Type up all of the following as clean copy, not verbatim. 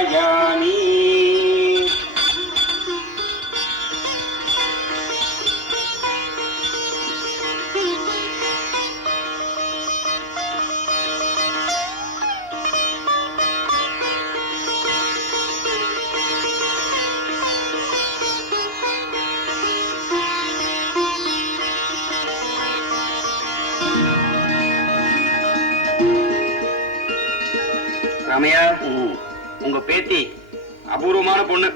समर्पयामि। ராமையா, உங்க பேத்தி அபூர்வமான பொண்ணு.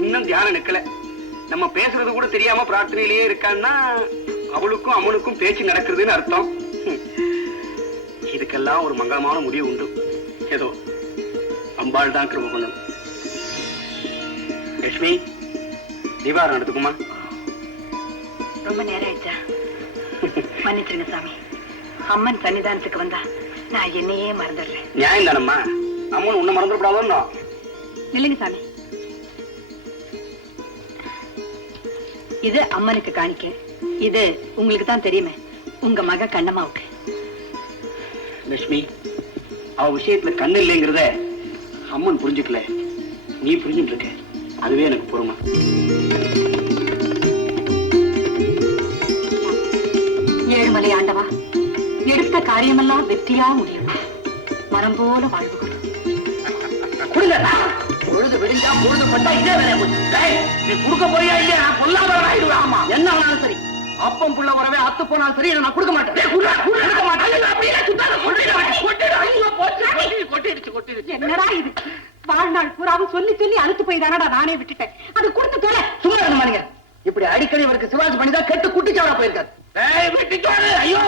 இன்னும் தியானம் நிக்கல. நம்ம பேசுறது கூட தெரியாம பிரார்த்தனையிலேயே இருக்கான்னா அவளுக்கும் அம்மனுக்கும் பேச்சு நடக்குதுன்னு அர்த்தம். இதுக்கெல்லாம் ஒரு மங்களமான முடிவு உண்டு. ஏதோ அம்பாள் தான் கிருபை பண்ணணும். லட்சுமி, தீபாரம் நடத்துக்குமா? ரொம்ப நேரம் ஆயிடுச்சா? மன்னிச்சிருங்க சாமி. அம்மன் சன்னிதானத்துக்கு வந்தா நான் என்னையே மறந்துடுறேன். நியாயம் தானம்மா. அம்மன் உன்னை மறந்துடக்கூடாதுன்னு. இல்லைங்க சாமி, இது அம்மனுக்கு காணிக்க. இது உங்களுக்கு தான் தெரியுமே, உங்க மக கண்ணம்மாவுக்கு. லட்சுமி, அவ விஷயத்துல கண்ணு இல்லைங்கிறத அம்மன் புரிஞ்சுக்கல, நீ புரிஞ்சுட்டு இருக்க. அதுவே எனக்கு பொறுமை. ஏழுமலை ஆண்டவா, எடுத்த காரியமெல்லாம் வெற்றியா முடியும். மரம் போல வாழ்வு பொழுது விடிஞ்சா பொழுது பட்டா இதே வேலையா போச்சு. நீ கொடுக்க போறியா இல்லையா? நான் பொல்லாதவன் ஆயிடுவேன். ஆமா, என்ன ஆனாலும் சரி, அப்பம் புள்ள வரவே அத்து போனாலும் சரி, நான் கொடுக்க மாட்டேன். என்னடா இது? வாழ்நாள் பூராவும் சொல்லி சொல்லி அழுத்து போய் தானடா நானே விட்டுட்டேன். அது கொடுத்து தொலை. சும்மா இருந்தீங்க. இப்படி அடிக்கடி அவருக்கு சிவாஜி பண்ணிதான் கெட்டு குட்டிச்சாவா போயிருக்காரு. ஐயோ,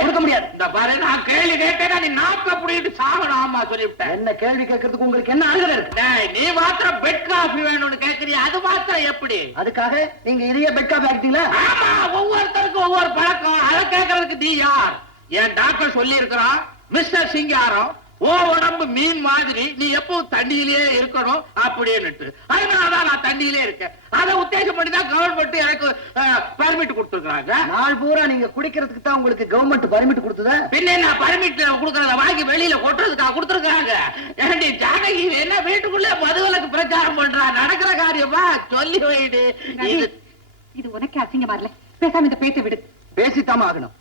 கொடுக்க முடியாது. இந்த பாரு, நான் கேள்வி கேட்டேன்னா நீ நாக்க புடிட்டு சாகணும். ஆமா, சொல்லிவிட்டேன். என்ன கேள்வி கேட்கறதுக்கு உங்களுக்கு என்ன அழுகை இருக்கு? நீ மாத்திரம் பெட் காஃபி வேணும்னு கேட்கறியா? அது மாத்திரம் எப்படி? அதுக்காக நீங்க இதையே பெட் காஃபி ஆக்கிட்டீங்களா? ஆமா, ஒவ்வொருத்தருக்கும் ஒவ்வொரு பழக்கம். அதை கேட்கறதுக்கு நீ யார்? என் டாக்டர் சொல்லி இருக்கிறான், மிஸ்டர் சிங்காரம், ஓ உடம்பு மீன் மாதிரி, நீ எப்பவும் தண்ணியிலேயே இருக்கணும் அப்படின்னு. அதனாலதான் நான் தண்ணியிலே இருக்கேன். அதை உத்தேசம் பண்ணி தான் கவர்மெண்ட் எனக்கு பர்மிட் கொடுத்துருக்காங்க. நாள் பூரா நீங்க குடிக்கிறதுக்கு தான் உங்களுக்கு கவர்மெண்ட் பர்மிட் கொடுத்தது. பின்ன நான் பர்மிட் கொடுக்கறத வாங்கி வெளியில கொட்டுறதுக்காக கொடுத்துருக்காங்க. ஏண்டி ஜானகி என்ன வீட்டுக்குள்ளே மதுவிலக்கு பிரச்சாரம் பண்றா? நடக்கிற காரியமா? சொல்லி வைடு. இது உனக்கு அசிங்கமா இல்ல? பேசாம இந்த பேச்சை விடு. பேசித்தாம ஆகணும்.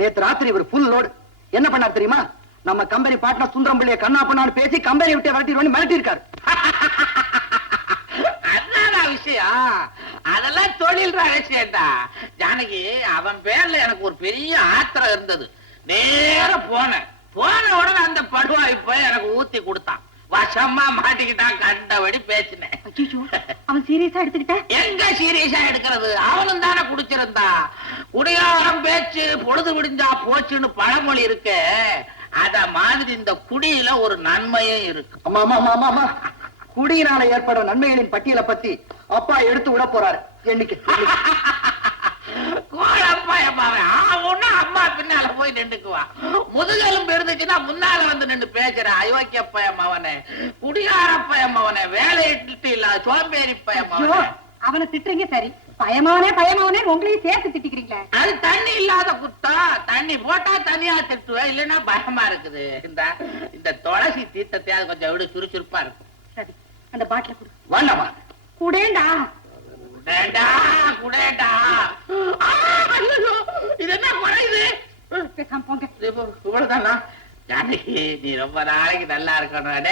நேற்று ராத்திரி ஒரு ஃபுல் லோடு என்ன பண்ணார் தெரியுமா? நம்ம கம்பெனி பார்ட்னர் சுந்தரம் பிள்ளைய கண்ணா பண்ணான்னு பேசி கம்பெனி விட்டு விரட்டிடுவோம் மிரட்டி இருக்காரு. அதான் விஷயம். அதெல்லாம் தொழில் ரகசியம்டா ஜானகி. அவன் பேர்ல எனக்கு ஒரு பெரிய ஆத்திரம் இருந்தது. நேர போன உடனே அந்த படுவாய் போய் எனக்கு ஊத்தி கொடுத்தான். வசமா மாட்டிக்கிட்டான். கண்டபடி பேசினேன். அவன் சீரியஸா எடுத்துக்கிட்ட? எங்க சீரியஸா எடுக்கிறது? அவனும் தானே குடிச்சிருந்தா. குடியாரம் பேச்சு பொழுது விடிஞ்சா போச்சுன்னு பழமொழி இருக்கு. அத மாதிரி இந்த குடியில ஒரு நன்மையும் இருக்கு. குடியினால ஏற்படுற நன்மைகளின் பட்டியலை பத்தி அப்பா எடுத்து விட போறாரு. எண்ணிக்கை அம்மா பின்னால போய் நின்னுக்குவா. முதுகெலும் இருந்துச்சுன்னா முன்னால வந்து நின்று பேசுற அயோக்கிய பயம் அவனே, குடிகார பயம் அவனே, வேலையிட்டு இல்ல சோம்பேறி பயம் அவனே. அவனை திட்டுறீங்க சரி, பயமாவனே உங்களையும் சேர்த்து திட்டிக்கிறீங்களே. அது தண்ணி இல்லாத குத்தம். தண்ணி போட்டா தனியா திட்டுவேன், இல்லைன்னா பயமா இருக்குது. இந்த துளசி தீர்த்தத்தையாவது கொஞ்சம் விட சுறுசுறுப்பா இருக்கும். சரி, அந்த பாட்டில கொடு. வேண்டாமா? குடேண்டா குடேண்டா. இது என்ன குறையுது? பேசாம போங்க. இவ்வளவுதானா? ஜானகி, நீ ரொம்ப நாளைக்கு நல்லா இருக்கணும்.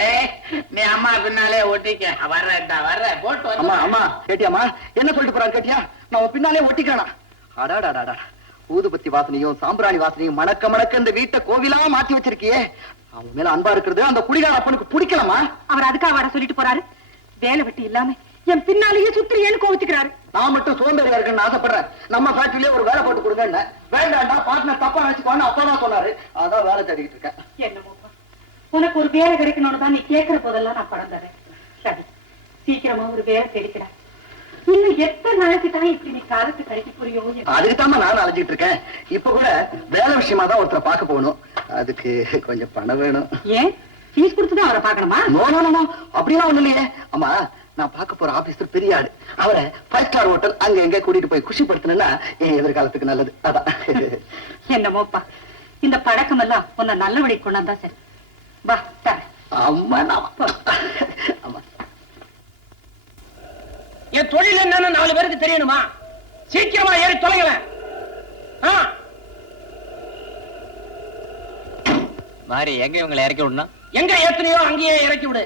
நீ அம்மா பின்னாலே ஒட்டிக்க. வர்ற போட்டு. அம்மா கேட்டியாமா? என்ன சொல்லிட்டு போறாரு கேட்டியா? நான் பின்னாலே ஒட்டிக்கிறானா? அடாடாடா, ஊதுபத்தி வாசனையும் சாம்பிராணி வாசனையும் மணக்க மணக்க இந்த வீட்டை கோவிலா மாத்தி வச்சிருக்கியே. அவன் மேல அன்பா இருக்கிறது அந்த குடிகார அப்பனுக்கு பிடிக்கலாமா? அவர் அதுக்காக வர சொல்லிட்டு போறாரு. வேலை வெட்டி இல்லாம என் பின்னாலேயே சுத்திரியேன்னு கோவிச்சுக்கிறாரு. நான் மட்டும் சோம்பேறியா இருக்குன்னு ஆசைப்படுறேன். நம்ம ஃபேக்டரியிலே ஒரு வேலை போட்டு கொடுங்க. வேண்டாண்டா, பார்ட்னர் தப்பா நினைச்சுக்கோன்னு அப்பதான் சொன்னாரு. அதான் வேலை தேடிட்டு இருக்கேன். என்னமோப்பா, உனக்கு ஒரு வேலை கிடைக்கணும்னு தான் நீ கேட்கிற போதெல்லாம் நான் படம் தரேன். சரி, சீக்கிரமா ஒரு வேலை கிடைக்கிறேன். இன்னும் எத்தனை நாளைக்கு தான் இப்படி நீ காலத்து கழிக்க புரியோ? அதுக்குதாம நான் அழைச்சிட்டு இருக்கேன். இப்ப கூட வேலை விஷயமா தான் ஒருத்தரை பார்க்க போகணும். அதுக்கு கொஞ்சம் பணம் வேணும். ஏன் ஃபீஸ் கொடுத்துதான் அவரை பார்க்கணுமா? நோ, அப்படிலாம் ஒண்ணு இல்லையே. அம்மா, நான் பார்க்க போற ஆபீசர் பெரிய ஆளு. அவரை 5 ஸ்டார் ஹோட்டல் அங்க எங்க கூட்டிட்டு போய் குஷிப்படுத்தினா என் எதிர்காலத்துக்கு நல்லது. அதான். என்னமோப்பா, இந்த பழக்கம் எல்லாம் உன்னை நல்ல வழி கொண்டாந்தா சரி. வா தர. அம்மா ஆமா. என் தொழில் என்னன்னு 4 பேருக்கு தெரியணுமா? சீக்கிரமா ஏறி தொலைங்கள. மாறி எங்க இவங்களை இறக்கி விடணும்? எங்க ஏத்தனையோ அங்கேயே இறக்கி விடு.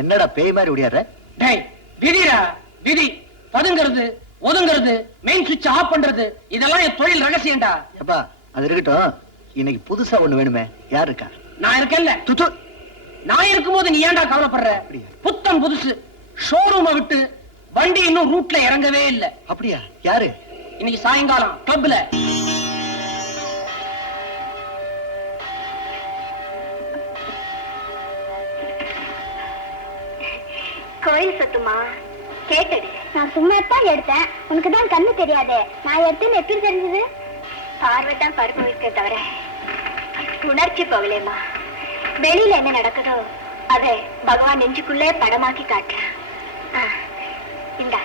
என்னடா பேய் மாதிரி ஓடியார? டேய் விதிடா விதி. பதுங்கிறது, ஒதுங்கிறது, மெயின் சுவிட்ச் ஆஃப் பண்றது இதெல்லாம் என் தொழில் ரகசியம்டா. அப்பா அது இருக்கட்டும், இன்னைக்கு புதுசா ஒண்ணு வேணுமே, யார் இருக்கா? நான் இருக்கேன்ல. துத்து, நான் இருக்கும்போது நீ ஏன்டா கவலைப்படுற? புத்தம் புதுசு ஷோரூமை விட்டு வண்டி இன்னும் ரூட்ல இறங்கவே இல்ல. அப்படியா? யாரு? இன்னைக்கு சாயங்காலம் கிளப்ல. கோயில் சொத்துமா? கேட்டது. நான் சும்மா தான் எடுத்தேன். உனக்கு தான் கண்ணு தெரியாதே. நான் எடுத்தேன்னு எப்படி தெரிஞ்சது? பார்வை தான் பருப்பு வைக்க தவிர உணர்ச்சி போகலேம்மா. வெளியில என்ன நடக்குதோ அதை பகவான் நெஞ்சுக்குள்ளே படமாக்கி காட்டுறேன். இந்தா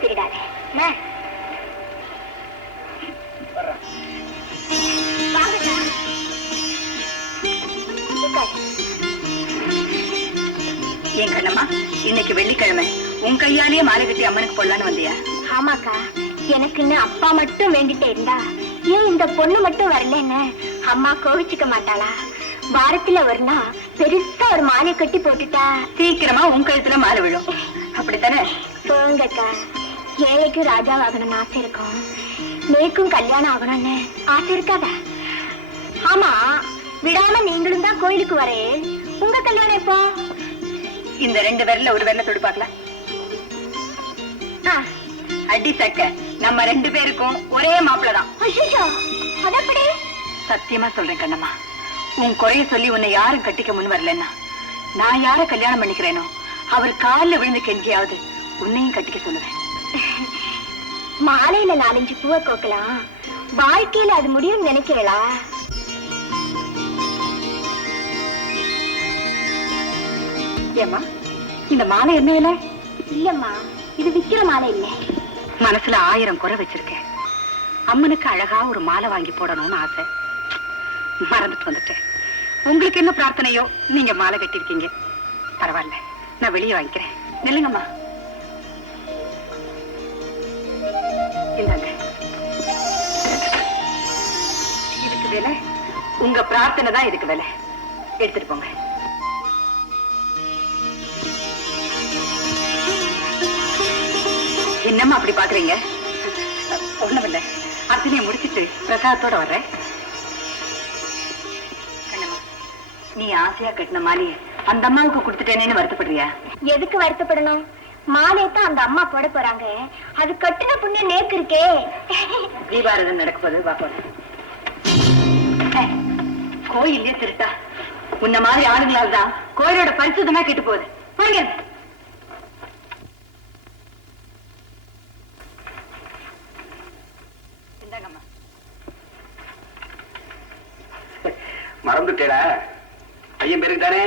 திருடாதே. ஏன் கண்ணம்மா, இன்னைக்கு வெள்ளிக்கிழமை உன் கையாலேயே மாலை கட்டி அம்மனுக்கு போடலான்னு வந்தியா? ஆமாக்கா, எனக்குன்னு அப்பா மட்டும் வேண்டிட்டே இருந்தா ஏன் இந்த பொண்ணு மட்டும் வரலன்னு அம்மா கோவிச்சுக்க மாட்டாளா? வாரத்துல ஒரு நாள் பெருசா ஒரு மாலை கட்டி போட்டுட்டா சீக்கிரமா உன் கழுத்துல மாலை விழும். அப்படித்தானே? போங்கக்கா, ஏழைக்கும் ராஜாவாகணும்னு ஆசை இருக்கும், நேக்கும் கல்யாணம் ஆகணும்னு ஆசை இருக்காதா? ஆமா, விடாம நீங்களும் தான் கோயிலுக்கு வரே. உங்க கல்யாணம் எப்போ? இந்த 2 விரல்ல ஒரு விரல தொடு பார்க்கலாம். அடி சக்க, நம்ம 2 பேருக்கும் ஒரே மாப்பிள்ள தான். அதப்படி சத்தியமா சொல்றேன் கண்ணம்மா, உன் குறைய சொல்லி உன்னை யாரும் கட்டிக்க முன் வரலன்னா நான் யார கல்யாணம் பண்ணிக்கிறேனோ அவர் காலில் விழுந்து கெஞ்சியாவது உன்னையும் கட்டிக்க சொல்லுவேன். மாலையில 4-5 பூவை கோக்கலாம், வாழ்க்கையில அது முடியும் நினைக்கிறீங்களா? ஏம்மா, இந்த மாலை என்ன விலை? இல்லம்மா, இது விக்கிற மாலை இல்ல. மனசுல 1000 குறை வச்சிருக்கேன். அம்மனுக்கு அழகா ஒரு மாலை வாங்கி போடணும்னு ஆசை. மறந்துட்டு வந்துட்டேன். உங்களுக்கு என்ன பிரார்த்தனையோ நீங்க மாலை கட்டிருக்கீங்க. பரவாயில்ல, நான் வெளியே வாங்கிக்கிறேன். நில்லுங்கம்மா. இந்தாங்க. இதுக்கு வேலை உங்க பிரார்த்தனை தான். இதுக்கு வேலை எடுத்துட்டு போங்க. என்னம்மா அப்படி பாக்குறீங்க? ஒண்ணுமில்லை, அர்ச்சனையை முடிச்சிட்டு பிரசாதத்தோட வர்றேன். கண்ணம்மா, நீ ஆசையா கட்டின மாலையை அந்த அம்மாவுக்கு கொடுத்துட்டேனேன்னு வருத்தப்படுறியா? எதுக்கு வருத்தப்படணும்? மாலை தான் அந்த அம்மா போட போறாங்க. அது கட்டின புண்ணியம் நேக்கு இருக்கே. தீபாரதம் நடக்கும்போது பாப்போம். கோயிலே திருட்டா உன்ன மாதிரி ஆளுங்களால் தான் கோயிலோட பரிசுத்தமா கெட்டு போகுது. போங்க. மறந்துட்டேடா, ஐயன் பேருக்கு தானே?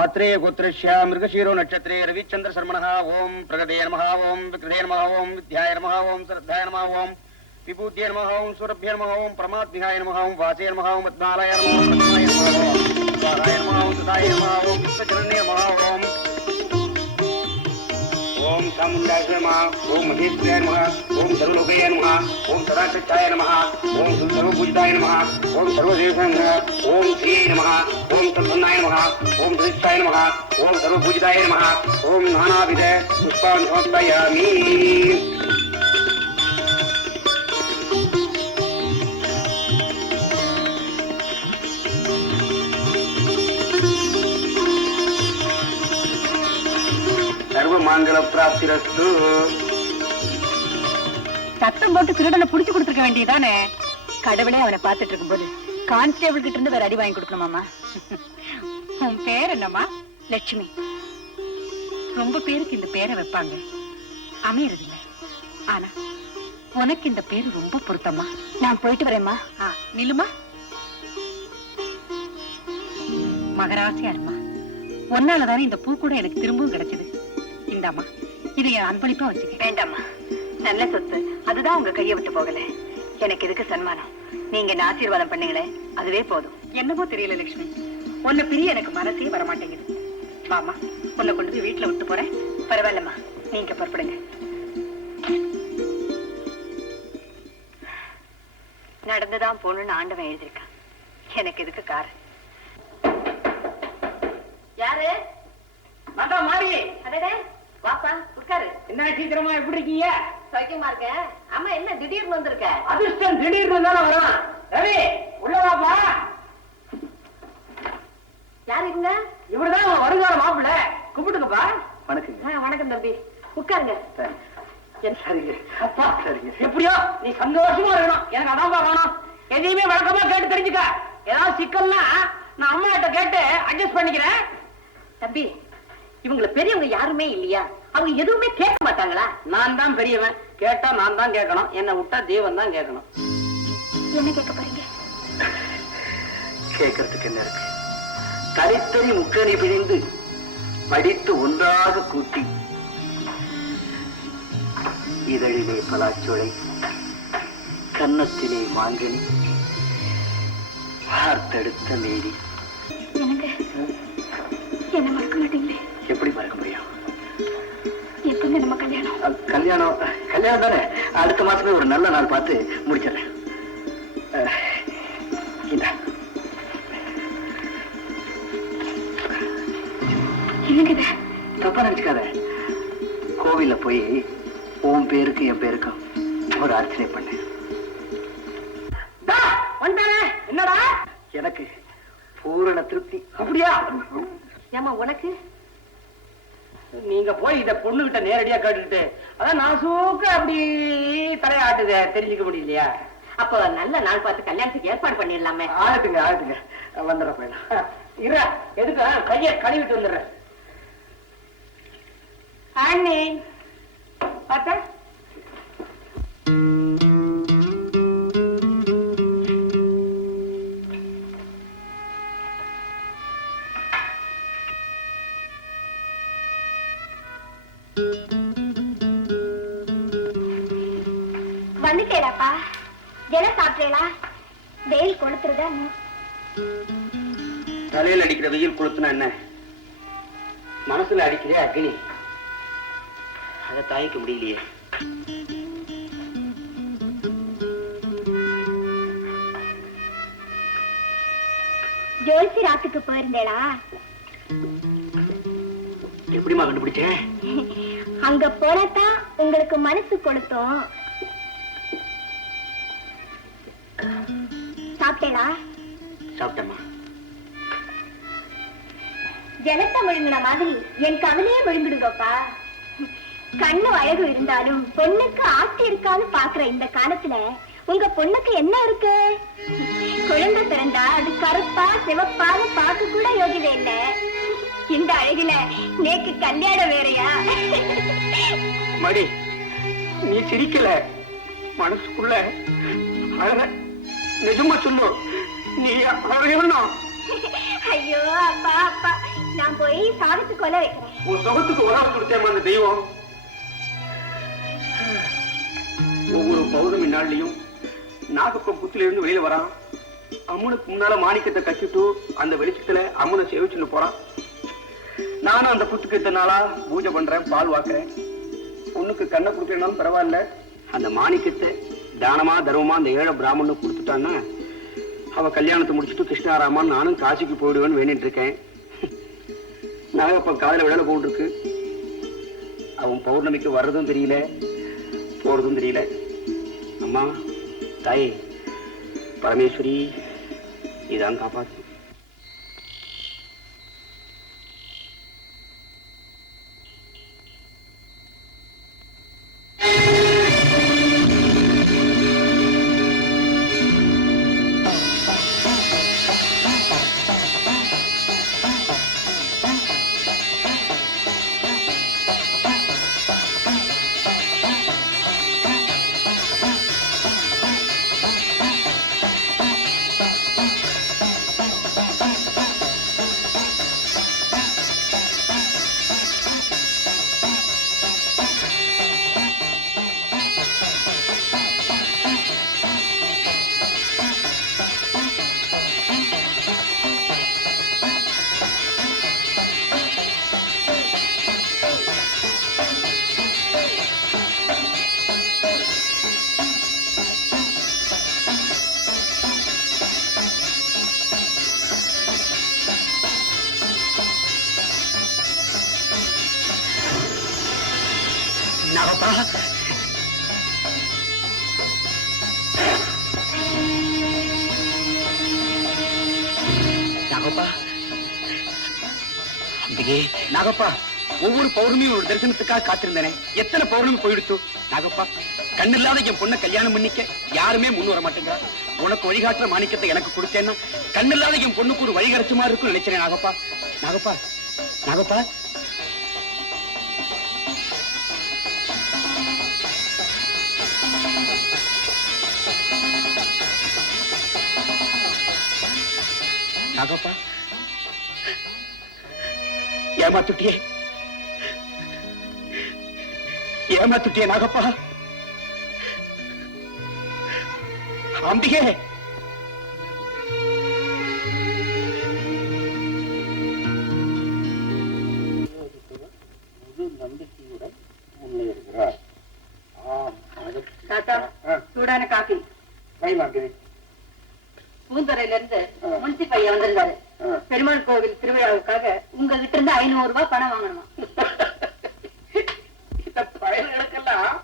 ஆத்ரேய கோத்ரஸ்யா மிருகசீரோ நட்சத்திரே ரவிச்சந்திர சர்மணா. ஓம் பிரகதே நமஹ, ஓம் விக்ரதே நமஹ, ஓம் வித்யாய நமஹ, ஓம் ஸ்ரத்தாய நமஹ, ஓம் விபூத்யே நமஹ, ஓம் சூரப்யே நமஹ, ஓம் பிரமாத்மிகாய நமஹ, ஓம் வாசே நமஹ, ஓம் பத்மாலய நமஹ, ஓம் ரத்னாய நமஹ, ஓம் ஸ்வாராய நமஹ, ஓம் சதாய நமஹ, ஓம் விஸ்வஜனன்யே நமஹ, ஓம் ஓம் சாமுண்டாய நமஹ, ஓம் மகேஸ்வராய நமஹ, ஓம் சர்வலோகாய நமஹ, ஓம் சதாசத்தாய நமஹ, ஓம் சர்வபூஜிதாய நமஹ, ஓம் சர்வதேவாய நமஹ, ஓம் ஸ்ரீயே நமஹ, ஓம் சம்பன்னாய நமஹ, ஓம் சதிஷ்டாய நமஹ, ஓம் சர்வபூஜிதாய நமஹ, ஓம் நானாவித புஷ்பான் சமர்ப்பயாமி. மங்கள பிராப்திரஸ்து. சத்தம் போட்டு திருடனை புடிச்சு கொடுத்துருக்க வேண்டியதானே? கடவுளே அவனை பார்த்துட்டு இருக்கும்போது கான்ஸ்டேபிள் கிட்ட இருந்து வேற அடி வாங்கி கொடுக்கணுமாமா? உன் பேர் என்னம்மா? லட்சுமி. ரொம்ப பேருக்கு இந்த பேரை வைப்பாங்க, அமையறது இல்ல. ஆனா உனக்கு இந்த பேரு ரொம்ப பொருத்தமா. நான் போயிட்டு வரேம்மா. நில்லுமா. மகராசியா இருமா. ஒன்னாலதானே இந்த பூ கூட எனக்கு திரும்பவும் கிடைச்சது. இந்தாமா, இது என் அன்பளிப்பா வச்சுக்க. வேண்டாமா, நல்ல சொத்து, அதுதான் உங்க கையை விட்டு போகல. எனக்கு எதுக்கு சன்மானம்? நீங்க என்ன ஆசீர்வாதம் பண்ணீங்களே அதுவே போதும். என்னமோ தெரியல லட்சுமி, உன்னை பிரிய எனக்கு மனசே வரமாட்டேங்குது. வாமா, உன்னை கொண்டு போய் வீட்டுல விட்டு போறேன். பரவாயில்லம்மா, நீங்க புறப்படுங்க. நடந்துதான் போகணும்னு ஆண்டவன் எழுதியிருக்கான். எனக்கு எதுக்கு காரு? யாரு? மாதா மாறி. அடடே, வாப்பா உட்காரு. என்ன சீக்கிரமா எப்படி இருக்கீங்க? சௌக்கியமா இருக்க? ஆமா, என்ன திடீர்னு வந்திருக்க? அதிர்ஷ்டம் திடீர்னு தானே வரும். ரவி, உள்ள வாப்பா. யாரு இவங்க? இவருதான் வருங்கால மாப்பிள்ள. கும்பிட்டுங்கப்பா. வணக்கம். வணக்கம் தம்பி, உட்காருங்க. சரிங்க அப்பா, சரிங்க. எப்படியோ நீ சந்தோஷமா இருக்கணும், எனக்கு அதான் வேணும். எதையுமே வழக்கமா கேட்டு தெரிஞ்சுக்க. ஏதாவது சிக்கல்னா நான் அம்மா கிட்ட கேட்டு அட்ஜஸ்ட் பண்ணிக்கிறேன். தம்பி, இவங்களை பெரியவங்க யாருமே இல்லையா? அவங்க எதுவுமே கேட்க மாட்டாங்களா? நான் தான் பெரியவன், கேட்டா நான் தான் கேட்கணும். என்ன விட்டா தேவன் தான் கேட்கணும். என்ன கேட்க போறீங்க? கேட்கறதுக்கு என்ன இருக்கு? தனித்தனி முக்கணி பிழிந்து படித்து ஒன்றாக கூட்டி இதழிலே பலாச்சோலை, கன்னத்திலே மாங்கனி, பார்த்தெடுத்த மேரி. எனக்கு என்ன மறக்க மாட்டீங்களே? எப்படி மறக்க முடியும்? எப்பங்க நம்ம கல்யாணம்? கல்யாணம் தானே. அடுத்த மாசமே ஒரு நல்ல நாள் பார்த்து முடிச்சிடறேன். என்னங்க இது? தப்பா நினைச்சுக்காத. கோவில்ல போய் உன் பேருக்கு என் பேருக்கும் ஒரு அர்ச்சனை பண்ணேன். என்னடா? எனக்கு பூரண திருப்தி. அப்படியா? ஏமா உனக்கு? நீங்க போய் இத பொண்ணுகிட்ட நேரடியா கேட்டுக்கிட்டு அதான் நான் சூக்க அப்படி தலையாட்டுத தெரிஞ்சுக்க முடியலையா? அப்ப நல்ல நாள் பார்த்து கல்யாணத்துக்கு ஏற்பாடு பண்ணிடலாமே. ஆகட்டுங்க வந்துடுற போயிடலாம். இரு, எதுக்கு கைய கழுவிட்டு வந்துடுறேன். அண்ணே பார்த்தா வந்துட்டேடாப்பா. ஜெல சாப்பிட்டேளா? வெயில் கொளுத்துறதா? தலையில் அடிக்கிற வெயில் கொளுத்துனா என்ன, மனசுல அடிக்கிறே அக்னி. அதை தாய்க்க முடியலையே. ஜோல்சி ராத்துக்கு போயிருந்தேளா? எப்படிமா கண்டுபிடிச்சேன்? அங்க போனதான் உங்களுக்கு மனசு கொளுத்தும். சாப்பிட்டேளா? சாப்பிட்டேம்மா. ஜலத்தை விழுங்கின மாதிரி என் கவலையே விழுங்கிடுங்கப்பா. கண்ணு அழகு இருந்தாலும் பொண்ணுக்கு ஆட்சி இருக்கான்னு பாக்குற இந்த காலத்துல உங்க பொண்ணுக்கு என்ன இருக்கு? குழந்தை பிறந்தா அது கருப்பா சிவப்பான்னு பார்க்க கூட யோகிதை இல்ல. இந்த அழகுல நேக்கு கல்யாணம் வேறையா? மடி, நீ சிரிக்கல, மனசுக்குள்ள அழக. நிஜமா சொல்லு, நீ அழகணும். ஐயோ அப்பா அப்பா, நான் போய் சாதத்துக்கு கொலை வைக்கிறேன். உன் சொகத்துக்கு உலகம் கொடுத்தேமா அந்த தெய்வம். ஒவ்வொரு பௌர்ணமி நாள்லயும் நாகப்பம் புத்துல இருந்து வெளியில வரான். அம்மனுக்கு முன்னால மாணிக்கத்தை கட்டிட்டு அந்த வெளிச்சத்துல அம்மனை சேவிச்சுன்னு போறான். நானும் அந்த புத்துக்கு இத்தனை நாளா பூஜை பண்றேன், பால் வாக்குறேன். பொண்ணுக்கு கண்ணை கொடுக்கறனாலும் பரவாயில்ல, அந்த மாணிக்கத்தை தானமா தர்மமா அந்த ஏழை பிராமணனுக்கு கொடுத்துட்டான்னா அவ கல்யாணத்தை முடிச்சுட்டு கிருஷ்ணாராமான் நானும் காசிக்கு போயிடுவேன்னு வேண்டிட்டு இருக்கேன். நாகப்பன் காதல விடல போட்டுருக்கு. அவன் பௌர்ணமிக்கு வர்றதும் தெரியல, போறதும் தெரியல. அம்மா, தாயே, பரமேஸ்வரி, இதான் காப்பாத்து. நாகப்பா, நாகப்பா, அம்பிகே, நாகப்பா, ஒவ்வொரு பௌர்ணமியும் ஒரு தரிசனத்துக்காக காத்திருந்தேனே, எத்தனை பௌர்ணமி போயிடுச்சு. நாகப்பா, கண்ணில்லாத என் பொண்ணை கல்யாணம் பண்ணிக்க யாருமே முன் வர மாட்டேங்கிறா. உனக்கு வழிகாட்டுற மாணிக்கத்தை எனக்கு கொடுத்தேன்னா கண்ணில்லாத என் பொண்ணுக்கு ஒரு வழிகரைச்ச மாதிரி இருக்கும்னு நினைச்சேன். நாகப்பா, நாகப்பா, நாகப்பா, நாகப்பா, ஏமாத்துட்டியே, ஏமாத்துட்டியே நாகப்பா. அம்பிகே, நம்பிக்கையுடன் முன்னேறுகிறார். சூடான காஃபி. கைமாக்கிறேன். பூந்தரையில இருந்து முன்சிபையா வந்திருந்தாரு. பெருமாள் கோவில் திருவிழாவுக்காக உங்ககிட்ட இருந்து 500 ரூபாய் பணம் வாங்கணுமா? இந்த பயல்களுக்கெல்லாம்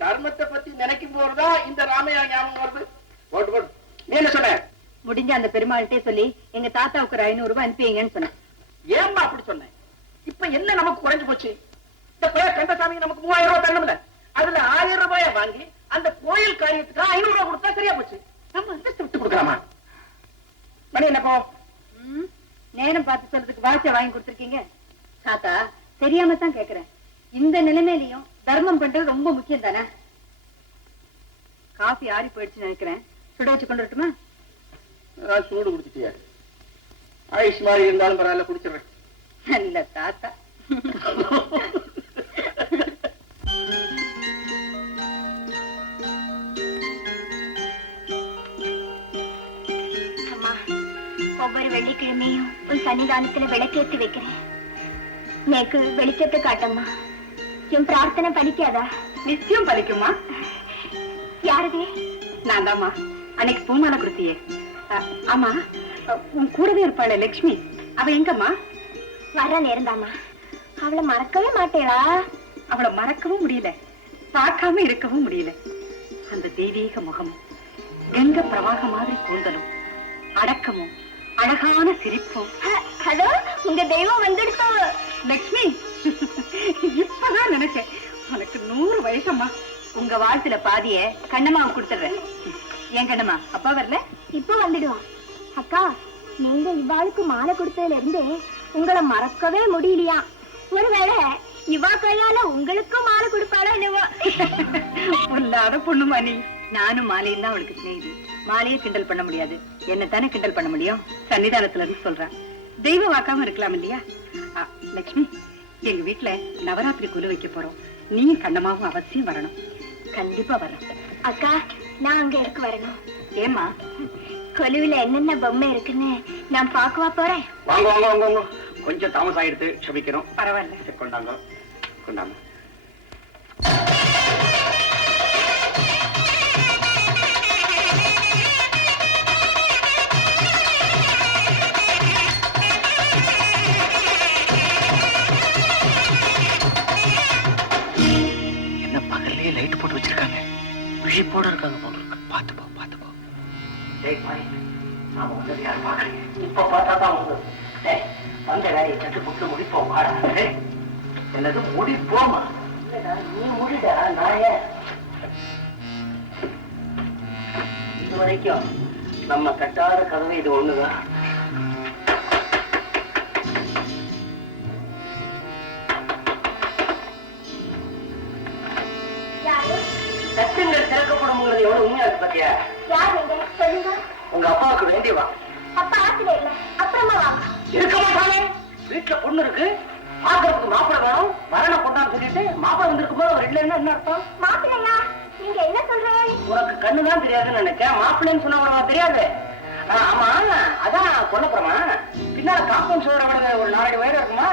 தர்மத்தை பத்தி நினைக்கும் போதுதான் இந்த ராமையா ஞாபகம் வருது. போட்டு போட்டு நீ என்ன சொன்ன? முடிஞ்ச அந்த பெருமாள்கிட்டே சொல்லி எங்க தாத்தாவுக்கு ஒரு 500 ரூபாய் அனுப்பிங்கன்னு சொன்னேன். ஏம்மா அப்படி சொன்னேன்? இப்ப என்ன நமக்கு குறைஞ்சு போச்சு? இந்த கந்தசாமி நமக்கு 3000 ரூபாய் தரணும்ல, அதுல 1000 ரூபாய வாங்கி அந்த கோயில் காரியத்துக்கு 500 ரூபாய் கொடுத்தா சரியா போச்சு. நம்ம அந்தஸ்து விட்டு கொடுக்கலாமா? மணி என்னப்போ? நேரம் பார்த்து சொல்றதுக்கு வாட்சை வாங்கி கொடுத்துருக்கீங்க. தாத்தா, தெரியாம தான் கேக்குறேன். இந்த நிலைமையிலையும் தர்மம் பண்றது ரொம்ப முக்கியம் தானே? காஃபி ஆறி போயிடுச்சுன்னு நினைக்கிறேன். சுட வச்சு கொண்டு வரட்டுமா? சூடு குடிச்சிட்டியா? ஆயுஷ் மாதிரி இருந்தாலும் பரவாயில்ல, குடிச்சிடுறேன். நல்ல தாத்தா. அம்மா, ஒவ்வொரு வெள்ளிக்கிழமையும் உன் சன்னிதானத்துல விளக்கேற்றி வைக்கிறேன். நேக்கு வெளிச்சத்தை காட்டம்மா. என் பிரார்த்தனை பலிக்காதா? நிச்சயம் பலிக்குமா? யாரதே? நான் தாமா அன்னைக்கு பூமாலை கொடுத்தியே. ஆமா, உன் கூடவே இருப்பாளே லட்சுமி, அவ எங்கம்மா? வர நேர்ந்தாமா. அவளை மறக்கவே மாட்டேளா? அவளை மறக்கவும் முடியல, பார்க்காம இருக்கவும் முடியல. அந்த தெய்வீக முகமும் கங்க பிரவாக மாதிரி கூந்தலும் அடக்கமும் அழகான சிரிப்பும். ஹலோ, உங்க தெய்வம் வந்துடுச்சோ? லட்சுமி, இப்பதான் நினைச்சேன் உனக்கு 100 வயசம்மா. உங்க வாழ்த்துல பாதிய கண்ணம்மாவை கொடுத்துடுறேன். ஏன் கண்ணம்மா அப்பா வரல? இப்ப வந்துடுவான். அக்கா, நீங்க இவாளுக்கு மாலை கொடுத்ததுல இருந்தே உங்களை மறக்கவே முடியலையா? ஒருவேளை இவா கையால உங்களுக்கும் மாலை கொடுப்பாளோ என்னவோ? பொல்லாத பொண்ணுமா நீ. நானும் மாலையும் தான் அவளுக்கு செய்தி. மாலையே கிண்டல் பண்ண முடியாது, என்ன தானே கிண்டல் பண்ண முடியும்? சன்னிதானத்துல இருந்து சொல்றான். தெய்வ வாக்காம இருக்கலாம் இல்லையா? லட்சுமி, எங்க வீட்டுல நவராத்திரி குழு வைக்க போறோம். நீ கண்ணமாவும் அவசியம் வரணும். கண்டிப்பா வரணும். அக்கா, நான் அங்க இருக்கு வரணும். ஏமா? கொலுவில என்னென்ன பொம்மை இருக்குன்னு நான் பாக்கவா போறேன். வாங்க வாங்க வாங்க வாங்க. கொஞ்சம் தாமசம் ஆயிடுத்து, க்ஷமிக்கிறோம். பரவாயில்ல, கொண்டாங்க கொண்டாங்க. என்ன பகல்லே லைட் போட்டு வச்சிருக்காங்க, விழிப்போட இருக்காங்க போல இருக்கு. பார்த்து போ, பார்த்து போ. டேய் பாய், நாம வந்தது யார் பாக்குறீங்க? இப்ப பார்த்தா தான் வந்து வந்த வேலையை கட்டு புட்டு முடிப்போம். என்னது முடிப்போமா? நீ முடிடா, நான் ஏன்? இது வரைக்கும் நம்ம கட்டாத கதவு இது ஒண்ணுதான். சட்டங்கள் திறக்கப்படும் எவ்வளவு உண்மையா இருக்கு பாத்தியா? யார் நீங்க? சொல்லுங்க. உங்க அப்பாவுக்கு வேண்டியவா? அப்பா ஆத்துல இல்ல, அப்புறமா வாங்க. இருக்க மாட்டானே. வீட்டுல பொண்ணு இருக்கு, பாக்குறதுக்கு மாப்பிள்ளை வேணும். மரண பொண்ணான்னு சொல்லிட்டு மாப்பிள்ளை வந்திருக்கும் போது அவர் இல்லைன்னா என்ன அர்த்தம்? மாப்பிள்ளையா? நீங்க என்ன சொல்றேன்? உனக்கு கண்ணுதான் தெரியாதுன்னு நினைச்சேன். மாப்பிள்ளைன்னு சொன்னா உனக்கு தெரியாது. ஆமா, அதான் பொண்ணப்புறமா பின்னால காம்பவுண்ட் சோற விட ஒரு 4 அடி வயது இருக்குமா?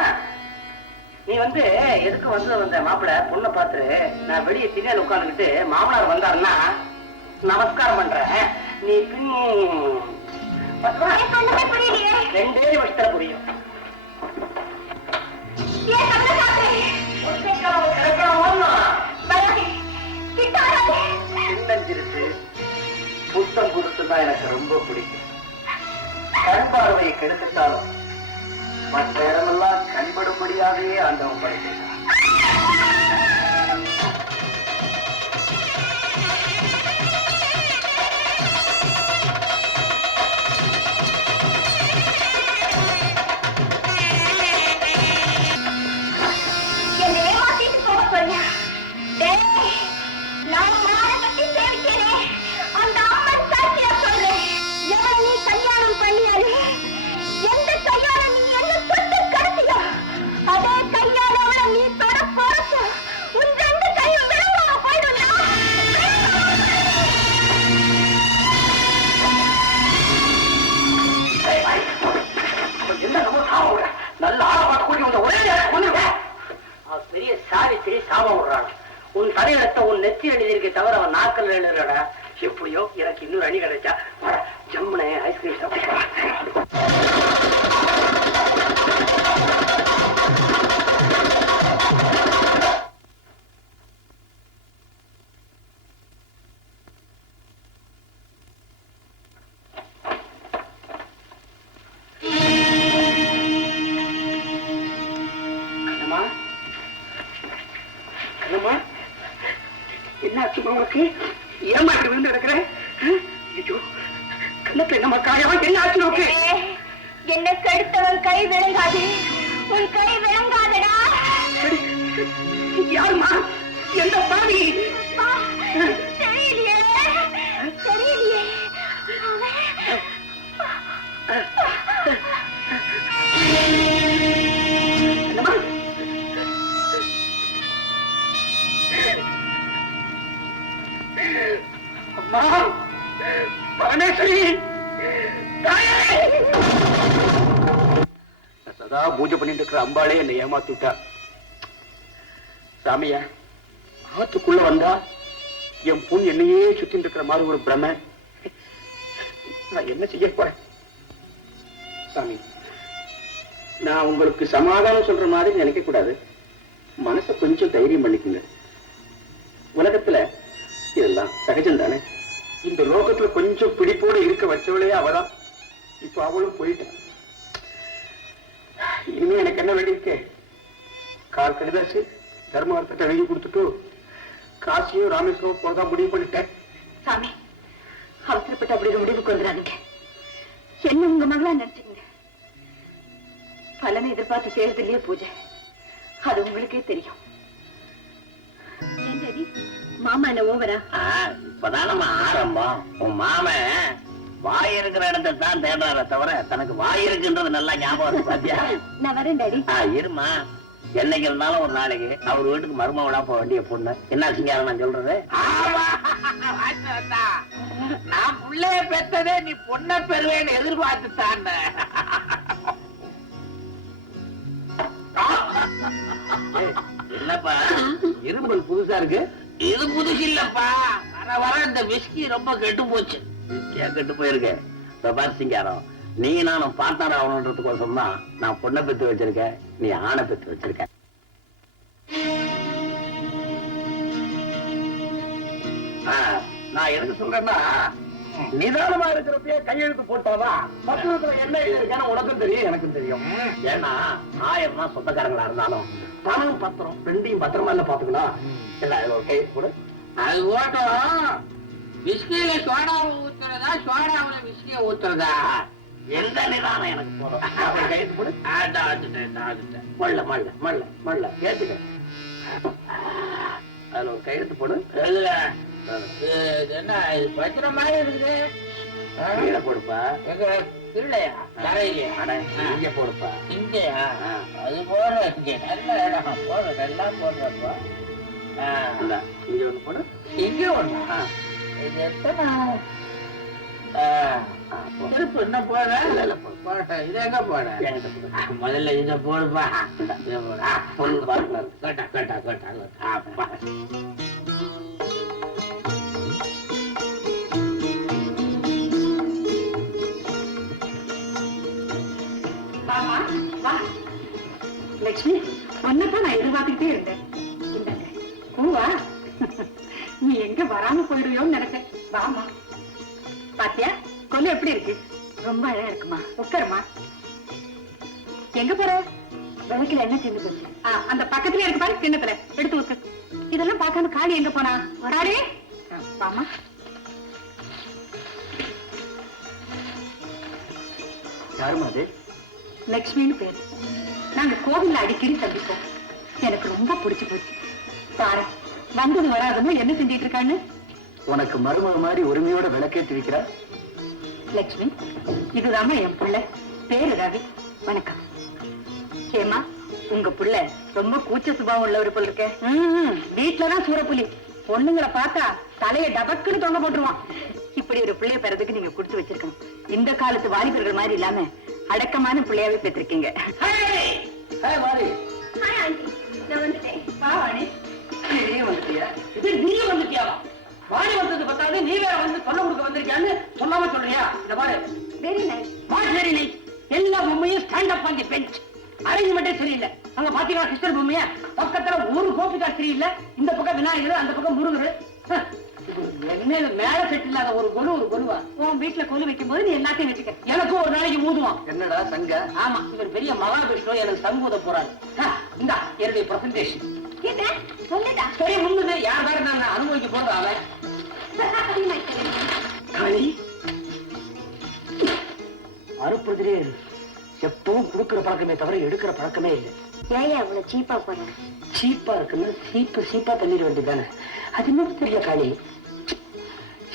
நீ வந்து எதுக்கு வந்த மாப்பிள்ள பொண்ணை பார்த்து நான் வெளியே திண்ணையில உட்காந்துக்கிட்டு மாமனார் வந்தாருன்னா நமஸ்காரம் பண்றேன். நீ பின் 2 வருஷத்துல புரியும். சின்னஞ்சிருச்சு புத்தம் கொடுத்துதான் எனக்கு ரொம்ப பிடிக்கும். கண் பார்வையை கெடுத்துட்டாலும் மற்ற இடமெல்லாம் கண்படும்படியாகவே ஆண்டவன் படைக்கிறான். பெரிய சாவித்திரி சாபம் விடுறான். உன் தலையிடத்தை உன் நெத்தி எழுதியிருக்க தவிர அவன் நாக்கல் எழுதுறடா. எப்படியோ எனக்கு இன்னொரு அணி கிடைச்சா ஜம்முனே ஐஸ்கிரீம் சாப்பிட்டு உனக்கு ஏமாற்றி விழுந்து எடுக்கிறேன். கண்ணத்துல என்னமா காயம்? என்ன ஆச்சு நோக்கு? என்ன கெடுத்தவன் கை விளங்காது. உன் கை விளங்காதடா. யாருமா? எந்த பாவி? தெரியலையே தெரியலையே. அம்மா பரமேஸ்வரி, சதா பூஜை பண்ணிட்டு இருக்கிற அம்பாளே என்னை ஏமாத்துட்டா. சாமியா, ஆத்துக்குள்ள வந்தா என் பொண்ணு என்னையே சுத்திட்டு இருக்கிற மாதிரி ஒரு பிரமை. நான் என்ன செய்ய போறேன்? சாமி, நான் உங்களுக்கு சமாதானம் சொல்ற மாதிரி நினைக்க கூடாது. மனசை கொஞ்சம் தைரியம் பண்ணிக்குங்க. உலகத்துல இதெல்லாம் சகஜம் தானே. இந்த லோகத்துல கொஞ்சம் பிடிப்போடு இருக்க வச்சவளே அவதான். இப்ப அவளும் போயிட்டான். இனிமே எனக்கு என்ன வேண்டியிருக்கு? கால் கடிதாச்சு தர்மவர்த்திட்ட எழுதி கொடுத்துட்டு காசியும் ராமேஸ்வரம் போறதா முடிவு பண்ணிட்டேன். சாமி, அவசரப்பட்டு அப்படி ஒரு முடிவுக்கு வந்துடாதீங்க. என்ன உங்க மகளா நினைச்சுங்க. பலனை எதிர்பார்த்து செய்யறதுலயே பூஜை. அது உங்களுக்கே தெரியும். மாமா என்ன ஓவரா? இப்பதான் நம்ம ஆரம்பம். உன் மாமன் வாய் இருக்கிற இடத்தை தான் தேடுறார தவிர தனக்கு வாய் இருக்குன்றது நல்லா ஞாபகம் இருக்கு. பாத்தியா? நான் வரேன் டாடி. இருமா, என்னைக்கு இருந்தாலும் ஒரு நாளைக்கு அவர் வீட்டுக்கு மருமகனா போக வேண்டிய பொண்ணு. என்ன சிங்காரம் நான் சொல்றது? நான் புள்ளைய பெத்ததே நீ பொண்ணை பெறுவேன்னு எதிர்பார்த்துத்தான். என்னப்பா இரும்பல் புதுசா இருக்கு? இது புதுசு இல்லப்பா, வர வர இந்த விஸ்கி ரொம்ப கெட்டு போச்சு. கெட்டு போயிருக்கேன். சிங்காரம், நீ நானும் பார்ட்னர் ஆகணுன்றதுக்கோசம் தான் நான் பொண்ணை பெத்து வச்சிருக்கேன், நீ ஆணை பெத்து வச்சிருக்க. நான் எதுக்கு சொல்றேன்னா, நிதானமா இருக்கிறப்பே கையெழுத்து போட்டாதான் பத்திரத்துல என்ன எழுதிருக்கான உனக்கும் தெரியும் எனக்கும் தெரியும். ஏன்னா 1000 தான் சொந்தக்காரங்களா இருந்தாலும் பணம் பத்திரம் ரெண்டையும் பத்திரமா இல்ல பாத்துக்கலாம். கையெழுத்து போடு. அது ஓட்டம். விஸ்கியில சோடாவை ஊத்துறதா சோடாவில விஸ்கிய ஊத்துறதா? எந்த நிதானம் எனக்கு போறோம். கையெழுத்து போடு. மல்ல மல்ல மல்ல மல்ல ஏத்துக்க. அதுல ஒரு கையெழுத்து போடு. என்ன பத்திர மாதிரி இருக்குது? கீழே போடுப்பா. இல்லையா தரையிலையா? இங்க போடுப்பா. இங்கயா? அது போடுற இங்க நல்ல இடம் போடுற எல்லாம் போடுறப்பா. இங்க ஒண்ணு போடு. இங்க ஒண்ணு. இது எத்தனை செருப்பு என்ன போட போட்ட இது எங்க போட முதல்ல இத போடுப்பா கேட்டா கேட்டா கேட்டா லட்சுமி ஒன்னதான் நான் எதிர்பார்த்துக்கிட்டே இருந்தேன். இந்தாங்க பூவா, நீ எங்க வராம போயிடுவியோன்னு நினைச்சேன். வாமா. பாத்தியா கொல்லு எப்படி இருக்கு? ரொம்ப அழகா இருக்குமா. உட்காருமா. எங்க போற? விளக்குல என்ன தின்னு போச்சு? அந்த பக்கத்துல இருக்கு பாரு, கிண்ணத்துல எடுத்து ஊத்து. இதெல்லாம் பார்க்காம காளி எங்க போனா? காளி வாமா. யாருமா அது? லட்சுமின்னு பேரு. நாங்க கோவில்ல அடிக்கடி சந்திப்போம். எனக்கு ரொம்ப பிடிச்சு போச்சு. பாரு வந்தது வராதமோ என்ன செஞ்சிட்டு இருக்கான்னு. உனக்கு மருமக மாதிரி உரிமையோட விளக்கேற்றி வைக்கிறா. லட்சுமி, இதுதாம்மா என் புள்ள, பேரு ரவி. வணக்கம். ஏமா, உங்க புள்ள ரொம்ப கூச்ச சுபாவம் உள்ளவர் போல இருக்க. வீட்டுலதான் சூரப்புலி. பொண்ணுங்களை பார்த்தா தலைய டபக்குன்னு தொங்க போட்டுருவான். இப்படி ஒரு பிள்ளைய பெறதுக்கு நீங்க கொடுத்து வச்சிருக்கணும். இந்த காலத்து வாலிபர்கள் மாதிரி இல்லாம அடக்கமான பிள்ளையாவே பெற்றிருக்கீங்க. நீங்க வந்துட்டியாவா? வாணி வந்தது பத்தாது, நீ வேற வந்து சொல்ல கொடுக்க வந்திருக்கியான்னு சொல்லாம சொல்றியா? இந்த பாரு, வெரி நைஸ். எல்லா பொம்மையும் stand up on the bench. அரேஞ்ச்மெண்டே சரியில்லை. அங்க பாத்தீங்கன்னா கிருஷ்ணர் பொம்மையா, பக்கத்துல ஒரு கோபிகா சரியில்லை, இந்த பக்கம் விநாயகர், அந்த பக்கம் முருகர். என்ன மேல செட் இல்லாத ஒரு கொலுவா? உன் வீட்டுல கொலு வைக்கும் போது நீ எல்லாத்தையும் வச்சுக்க. எனக்கும் ஒரு நாளைக்கு ஊதுவான். என்னடா சங்க? ஆமா, இவர் பெரிய மகாவிஷ்ணு எனக்கு சங்கூத போறாரு. இந்தா என்னுடைய பிரசன்டேஷன். சரி முன்னது யார் வேற நான் அனுபவிக்க போறது அவன். அறுப்பதிலே எப்பவும் கொடுக்கிற பழக்கமே தவிர எடுக்கிற பழக்கமே இல்லை. ஏன் அவ்வளவு சீப்பா போன? சீப்பா இருக்குன்னு சீப்பா தள்ளிட வேண்டியதானே. அது இன்னும் தெரியல காளி.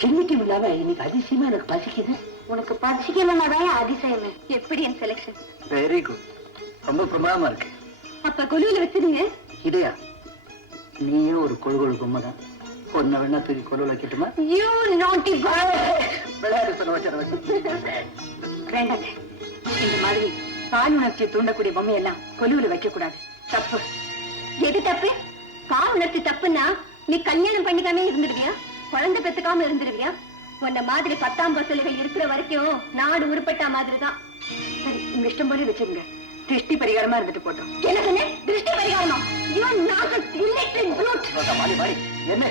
என்னைக்கும் இல்லாம இன்னைக்கு அதிசயமா எனக்கு பசிக்குது. உனக்கு பசிக்கலன்னாதான் அதிசயமே. எப்படி என் செலக்ஷன்? வெரி குட், ரொம்ப பிரமாதமா இருக்கு. அப்ப கொலுவில வச்சிருங்க. இதையா? நீயே ஒரு கொழுகொழு பொம்மை தான். ஒன்ன வேணா தூக்கி கொலுவில வைக்கட்டுமா? You naughty boy. விளையாட்டு சொல்ல வச்சு வேண்டாங்க. இந்த மாதிரி பால் உணர்ச்சியை தூண்டக்கூடிய பொம்மை எல்லாம் கொலுவில வைக்க கூடாது. தப்பு. எது தப்பு? பால் உணர்ச்சி தப்புன்னா நீ கல்யாணம் பண்ணிக்காம இருந்துருவியா? குழந்தை பெத்துக்காம இருந்துருவியா? உன்ன மாதிரி 10ஆம் பசலைகள் இருக்கிற வரைக்கும் நாடு உருப்பட்டா மாதிரிதான். சரி, உங்க இஷ்டம் போல வச்சிருங்க. திருஷ்டி பரிகாரமா இருந்துட்டு போட்டோம். எனக்கு திருஷ்டி பரிகாரமா? என்ன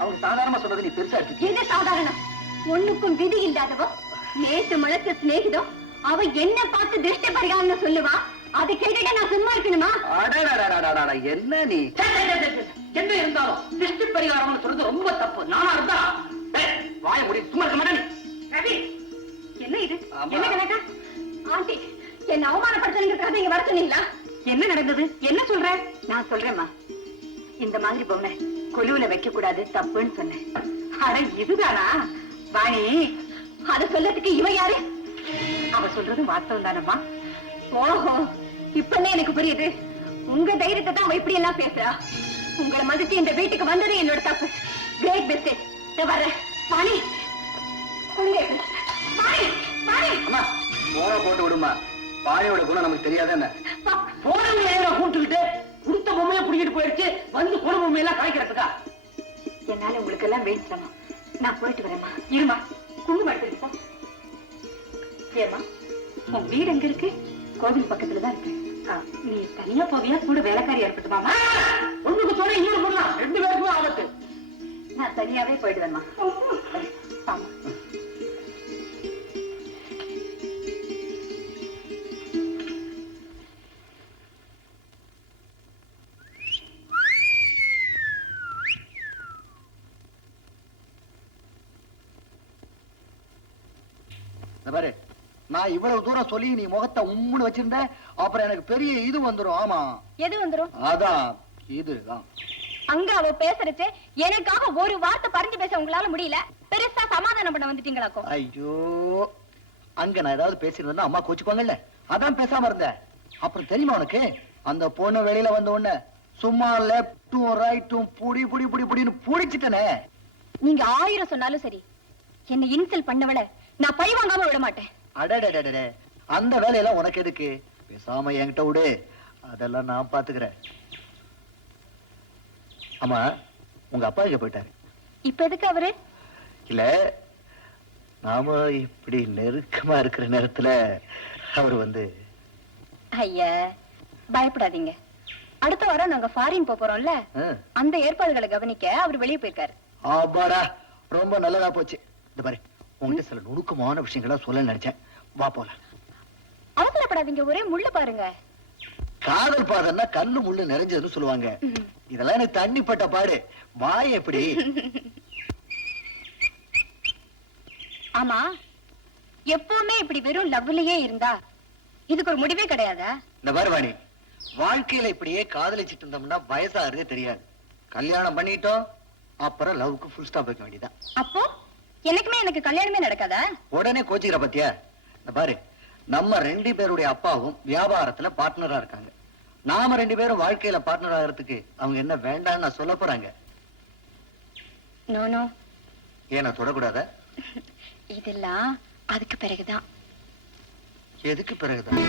அவங்க சாதாரணமா சொல்றது நீ பெருசா இருக்கு. எது சாதாரணம்? ஒண்ணுக்கும் விதி இல்லாதவோ நேற்று முளைச்ச சிநேகிதம் அவ என்ன பார்த்து திருஷ்டி பரிகாரம் சொல்லுவா. அதை கேட்டுட்டு நான் சும்மா இருக்கணுமா? என்ன நீ என்ன இருந்தாலும் திருஷ்டி பரிகாரம் சொல்றது ரொம்ப தப்பு. நானா இருந்தா வாய முடி சும்மா இருக்க மாட்டேன். ரவி, என்ன இது? என்ன கணக்கா? ஆண்டி, என்ன அவமானப்படுத்துறதுக்காக இங்க வர சொன்னீங்களா? என்ன நடந்தது? என்ன சொல்ற? நான் சொல்றேம்மா. இந்த மாதிரி பொம்மை கொலுவில வைக்க கூடாது, தப்புன்னு சொன்னேன். அட இதுதானா வாணி? அத சொல்லத்துக்கு இவ யாரு? அவ சொல்றது வாஸ்தவம் தானம்மா. ஓஹோ, இப்பன்னே எனக்கு புரியுது. உங்க தைரியத்தை தான் அவ இப்படி எல்லாம் பேசுறா. உங்களை மதிச்சு இந்த வீட்டுக்கு வந்தது என்னோட தப்பு. Great mistake. வர்ற வாணி, போட்டு விடுமா. பானையோட குணம் நமக்கு தெரியாத என்ன? கூட்டுக்கிட்டு கொடுத்த பொம்மையை புடிக்கிட்டு போயிடுச்சு, வந்து குண பொம்மையெல்லாம் கலைக்கிறதுக்கா? என்னால உங்களுக்கு எல்லாம் வேணும். நான் போயிட்டு வரேம்மா. இருமா, குங்குமம் எடுத்துருப்போம். ஏமா, உன் வீடு எங்க இருக்கு? கோவில் பக்கத்துலதான் இருக்கு. நீ தனியா போவியா, கூட வேலைக்காரி ஏற்பட்டுமாமா? ஒண்ணுக்கு சொன்ன இன்னொரு பொண்ணா, 2 பேருக்குமே ஆபத்து. நான் தனியாவே போயிடுவேன்மா. ஆமா. பாரு, நான் இவ்வளவு தூரம் சொல்லி நீ முகத்தை உம்முன்னு வச்சிருந்த, அப்புறம் எனக்கு பெரிய இது வந்துரும். ஆமா, எது வந்துரும்? அதான் இதுதான். அங்க அவ பேசுறச்சே எனக்காக ஒரு வார்த்தை பறிஞ்சு பேச உங்களால முடியல. பெருசா சமாதானம் பண்ண வந்துட்டீங்களாக்கோ? ஐயோ, அங்க நான் ஏதாவது பேசிருந்தேன்னா அம்மா கோச்சுக்குவாங்கல்ல, அதான் பேசாம இருந்தேன். அப்புறம் தெரியுமா உனக்கு, அந்த பொண்ணு வெளியில வந்த உடனே சும்மா லெப்டும் ரைட்டும் புடி புடி புடி புடின்னு புடிச்சிட்டனே. நீங்க 1000 சொன்னாலும் சரி, என்ன இன்சல்ட் பண்ணவள நான் பழி வாங்காம விட மாட்டேன். அடடடடே, அந்த வேலையெல்லாம் உனக்கு எதுக்கு? பேசாம என்கிட்ட விடு, அதெல்லாம் நான் பாத்துக்கிறேன். ஆமா, உங்க அப்பா இங்க போயிட்டாரு. இப்ப எதுக்கு அவரு? இல்ல, நாம இப்படி நெருக்கமா இருக்கிற நேரத்துல அவர் வந்து. ஐயா, பயப்படாதீங்க. அடுத்த வாரம் நாங்க ஃபாரின் போறோம்ல, அந்த ஏற்பாடுகளை கவனிக்க அவர் வெளியே போயிருக்காரு. ஆபாடா, ரொம்ப நல்லதா போச்சு. இந்த பாரு, உங்ககிட்ட சில நுணுக்கமான விஷயங்களா சொல்ல நினைச்சேன். வா போலாம். அவசரப்படாதீங்க, ஒரே முள்ள பாருங்க. காதல் பாதம்னா கல்லு முள்ளு நிறைஞ்சதுன்னு சொல்லுவாங்க. இதெல்லாம் எனக்கு தண்ணி பட்ட பாடு. வாய் எப்படி? ஆமா, எப்பவுமே இப்படி வெறும் லவ்லயே இருந்தா இதுக்கு ஒரு முடிவே கிடையாதா? இந்த வருவாணி, வாழ்க்கையில இப்படியே காதலிச்சிட்டு இருந்தோம்னா வயசாகிறதே தெரியாது. கல்யாணம் பண்ணிட்டோம், அப்புறம் லவ்க்கு ஃபுல் ஸ்டாப் வைக்க வேண்டியதான். அப்போ எனக்கு கல்யாணமே நடக்காதா? உடனே கோச்சிக்கிற பத்தியா? இந்த பாரு, நம்ம 2 பேருடைய அப்பாவும் வியாபாரத்துல பார்ட்னரா இருக்காங்க. நாம 2 பேரும் வாழ்க்கையில பார்ட்னர் ஆகிறதுக்கு அவங்க என்ன வேண்டாம்னு நான் சொல்ல போறாங்க. No no. ஏன் நான் தொடக்கூடாத? இதெல்லாம் அதுக்கு பிறகுதான். எதுக்கு பிறகுதான்?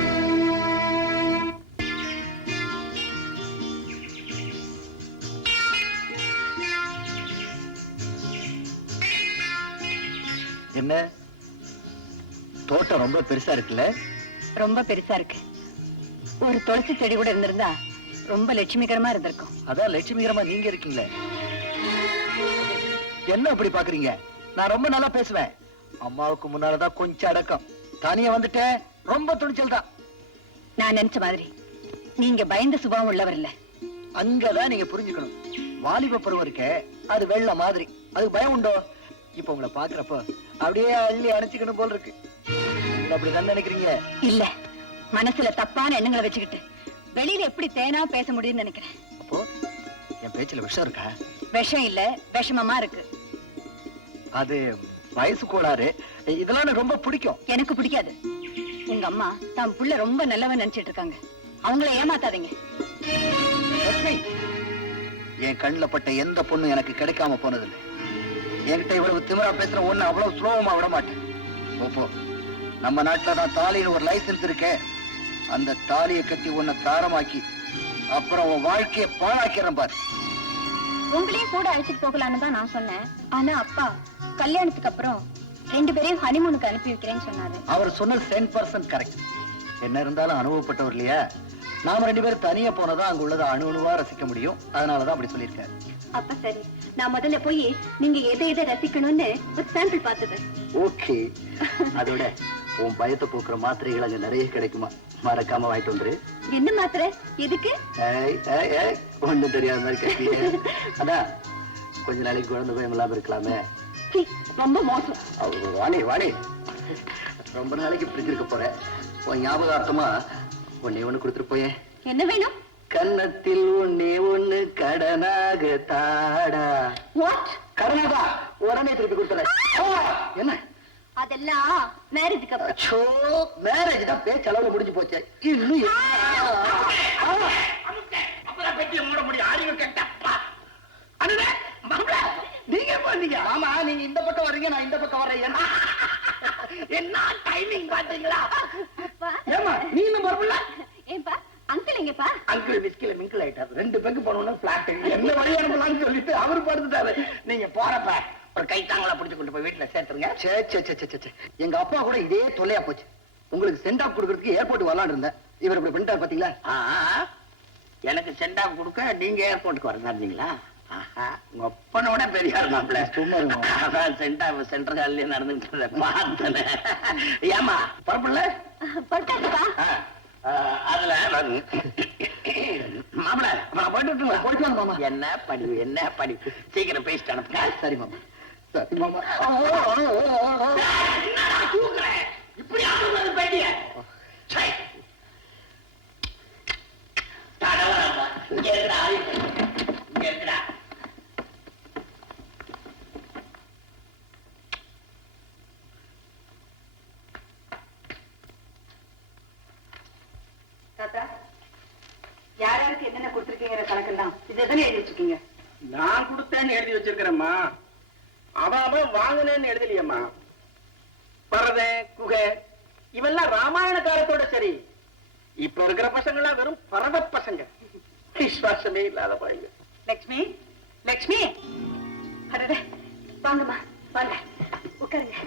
என்ன தோட்டம் ரொம்ப பெருசா இருக்குல்ல? ரொம்ப பெருசா இருக்கு. ஒரு துளசி செடி கூட இருந்திருந்தா ரொம்ப லட்சுமிகரமா இருந்திருக்கும். அதான் லட்சுமிகரமா நீங்க இருக்கீங்களே. என்ன அப்படி பாக்குறீங்க? நான் ரொம்ப நல்லா பேசுவேன். அம்மாவுக்கு முன்னாலதான் கொஞ்சம் அடக்கம். தனியா வந்துட்டேன், ரொம்ப துணிச்சல் தான். நான் நினைச்ச மாதிரி நீங்க பயந்த சுபாவம் உள்ளவர் இல்ல. அங்கதான் நீங்க புரிஞ்சுக்கணும். வாலிப பருவம் இருக்க, அது வெள்ள மாதிரி. அதுக்கு பயம் உண்டோ? இப்ப உங்களை பாக்குறப்ப அப்படியே அள்ளி அணைச்சிக்கணும் போல் இருக்கு. நீங்க அப்படிதான் நினைக்கிறீங்க? இல்ல, மனசுல தப்பான எண்ணங்களை வச்சுக்கிட்டு வெளியில எப்படி தேனா பேச முடியும்னு நினைக்கிறேன். அப்போ என் பேச்சுல விஷம் இருக்கா? விஷம் இல்ல, விஷமமா இருக்கு. அது வயசு கோளாறு. இதெல்லாம் எனக்கு ரொம்ப பிடிக்கும். எனக்கு பிடிக்காது. உங்க அம்மா தான் புள்ள ரொம்ப நல்லவன் நினைச்சிட்டு இருக்காங்க. அவங்கள ஏமாத்தாதீங்க. லட்சுமி, என் கண்ணுல பட்ட எந்த பொண்ணும் எனக்கு கிடைக்காம போனதில்லை. என்கிட்ட இவ்வளவு திமிரா பேசுற ஒண்ணு அவ்வளவு சுலபமா விட மாட்டேன். ஓப்போ, நம்ம நாட்டுல தான் தாலின்னு ஒரு லைசன்ஸ் இருக்கு. அந்த தாலியை கட்டி உன்னை தாரமாக்கி அப்புறம் உன் வாழ்க்கைய பாழாக்கிறேன் பாரு. உங்களையும் கூட அழைச்சிட்டு போகலான்னு தான் நான் சொன்னேன். ஆனா அப்பா கல்யாணத்துக்கு அப்புறம் 2 பேரையும் ஹனிமூனுக்கு அனுப்பி வைக்கிறேன்னு சொன்னாரு. அவர் சொன்னது 10% கரெக்ட். என்ன இருந்தாலும் அனுபவப்பட்டவர் இல்லையா? நாம 2 பேரும் தனியா போனதான் அங்க உள்ளதை அணுவா ரசிக்க முடியும். அதனாலதான் அப்படி சொல்லியிருக்காரு. அப்ப சரி, நான் முதல்ல போய் நீங்க எதை எதை ரசிக்கணும்னு ஒரு சாம்பிள் பார்த்தது. ஓகே. அதோட உன் பயத்தை போக்குற மாத்திரைகள் அங்க நிறைய கிடைக்குமா? மறக்காம வாங்கிட்டு வந்துரு. என்ன மாத்திரை? எதுக்கு? ஒண்ணும் தெரியாத மாதிரி கேட்கலையே. அதான் கொஞ்ச நாளைக்கு குழந்தை பயம் இல்லாம இருக்கலாமே. ரொம்ப மோசம். வாணி வாணி, ரொம்ப நாளைக்கு பிரிஞ்சிருக்க போறேன். உன் ஞாபகார்த்தமா ஒன்னே ஒண்ணு கொடுத்துட்டு போயேன். என்ன வேணும்? கன்னத்தில் ஒன்னே ஒண்ணு கடனாக தாடா. வாட்? கடனாகா? உடனே திருப்பி கொடுத்துறேன். என்ன? அதெல்லாம் மேரேஜுக்கு அப்புறம். மேரேஜ் தான் பேச்சளவுல முடிஞ்சு போச்சு. இன்னும் அப்பதான் பெட்டியை மூட முடியும். அறிவு கெட்டப்பா. அனுவே, மாப்பிள, நீங்க போனீங்க. ஆமா, நீங்க இந்த பக்கம் வர்றீங்க, நான் இந்த பக்கம் வர்றேன். என்ன டைமிங் பாத்தீங்களா? அப்பா, ஏமா நீ இன்னும் வரல? ஏன்பா அங்கிள் எங்கப்பா? அங்கிள் விஸ்கில மிங்கிள் ஆயிட்டாரு. 2 பெங்கு போனோம்னா பிளாட் என்ன வழி அனுப்பலாம்னு சொல்லிட்டு அவரு படுத்துட்டாரு. நீங்க போறப்ப ஒரு கைத்தாங்களா பிடிச்சு கொண்டு போய் வீட்டுல சேர்த்துருங்க. சே, எங்க அப்பா கூட இதே தொல்லையா போச்சு. உங்களுக்கு சென்ட் ஆஃப் கொடுக்கறதுக்கு ஏர்போர்ட் வரலான்னு இருந்தேன். இவர் இப்படி பண்ணிட்டாரு பாத்தீங்களா? எனக்கு சென்ட் ஆஃப் கொடுக்க நீங்க ஏர்போர்ட்டுக்கு வரீங்களா? உங்க அப்பனோட பெரியார் மாப்பிள்ள. சென்ட் ஆஃப் சென்ட்ரல் காலிலே நடந்துட்டு பார்த்தேன். ஏமா பரப்புல பட்டாச்சுப்பா. அதுல மாப்பிள போயிட்டு வாங்க மாமா. என்ன படிப்பு சீக்கிரம் பேசிட்டு அனுப்புங்க. சரி மாமா, சரி மாமா. இப்படி ஆகுறது பேட்டிய இங்க இருக்கடா. தாத்தா, யாராருக்கு என்னென்ன கொடுத்துருக்கீங்கிற கணக்கெல்லாம் இதுதானே எழுதி வச்சிருக்கீங்க? நான் கொடுத்தேன்னு எழுதி வச்சிருக்கிறேம்மா. அவன் வாங்கினேன்னு எழுதலையம்மா. பரதை குகை இவெல்லாம் ராமாயண காலத்தோட சரி. இப்ப இருக்கிற பசங்க எல்லாம் வெறும் பரத பசங்க, விசுவாசமே இல்லாத பழங்க. லட்சுமி, லட்சுமி, அடடே, வாங்கம்மா வாங்க, உட்காருங்க.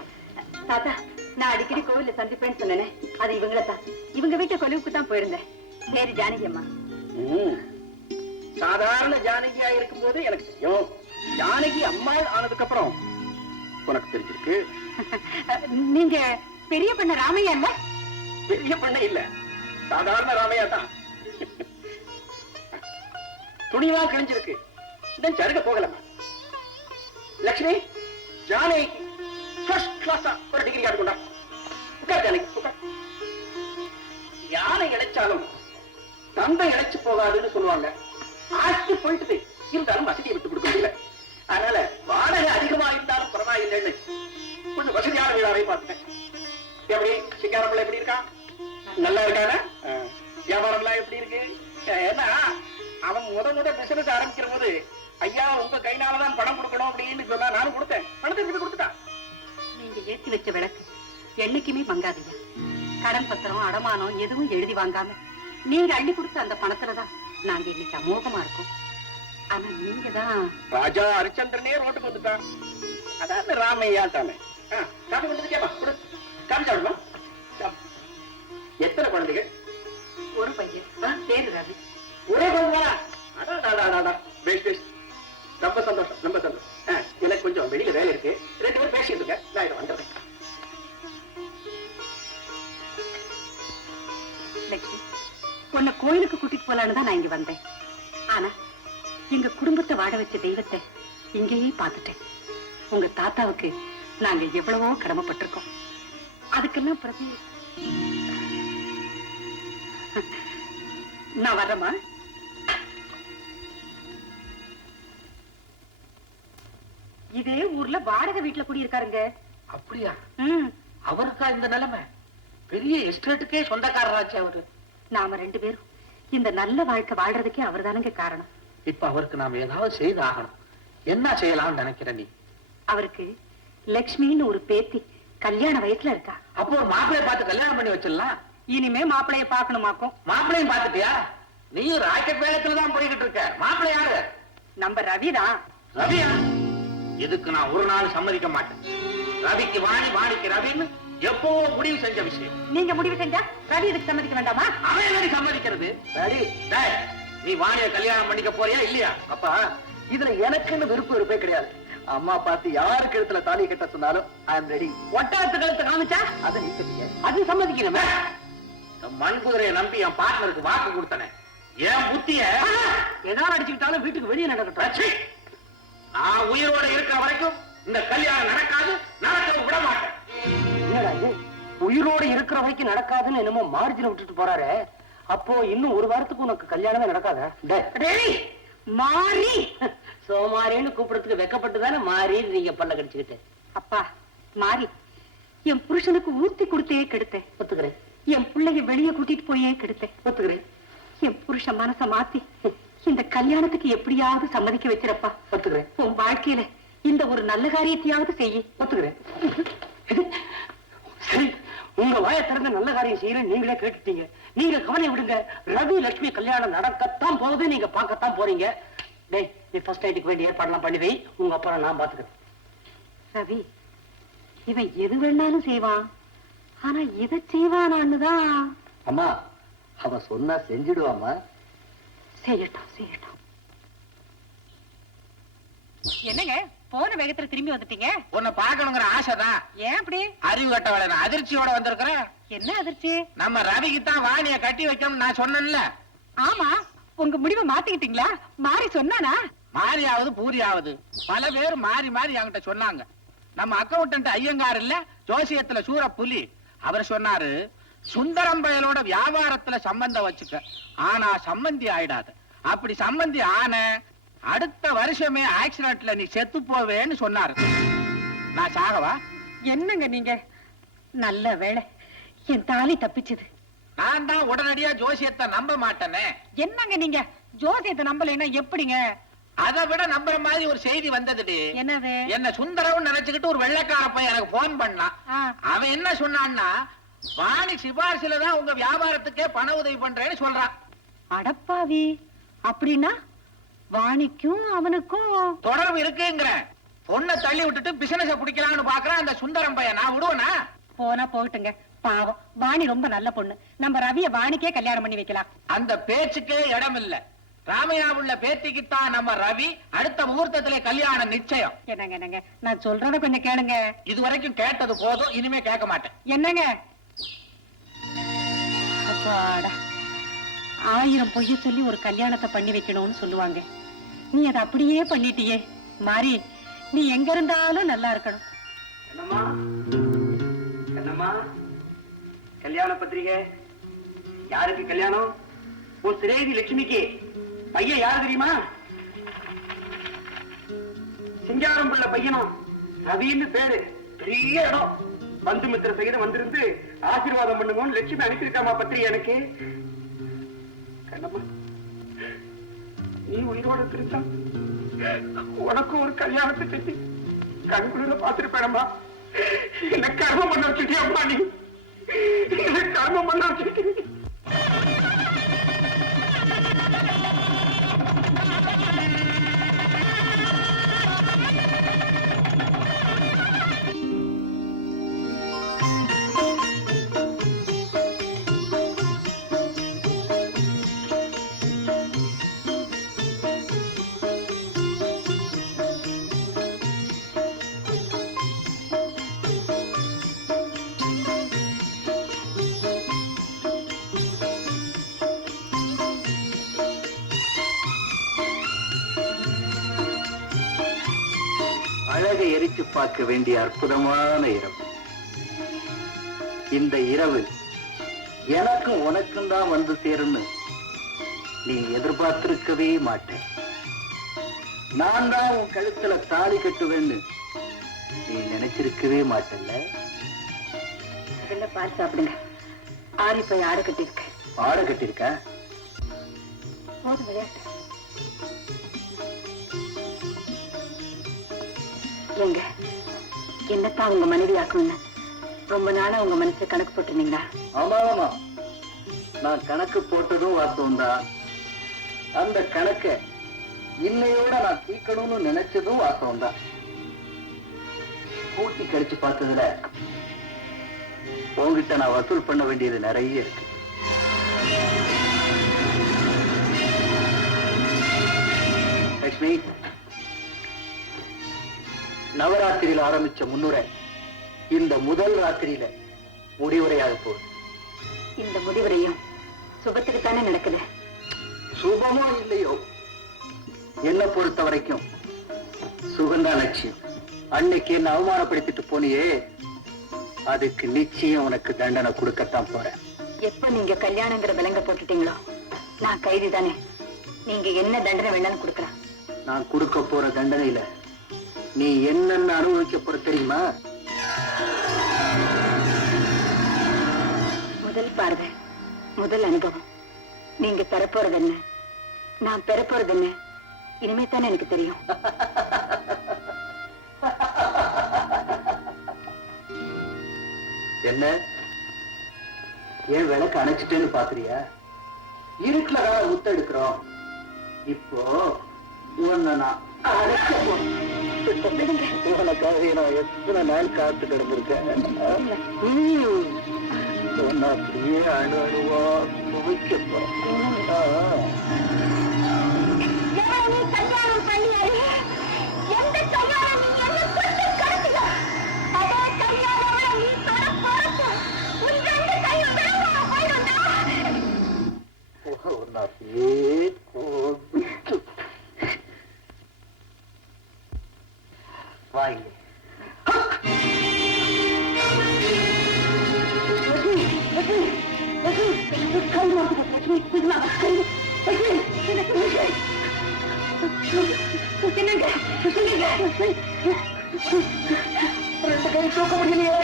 தாத்தா, நான் அடிக்கடி கோவில்ல சந்திப்பேன்னு சொன்னேனே, அது இவங்கள தான். இவங்க வீட்டு கொலுவுக்கு தான் போயிருந்தேன். பேரு ஜானகி அம்மா. சாதாரண ஜானகியா இருக்கும் போது எனக்கு தெரியும். ஜானகி அம்மாள் ஆனதுக்கு அப்புறம் உனக்கு தெரிஞ்சிருக்கு. நீங்க பெரிய பண்ண ராமையா இல்ல? பெரிய பண்ண இல்ல, சாதாரண ராமையா தான். துணிதான் கிழிஞ்சிருக்கு, இதன் சருக போகலாமா? லட்சுமி, ஜானகி ஃபர்ஸ்ட் கிளாஸா ஒரு டிகிரி காட்டுக்கொண்டா. உட்கார் ஜானகி, உட்கார். யானை இழைச்சாலும் தந்தை இழைச்சு போகாதுன்னு சொல்லுவாங்க. ஆஸ்தி போயிட்டு இருந்தாலும் வசதியை விட்டு கொடுக்க முடியல. அதனால வாடகை அதிகமா இருந்தாலும் பரவாயில்லைன்னு கொஞ்சம் வசதியான வீடாவை பார்த்தேன். எப்படி சிக்காரப்பிள்ளை எப்படி இருக்கா? நல்லா இருக்கானே? வியாபாரம் எல்லாம் எப்படி இருக்கு? ஏன்னா அவன் முத பிசினஸ் ஆரம்பிக்கிற போது ஐயா உங்க கைனாலதான் பணம் கொடுக்கணும் அப்படின்னு சொன்னா நானும் கொடுத்தேன். பணத்தை கொடுத்துட்டான். நீங்க ஏற்றி வச்ச விளக்கு என்னைக்குமே மங்காதீங்க. கடன் பத்திரம் அடமானம் எதுவும் எழுதி வாங்காம நீங்க அள்ளி கொடுத்த அந்த பணத்துலதான் நாங்க இன்னைக்கு அமோகமா இருக்கோம். ஆனா நீங்க தான் ராஜா ஹரிச்சந்திரனே ரோட்டுக்கு வந்துட்டான். அதாவது ராமையா தானே. காப்பி வந்து கேப்பா கொடு, காப்பி சாப்பிடுமா? எத்தனை குழந்தைகள்? ஒரு பையன், பேரு ரவி. ஒரே குழந்தைங்களா? பேஸ் பேஸ், ரொம்ப சந்தோஷம், ரொம்ப சந்தோஷம். எனக்கு கொஞ்சம் வெளியில வேலை இருக்கு, 2 பேரும் பேசிட்டு இருக்க, நான் இதை வந்துடுறேன். லட்சுமி, உன்னை கோயிலுக்கு கூட்டிட்டு போலான்னு தான் நான் இங்க வந்தேன். ஆனா எங்க குடும்பத்தை வாழ வச்ச தெய்வத்தை இங்கேயே பார்த்துட்டேன். உங்க தாத்தாவுக்கு நாங்க எவ்வளவோ கடமைப்பட்டிருக்கோம். அதுக்கெல்லாம் பிரதி நான் வர்றேம்மா. இதே ஊர்ல வாடகை வீட்டுல குடியிருக்காருங்க. அப்படியா? அவருக்கா இந்த நிலைமை? பெரிய எஸ்டேட்டுக்கே சொந்தக்காரராச்சு அவரு. நாம 2 பேரும் இந்த நல்ல வாழ்க்கை வாழ்றதுக்கே அவர் தானுங்க காரணம். இப்ப அவருக்கு நாம ஏதாவது செய்து ஆகணும். என்ன செய்யலாம்னு நினைக்கிற நீ? அவருக்கு லட்சுமின்னு ஒரு பேத்தி கல்யாண வயசுல இருக்கா. அப்போ ஒரு மாப்பிளைய பார்த்து கல்யாணம் பண்ணி வச்சிடலாம். இனிமே மாப்பிளைய பாக்கணுமாக்கும். மாப்பிளையும் பார்த்துட்டியா? நீயும் ராக்கெட் வேகத்துலதான் போய்கிட்டு இருக்க. மாப்பிள்ளை யாரு? நம்ம ரவிதான். ரவியா? இதுக்கு நான் ஒரு நாள் சம்மதிக்க மாட்டேன். ரவிக்கு வாணி, வாணிக்கு ரவின்னு எப்போ முடிவு செஞ்ச விஷயம். நீங்க முடிவு செஞ்சா ரவி இதுக்கு சம்மதிக்க வேண்டாமா? அவன் எப்படி சம்மதிக்கிறது? நீ வாணிய கல்யாணம் பண்ணிக்க போறியா இல்லையா? அப்பா, இதுல எனக்குன்னு விருப்பம் இருப்பே கிடையாது. அம்மா பார்த்து யாரு கழுத்துல தாலி கட்ட சொன்னாலும் ஐ அம் ரெடி. ஒட்டகத்து கழுத்தை காமிச்சா அதை நீ சொல்லிய, அது சம்மதிக்கணுமே. மண் குதிரையை நம்பி என் பார்ட்னருக்கு வாக்கு கொடுத்தனே. என் புத்திய ஏதாவது அடிச்சுக்கிட்டாலும் வீட்டுக்கு வெளியே நடக்கட்டும். நான் உயிரோட இருக்கிற வரைக்கும் இந்த கல்யாணம் நடக்காது, நடக்க விட மாட்டேன். உயிரோட இருக்கிற வரைக்கும் நடக்காதுன்னு என்னமோ மார்ஜின விட்டுட்டு போறாரு. அப்போ இன்னும் 1 வாரத்துக்கு உனக்கு கல்யாணமே நடக்காத? மாறி சோமாரின்னு கூப்பிடறதுக்கு வெக்கப்பட்டு தானே மாறி நீங்க பல்ல கடிச்சுக்கிட்டு. அப்பா, மாறி என் புருஷனுக்கு ஊத்தி கொடுத்தே கெடுத்தேன். ஒத்துக்கிறேன். என் பிள்ளைய வெளியே கூட்டிட்டு போயே கெடுத்தேன். ஒத்துக்கிறேன். என் புருஷன் மனச மாத்தி இந்த கல்யாணத்துக்கு எப்படியாவது சம்மதிக்க வச்சிருப்பா. ஒத்துக்கிறேன். உன் வாழ்க்கையில இந்த ஒரு நல்ல காரியத்தையாவது செய்ய. ஒத்துக்கிறேன். சரி, உங்க வாயை திறந்த நல்ல காரியம் செய்யறேன் நீங்களே கேட்டுட்டீங்க. நீங்க கவலை விடுங்க. ரவி லட்சுமி கல்யாணம் நடக்கத்தான் போகுது, நீங்க பார்க்கத்தான் போறீங்க. டேய், நீ ஃபர்ஸ்ட் நைட்டுக்கு வேண்டிய ஏற்பாடுலாம் பண்ணி வை. உங்க அப்புறம் நான் பாத்துக்கிறேன். ரவி இவன் எது வேணாலும் செய்வான், ஆனா இதை செய்வானான்னுதான். அம்மா, அவ சொன்னா செஞ்சிடுவாமா? செய்யட்டும் செய்யட்டும். என்னங்க போன வேகத்துல திரும்பி வந்துட்டீங்க? உன்னை பார்க்கணுங்கிற ஆசைதான். ஏன் அப்படி? அறிவு கட்ட வேலை, அதிர்ச்சியோட வந்திருக்கிறேன். என்ன அதிர்ச்சி? நம்ம ரவிக்கு தான் வாணிய கட்டி வைக்கணும்னு நான் சொன்னேன்ல. ஆமா, உங்க முடிவை மாத்திக்கிட்டீங்களா? மாறி சொன்னானா? மாறியாவது பூரியாவது பல பேர் மாறி மாறி என்கிட்ட சொன்னாங்க. நம்ம அக்கௌண்டன்ட் ஐயங்கார் இல்ல, ஜோசியத்துல சூர புலி, அவர் சொன்னாரு, சுந்தரம் பயலோட வியாபாரத்துல சம்பந்தம் வச்சுக்க, ஆனா சம்பந்தி ஆயிடாது. அப்படி சம்பந்தி ஆன அடுத்த வருஷமே ஆக்சிடென்ட்ல நீ செத்து போவேன்னு சொன்னாரு. நான் சாகவா? என்னங்க நீங்க? நல்ல வேளை என் தாலி தப்பிச்சது. நான் தான் உடனடியா ஜோசியத்தை நம்ப மாட்டேனே. என்னங்க நீங்க ஜோசியத்தை நம்பலைன்னா எப்படிங்க? அதை விட நம்புற மாதிரி ஒரு செய்தி வந்ததுடி. என்னது? என்ன சுந்தரம் நினைச்சுக்கிட்டு ஒரு வெள்ளைக்கார பையன் எனக்கு போன் பண்ணான். அவன் என்ன சொன்னான்னா, வாணி சிபாரிசுல தான் உங்க வியாபாரத்துக்கே பண உதவி பண்றேன்னு சொல்றான். அடப்பாவி, அப்படின்னா வாணிக்கும் அவனுக்கும் தொடர்பு இருக்குங்கிற. பொண்ணை தள்ளி விட்டுட்டு பிசினஸ் பிடிக்கலாம்னு பாக்குறான் அந்த சுந்தரம் பையன். நான் விடுவேனா? போனா போகட்டுங்க, பாவம். வாணி ரொம்ப நல்ல பொண்ணு. நம்ம ரவிய வாணிக்கே கல்யாணம் பண்ணி வைக்கலாம். அந்த பேச்சுக்கே இடம் இல்ல. ராமையா உள்ள பேத்திக்குத்தான் நம்ம ரவி அடுத்த முகூர்த்தத்திலே கல்யாணம் நிச்சயம். என்னங்க நான் சொல்றத கொஞ்சம் கேளுங்க. இதுவரைக்கும் கேட்டது போதும், இனிமே கேட்க மாட்டேன். என்னங்க? அப்பாடா, 1000 பொய்ய சொல்லி ஒரு கல்யாணத்தை பண்ணி வைக்கணும்னு சொல்லுவாங்க. நீ அதை அப்படியே பண்ணிட்டியே. மாறி, நீ எங்க இருந்தாலும் நல்லா இருக்கணும். என்னம்மா என்னம்மா, கல்யாண பத்திரிகை யாருக்கு கல்யாணம்? உன் சிரேதி லட்சுமிக்கு. பையன் யாரு தெரியுமா? சிங்காரம் பிள்ளை பையனா, ரவின்னு பேரு. பெரிய இடம். பந்து மித்திர சகிதம் வந்திருந்து ஆசீர்வாதம் பண்ணுங்கன்னு லட்சுமி அனுப்பியிருக்காமா பத்திரிகை எனக்கு. கண்ணம்மா, நீ உயிரோட திருத்தா உனக்கும் ஒரு கல்யாணத்தை செஞ்சு கண்குளிர பாத்துருப்பேனம்மா. என்ன கர்மம் பண்ண வச்சுட்டியம்மா நீ. என்ன கர்மம் பண்ண வச்சுட்டு. அழகை எரிச்சு பார்க்க வேண்டிய அற்புதமான இரவு. இந்த இரவு எனக்கும் உனக்கும் தான் வந்து சேரும்னு நீ எதிர்பார்த்திருக்கவே மாட்டேன். நான் தான் உன் கழுத்துல தாலி கட்டுவேன்னு நீ நினைச்சிருக்கவே மாட்டல்ல. அதெல்லாம் பார்த்து சாப்பிடுங்க. ஆரி போய் ஆடை கட்டிருக்க. ஆடை கட்டிருக்க? போதும் விளையாட்டு. ஏங்க, என்னத்தான் உங்க மனைவி ஆக்கணும்னு ரொம்ப நாளா உங்க மனசு கணக்கு போட்டிருந்தீங்களா? ஆமா ஆமா, நான் கணக்கு போட்டதும் வாஸ்தவம் தான். அந்த கணக்க இன்னையோட நான் தீக்கணும்னு நினைச்சதும் வாஸ்தவம் தான். கூட்டி கழிச்சு பார்த்ததுல உங்ககிட்ட நான் வசூல் பண்ண வேண்டியது நிறைய இருக்கு. லட்சுமி, நவராத்திரியில் ஆரம்பிச்ச முன்னுரை இந்த முதல் ராத்திரியில முடிவுரையாக போகுது. இந்த முடிவுரையும் சுபத்துக்குத்தானே நடக்குது. சுபமோ இல்லையோ, என்ன பொறுத்த வரைக்கும் சுகந்தா லட்சியம். அன்னைக்கு என்ன அவமானப்படுத்திட்டு போனியே, அதுக்கு நிச்சயம் உனக்கு தண்டனை கொடுக்கத்தான் போறேன். எப்ப நீங்க கல்யாணங்கிற விலங்க போட்டுட்டீங்களோ, நான் கைதி தானே. நீங்க என்ன தண்டனை வேணாலும் கொடுக்கலாம். நான் கொடுக்க போற தண்டனையில நீ என்னென்ன அனுபவிக்க போற தெரியுமா? முதல் பார்வை, முதல் அனுபவம். நீங்க பெறப்போறது என்ன, நான் பெறப்போறது என்ன, இனிமே தானே எனக்கு தெரியும். என்ன, ஏன் விளக்கு அணைச்சிட்டேன்னு பாக்குறியா? இருட்டுல ஊத்த எடுக்கிறோம். இப்போ உன்னை நான் அழைக்க போறேன். உனக்காக நான் எத்தனை நாள் காத்து கிடந்திருக்கேன். உன்னை அப்படியே அணு அணுவா துவைக்க போறேன். கல்யாணம் பண்ணியாரு. எந்த கல்யாணம் நீ என்ன கொண்டு கடத்திக்க. அதே கல்யாணம் நீ தொட போறப்போ உன் ரெண்டு கையும் விளங்காம போயிடும்டா. உன்னை அப்படியே கொதிச்சு வாங்க. ரெண்டு கை தூக்க முடியலையே.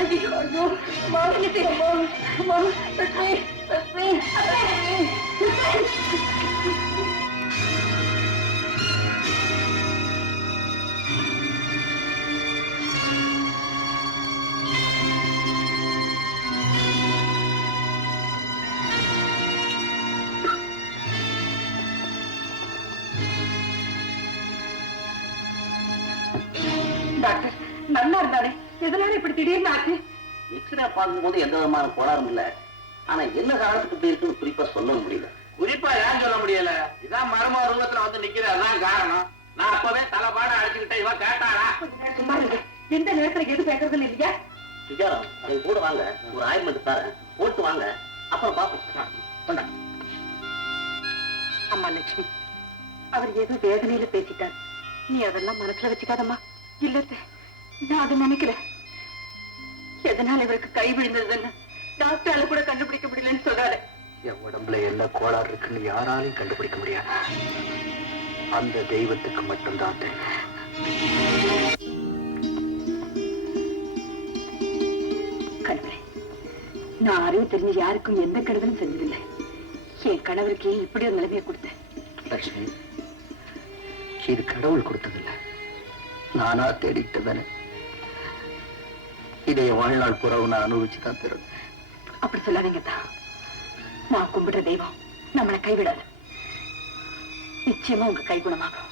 டாக்டர் நல்லா இருந்தாரு, எதனால இப்படி திடீர்னு ஆச்சு? எக்ஸ்ரே பார்க்கும்போது எந்த விதமான கோளாறும் இல்ல. ஆனா என்ன காரணத்துக்கு இப்படி இருக்குன்னு குறிப்பா சொல்ல முடியல. குறிப்பா ஏன் சொல்ல முடியல? இதான் மர்ம ரூபத்துல வந்து நிக்கிறதான் காரணம். நான் அப்பவே தலைப்பாட அடிச்சுக்கிட்டேன். இவன் கேட்டாரா? சும்மா இருக்கு. எந்த நேரத்துல எது பேசுறதுன்னு இல்லையா? சுஜாரம், நீ கூட வாங்க, ஒரு ஆயில்மெண்ட் தரேன், போட்டு வாங்க, அப்புறம் பாப்போம். அம்மா லட்சுமி, அவர் ஏதோ வேதனையில பேசிட்டார். நீ அதெல்லாம் மனசுல வச்சுக்காதம்மா. இல்ல நான் அதை நினைக்கல. எதனால இவருக்கு கை விழுந்ததுன்னு டாக்டரால கூட கண்டுபிடிக்க முடியலன்னு சொல்றாரு. என் உடம்புல என்ன கோளாறு இருக்குன்னு யாராலையும் கண்டுபிடிக்க முடியாது. அந்த தெய்வத்துக்கு மட்டும்தான் தெரியும். கடவுளே, நான் அறிவு தெரிஞ்சு யாருக்கும் எந்த கெடுதலும் செஞ்சதில்லை. என் கணவருக்கு இப்படி ஒரு நிலைமையை கொடுத்தேன். லட்சுமி, இது கடவுள் கொடுத்ததில்லை, நானா தேடிட்டு தானே. இதை வாழ்நாள் புறவு நான் அனுபவிச்சுதான் தரும். அப்படி சொல்லாதீங்க தான். நான் கும்பிடுற தெய்வம் நம்மளை கைவிடாது. நிச்சயமா உங்க கை குணமாகும்.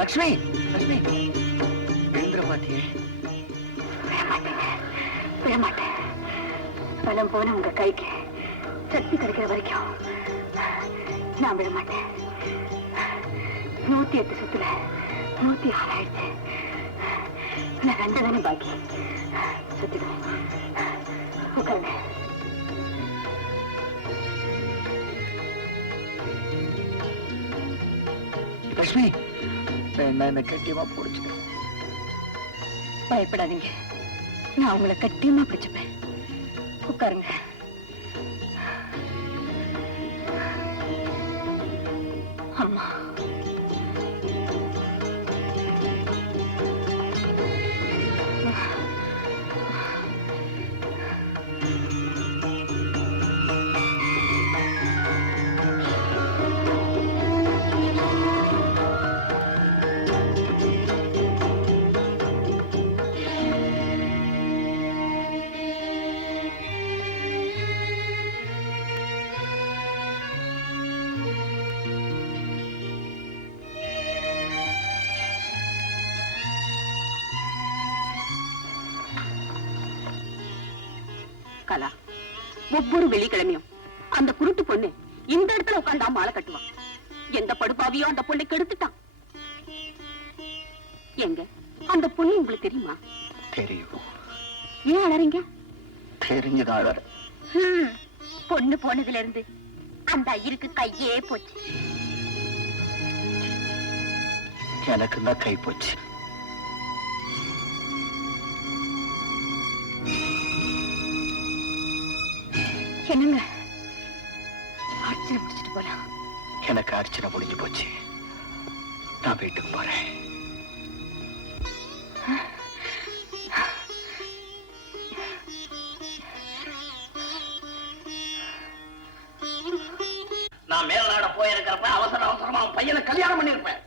லட்சுமி, லட்சுமி, எழுந்திர பாத்தியே. விடமாட்டேன். பலம் போன உங்க கைக்கு சக்தி கிடைக்கிற வரைக்கும் நான் விடமாட்டேன். 108 சுத்துல 106 ஆயிடுச்சு. நான் 2 தானே பாக்கி. சுத்திடுவேன். உட்காருங்க. லட்சுமி, என்ன கட்டியமா பிடிச்சிக்கிறேன். பயப்படாதீங்க, நான் உங்களை கட்டியமா பிடிச்சுப்பேன். உட்காருங்க. அம்மா, கலா, ஒவ்வொரு வெள்ளிக்கிழமையும் அந்த குருட்டு பொண்ணு இந்த இடத்துல உட்கார்ந்தா மாலை கட்டுவான். எந்த படுபாவியோ அந்த பொண்ணை கெடுத்துட்டான். எங்க அந்த பொண்ணு உங்களுக்கு தெரியுமா? தெரியும். ஏன் அழறீங்க? தெரிஞ்சுதான் அழற. பொண்ணு போனதுல இருந்து அந்த ஐயருக்கு கையே போச்சு. எனக்கு தான் கை போச்சு. என்னங்க அர்ச்சனை பிடிச்சிட்டு போலாம். எனக்கு அர்ச்சனை முடிஞ்சு போச்சு. நான் வீட்டுக்கு போறேன். நான் மேல்நாட போயிருக்கிறப்ப அவசரமா பையனை கல்யாணம் பண்ணிருப்பேன்.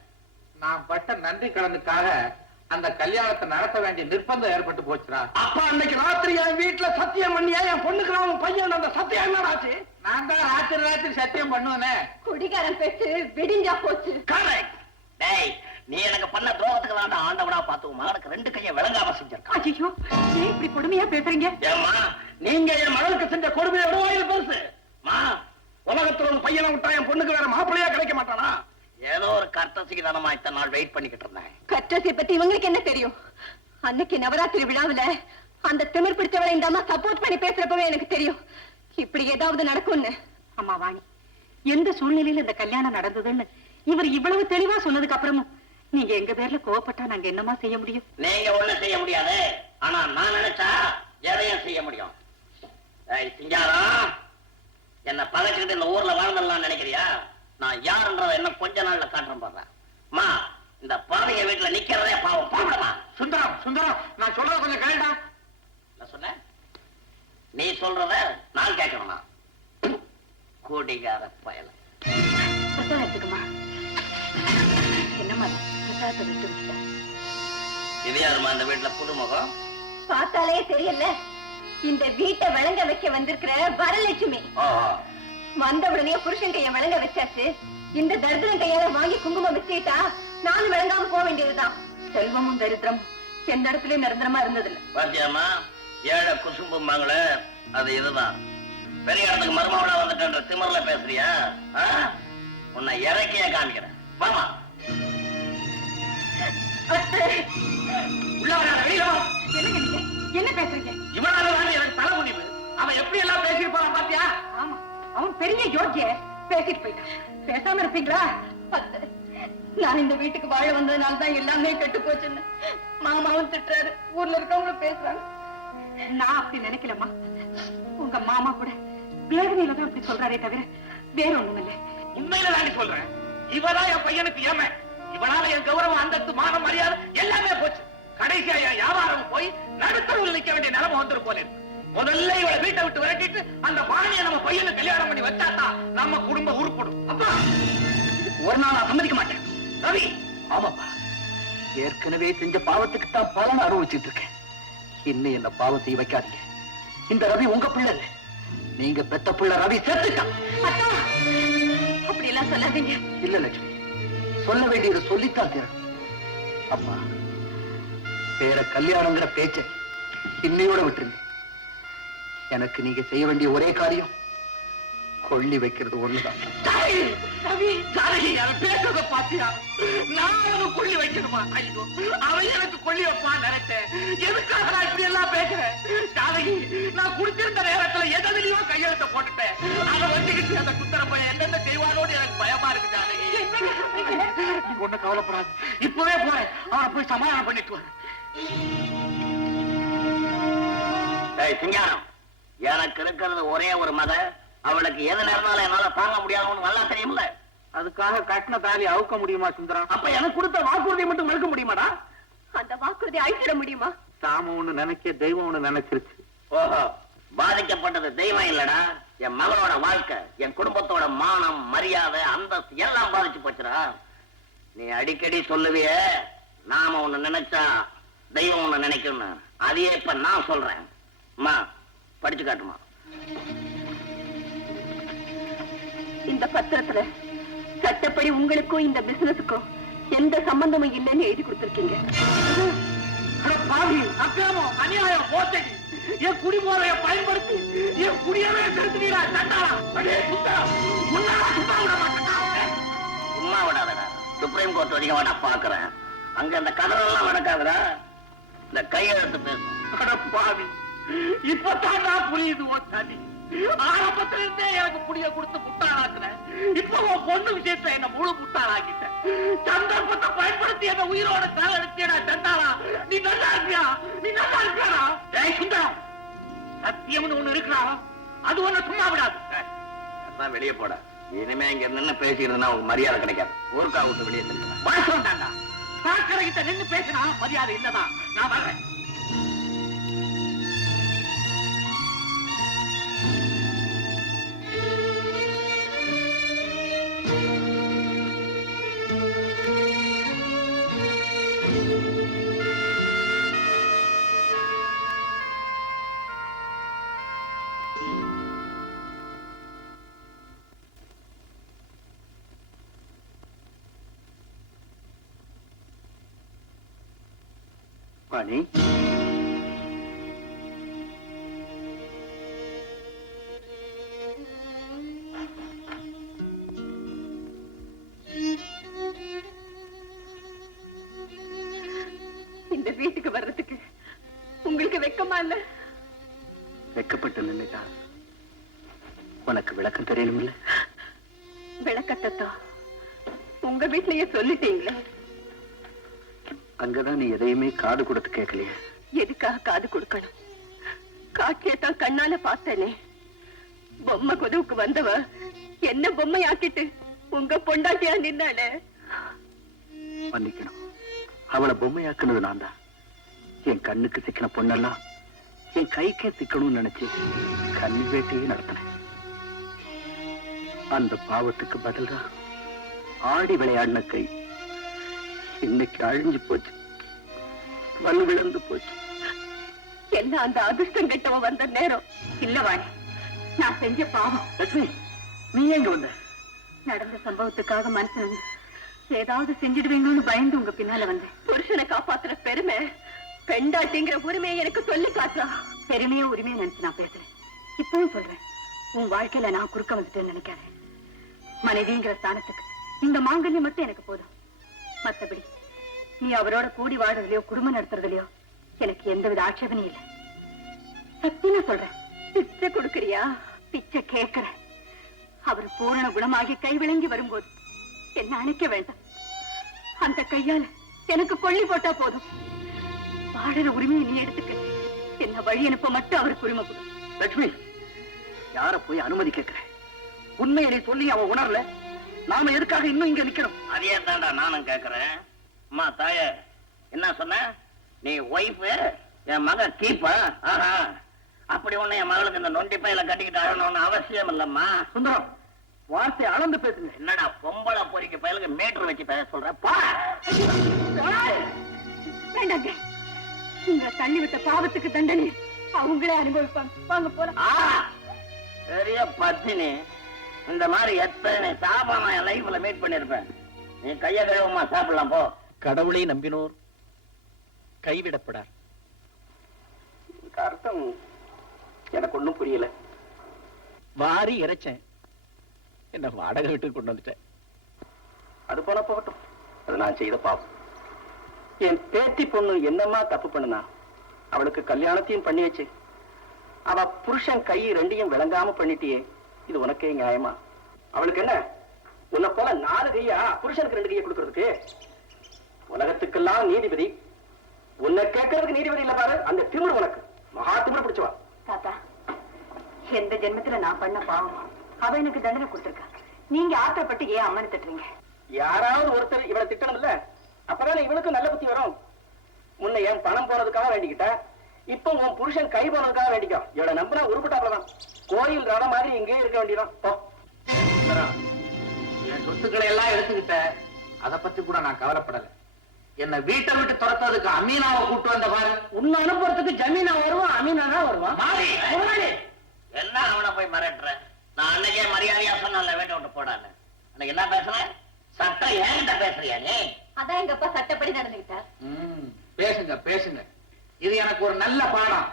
நான் பட்ட நன்றி கடனுக்காக அந்த கல்யாணத்தை நடத்த வேண்டிய நிர்பந்தம் ஏற்பட்டு போச்சுடா. அப்ப அன்னைக்கு ராத்திரி என் வீட்டுல சத்தியம் பண்ணியா என் பொண்ணுக்கு அவன் பையன் அந்த சத்தியம் என்ன ஆச்சு? நான் தான் ராத்திரி சத்தியம் பண்ணுவேனே. குடிகாரன் பேச்சு விடிஞ்சா போச்சு. டேய், நீ எனக்கு பண்ண துரோகத்துக்கு வேண்டாம் ஆண்டவனா பார்த்து உன் மகனுக்கு 2 கையை விளங்காம செஞ்சிருக்கான். ஐயோ, ஏன் இப்படி கொடுமையா பேசுறீங்க? ஏமா, நீங்க என் மகனுக்கு செஞ்ச கொடுமையை விடுவாயில் பெருசு. மா, உலகத்துல ஒரு பையனை விட்டா என் பொண்ணுக்கு வேற மாப்பிள்ளையா கிடைக்க மாட்டானா? ஏதோ ஒரு கர்த்தசிக்கு தானமா இத்தனை நாள் வெயிட் பண்ணிக்கிட்டு இருந்தேன். கற்றசை பத்தி இவங்களுக்கு என்ன தெரியும்? அன்னைக்கு நவராத்திரி விழாவுல அந்த திமிர் பிடிச்சவளை இந்த அம்மா சப்போர்ட் பண்ணி பேசுறப்பவே எனக்கு தெரியும் இப்படி ஏதாவது நடக்கும்னு. அம்மா வாணி, எந்த சூழ்நிலையில இந்த கல்யாணம் நடந்ததுன்னு இவர் இவ்வளவு தெளிவா சொன்னதுக்கு அப்புறமும் நீங்க எங்க பேர்ல கோவப்பட்டா நாங்க என்னமா செய்ய முடியும்? நீங்க ஒண்ணும் செய்ய முடியாது. ஆனா நான் நினைச்சா எதையும் செய்ய முடியும். சிங்காரம், என்ன பகைச்சுக்கிட்டு இந்த ஊர்ல வாழ்ந்துடலாம் நினைக்கிறியா? நான் யாருன்றத என்ன கொஞ்ச நாள்ல காட்டுறேன் பாடுறேன். மா, இந்த பாவிங்க வீட்டுல நிக்கிறதே பாவம். பாவடமா. சுந்தரம், சுந்தரம், நான் சொல்றத கொஞ்சம் கேளுடா. நான் சொன்னேன், நீ சொல்றத நான் கேட்கணுமா? கூடிகார பயல. எடுத்துக்குமா. என்னம்மா பிரசாதத்தை விட்டு விட்டேன். இது யாருமா அந்த வீட்டுல புதுமுகம்? பார்த்தாலே தெரியல, இந்த வீட்டை விளங்க வைக்க வந்திருக்கிற வரலட்சுமி. வந்த உடனே புருஷன் கைய விளங்க வச்சாச்சு. இந்த தரித்திரன் கையால வாங்கி குங்குமம் வச்சுட்டா நானும் விளங்காம போக வேண்டியதுதான். செல்வமும் தரித்திரமும் எந்த இடத்துலயும் நிரந்தரமா இருந்ததில்லை. பாத்தியாமா, ஏழை குசும்புமாங்கள அது இதுதான். பெரிய இடத்துக்கு மருமகளா வந்துட்டன்ற திமிர்ல பேசுறியா? உன்னை இறக்கிய காமிக்கிறேன். வாமா. என்ன பேசுறீங்க? இவனால எனக்கு தலை முடிவு. அவன் எப்படி எல்லாம் பேசிருப்பான் பாத்தியா? ஆமா, அவன் பெரிய யோக்கிய பேசிட்டு போயிட்டான். பேசாம இருப்பீங்களா? நான் இந்த வீட்டுக்கு வாழ வந்ததுனாலதான் எல்லாமே கெட்டு போச்சுன்னு மாமாவும் திட்டுறாரு, ஊர்ல இருக்கவங்களும் பேசுறாங்க. நான் அப்படி நினைக்கலம்மா. உங்க மாமா கூட வேதனையில தான் அப்படி சொல்றாரே தவிர வேற ஒண்ணும் இல்லை. உண்மையில நான் சொல்றேன், இவதான் என் பையனுக்கு ஏமை. இவனால என் கௌரவம், அந்தஸ்து, மானம், மரியாதை எல்லாமே போச்சு. கடைசியா என் வியாபாரம் போய் நடுத்தரவில் நிற்க வேண்டிய நிலைமை வந்துரு போல இருக்கு. முதல்ல இவளை வீட்டை விட்டு விரட்டிட்டு அந்த வாணியை நம்ம பையனுக்கு கல்யாணம் பண்ணி வச்சாதான் நம்ம குடும்பம் உருப்படும். அப்பா, ஒரு நாள் நான் சம்மதிக்க மாட்டேன். ரவி. ஆமாப்பா, ஏற்கனவே செஞ்ச பாவத்துக்கு தான் பலன் அனுபவிச்சுட்டு இருக்கேன். இன்னும் என்ன பாவத்தை வைக்காதீங்க. இந்த ரவி உங்க பிள்ளை இல்லை, நீங்க பெத்த பிள்ளை. ரவி செத்துட்டான். அப்படி எல்லாம் சொல்லாதீங்க. இல்ல லட்சுமி, சொல்ல வேண்டியது சொல்லித்தான் தீரணும். அப்பா, வேற கல்யாணங்கிற பேச்ச இன்னையோட விட்டுருங்க. எனக்கு நீங்க செய்ய வேண்டிய ஒரே காரியம் கொள்ளி வைக்கிறது ஒண்ணுதான். ரவி, ஜானகி, அவன் பேசுறத பாத்தியா? நான் அவனுக்கு கொள்ளி வைக்கணுமா? ஐயோ, அவன் எனக்கு கொள்ளி வைப்பான் நினைச்சேன். எதுக்காக நான் இப்படி எல்லாம் பேசுறேன்? ஜானகி, நான் குடிச்சிருந்த நேரத்துல எதிலையோ கையெழுத்த போட்டுட்டேன். அதை வச்சுக்கிட்டு அந்த குத்தர போய் என்னென்ன செய்வானோன்னு எனக்கு பயமா இருக்கு. ஜானகி, நீ ஒண்ணு கவலைப்படாது. இப்பவே போறேன், அவனை போய் சமாதானம் பண்ணிட்டு வரேன். சிங்காரம், எனக்கு இருக்கிறது ஒரே ஒரு மத. அவளுக்கு எது நேரம்னால என்னால தாங்க முடியாதுன்னு நல்லா தெரியும்ல. அதுக்காக கட்டின தாலி அவுக்க முடியுமா சுந்தரம்? அப்ப எனக்கு கொடுத்த வாக்குறுதியை மட்டும் மறுக்க முடியுமாடா? அந்த வாக்குறுதி அழிச்சிட முடியுமா? சாம ஒண்ணு நினைக்க தெய்வம் ஒண்ணு நினைச்சிருச்சு. ஓஹோ, பாதிக்கப்பட்டது தெய்வம் இல்லடா, என் மகளோட வாழ்க்கை, என் குடும்பத்தோட மானம், மரியாதை, அந்தஸ்து எல்லாம் பாதிச்சு போச்சுடா. நீ அடிக்கடி சொல்லுவிய, நாம ஒண்ணு நினைச்சா தெய்வம் ஒண்ணு நினைக்கணும்னு. அதையே இப்ப நான் சொல்றேன். அம்மா, படிச்சு காட்டுமா. இந்த பத்திரத்துல சட்டப்படி உங்களுக்கும் இந்த பிசினஸுக்கும் எந்த சம்பந்தமும் இல்லைன்னு எழுதி கொடுத்திருக்கீங்க. பாவி, அக்கிரமம், அநியாயம், மோசடி, என் குடிமுறையை பயன்படுத்தி என் குடியவே செலுத்தினீரா சண்டாளா? சும்மா விடாதடா, சுப்ரீம் கோர்ட் வரைக்கும் வேணா பாக்குறேன். அங்க அந்த கதறெல்லாம் நடக்காதுடா, இந்த கையெழுத்து பேசும். பாவி, இப்பதான் நான் புரியுது ஓ சதி. ஆரம்பத்துல இருந்தே எனக்கு புடிய கொடுத்து முட்டாளாக்குறேன். இப்ப உன் பொண்ணு விஷயத்துல என்ன முழு முட்டாளாக்கிட்டேன். சந்தர்ப்பத்தை பயன்படுத்தி என்ன உயிரோட கால எடுத்தியடா சண்டாளா. நீ நல்லா இருப்பியா? நீ நல்லா இருப்பியாடா? ஏய் சுந்தரம், சத்தியம்னு ஒண்ணு இருக்கிறா, அது ஒண்ணு சும்மா விடாது. வெளியே போட. இனிமே இங்க நின்று பேசிக்கிறதுனா உங்க மரியாதை கிடைக்காது. ஊருக்கா விட்டு வெளியே செல்லுங்க. வாழ்க்கை சாக்கடை கிட்ட நின்று பேசினா மரியாதை இல்லதான். நான் வர்றேன். வாணி, இந்த வீட்டுக்கு வர்றதுக்கு உங்களுக்கு வெக்கமா இல்ல? வெக்கப்பட்டு நின்னுட்டா உனக்கு விளக்கம் தெரியணும்ல? விளக்கத்தான் உங்க வீட்லயே சொல்லிட்டீங்களே. அங்கதான் நீ எதையுமே காது கொடுத்து கேட்கலையே. எதுக்காக காது கொடுக்கணும்? காட்சியத்தான் கண்ணால பார்த்தேனே. பொம்மை கொதுவுக்கு வந்தவ என்ன பொம்மை ஆக்கிட்டு உங்க பொண்டாட்டியா நின்னாளே. மன்னிக்கணும், அவளை பொம்மையாக்குனது நான் தான். என் கண்ணுக்கு சிக்கின பொண்ணெல்லாம் என் கைக்கே சிக்கணும்னு நினைச்சு கண் வேட்டையே நடத்தினேன். அந்த பாவத்துக்கு பதில்தான் ஆடி விளையாடின கை இன்னைக்கு அழிஞ்சு போச்சு. வலு விழுந்து போச்சு. என்ன அந்த அதிர்ஷ்டம் கெட்டவ வந்த நேரம் இல்ல வாணி, நான் செஞ்ச பாவம். லட்சுமி, நீ எங்க வந்த? நடந்த சம்பவத்துக்காக மனசு வந்து ஏதாவது செஞ்சிடுவீங்கன்னு பயந்து உங்க பின்னால வந்தேன். புருஷனை காப்பாத்துற பெருமை பெண்டாட்டிங்கிற உரிமையை எனக்கு சொல்லி காட்டுறா. பெருமையை உரிமையை நினைச்சு நான் பேசுறேன். இப்பவும் சொல்றேன், உன் வாழ்க்கையில நான் குறுக்க வந்துட்டேன்னு நினைக்காதேன். மனைவிங்கிற ஸ்தானத்துக்கு இந்த மாங்கல்யம் மட்டும் எனக்கு போதும். மத்தபடி நீ அவரோட கூடி வாடுறதுலயோ குடும்பம் நடத்துறதுலயோ எனக்கு எந்தவித ஆட்சேபனையும் இல்லை. சத்தியமா சொல்றேன். பிச்சை கொடுக்கறியா? பிச்சை கேட்கிறேன். அவர் பூரண குணமாகி கை விளங்கி வரும்போது என்ன அணைக்க வேண்டாம். அந்த கையால எனக்கு கொள்ளி போட்டா போதும். வாடுற உரிமையை நீ எடுத்துக்க. என்ன வழி அனுப்ப மட்டும் அவருக்கு உரிமை கொடு. லட்சுமி, யார போய் அனுமதி கேட்கிற? உண்மையை நீ சொல்லி அவன் உணரல. நாம எதுக்காக இன்னும் இங்க நிக்கணும்? அதே தான்டா நானும் கேக்குறேன். அம்மா தாய, என்ன சொன்ன? நீ ஒய்ஃப், என் மகன் கீப்பா? அப்படி ஒண்ணு என் மகளுக்கு இந்த நொண்டி பையில கட்டிக்கிட்டு அழணும்னு அவசியம் இல்லம்மா. சுந்தரம், வார்த்தை அளந்து பேசுங்க. என்னடா பொம்பளை பொறிக்க பயலுக்கு மீட்டர் வச்சு பேச சொல்ற? பா வேண்டாங்க, உங்க தள்ளி விட்ட பாவத்துக்கு தண்டனை அவங்களே அனுபவிப்பாங்க. வாங்க போலாம். பெரிய பத்தினி, இந்த மாதிரி எத்தனை சாபம் என் லைஃப்ல மீட் பண்ணிருப்பேன். நீ கைய கழுவமா சாப்பிடலாம் போ. கடவுளை நம்பினோர் கைவிடப்படார். அர்த்தம் எனக்கு ஒண்ணும் புரியல. வாரி இறைச்சேன், என்ன வாடகை வீட்டுக்கு கொண்டு வந்துட்டேன். அது போல போகட்டும், அது நான் செய்த பாவம். என் பேத்தி பொண்ணு என்னமா தப்பு பண்ணுனா? அவளுக்கு கல்யாணத்தையும் பண்ணியாச்சு. அவ புருஷன் கை ரெண்டையும் விளங்காம பண்ணிட்டியே, இது உனக்கே நியாயமா? அவளுக்கு என்ன உன்னை போல 4 கையா புருஷனுக்கு 2 கையை கொடுக்கறதுக்கு? உலகத்துக்கெல்லாம் நீதிபதி, உன்னை கேட்கறதுக்கு நீதிபதி இல்ல பாரு. அந்த திமிரு உனக்கு மகா திமிரு பிடிச்சவா. தாத்தா, எந்த ஜென்மத்துல நான் பண்ண பாவம் அவ எனக்கு தண்டனை கொடுத்திருக்கா. நீங்க ஆத்திரப்பட்டு ஏன் அம்மனை தட்டுறீங்க? யாராவது ஒருத்தர் இவளை திட்டணும் இல்ல, அப்பதானே இவளுக்கு நல்ல புத்தி வரும். முன்ன என் பணம் போனதுக்காக வேண்டிக்கிட்ட, இப்ப உன் புருஷன் கை போனதுக்காக வேண்டிக்கோ. இவளை நம்பினா உருப்பட்டாதான். கோயில் ரத மாதிரி இங்கே இருக்க வேண்டியதான். என் சொத்துக்களை எல்லாம் எடுத்துக்கிட்ட, அதை பத்தி கூட நான் கவலைப்படல. என்ன வீட்டை விட்டு துரத்ததுக்கு அமீனாவை கூட்டு வந்த பாரு. உன்னை அனுப்புறதுக்கு ஜமீனா வருவான், அமீனா தான் வருவான். மாறி என்ன அவனை போய் மிரட்டுற? நான் அன்னைக்கே மரியாதையா சொன்ன வீட்டை விட்டு போடான்னு. அன்னைக்கு என்ன பேசுறேன்? சட்டம் ஏன்கிட்ட பேசுறியா நீ? அதான் எங்க அப்பா சட்டப்படி நடந்துகிட்டார். பேசுங்க பேசுங்க. இது எனக்கு ஒரு நல்ல பாடம்.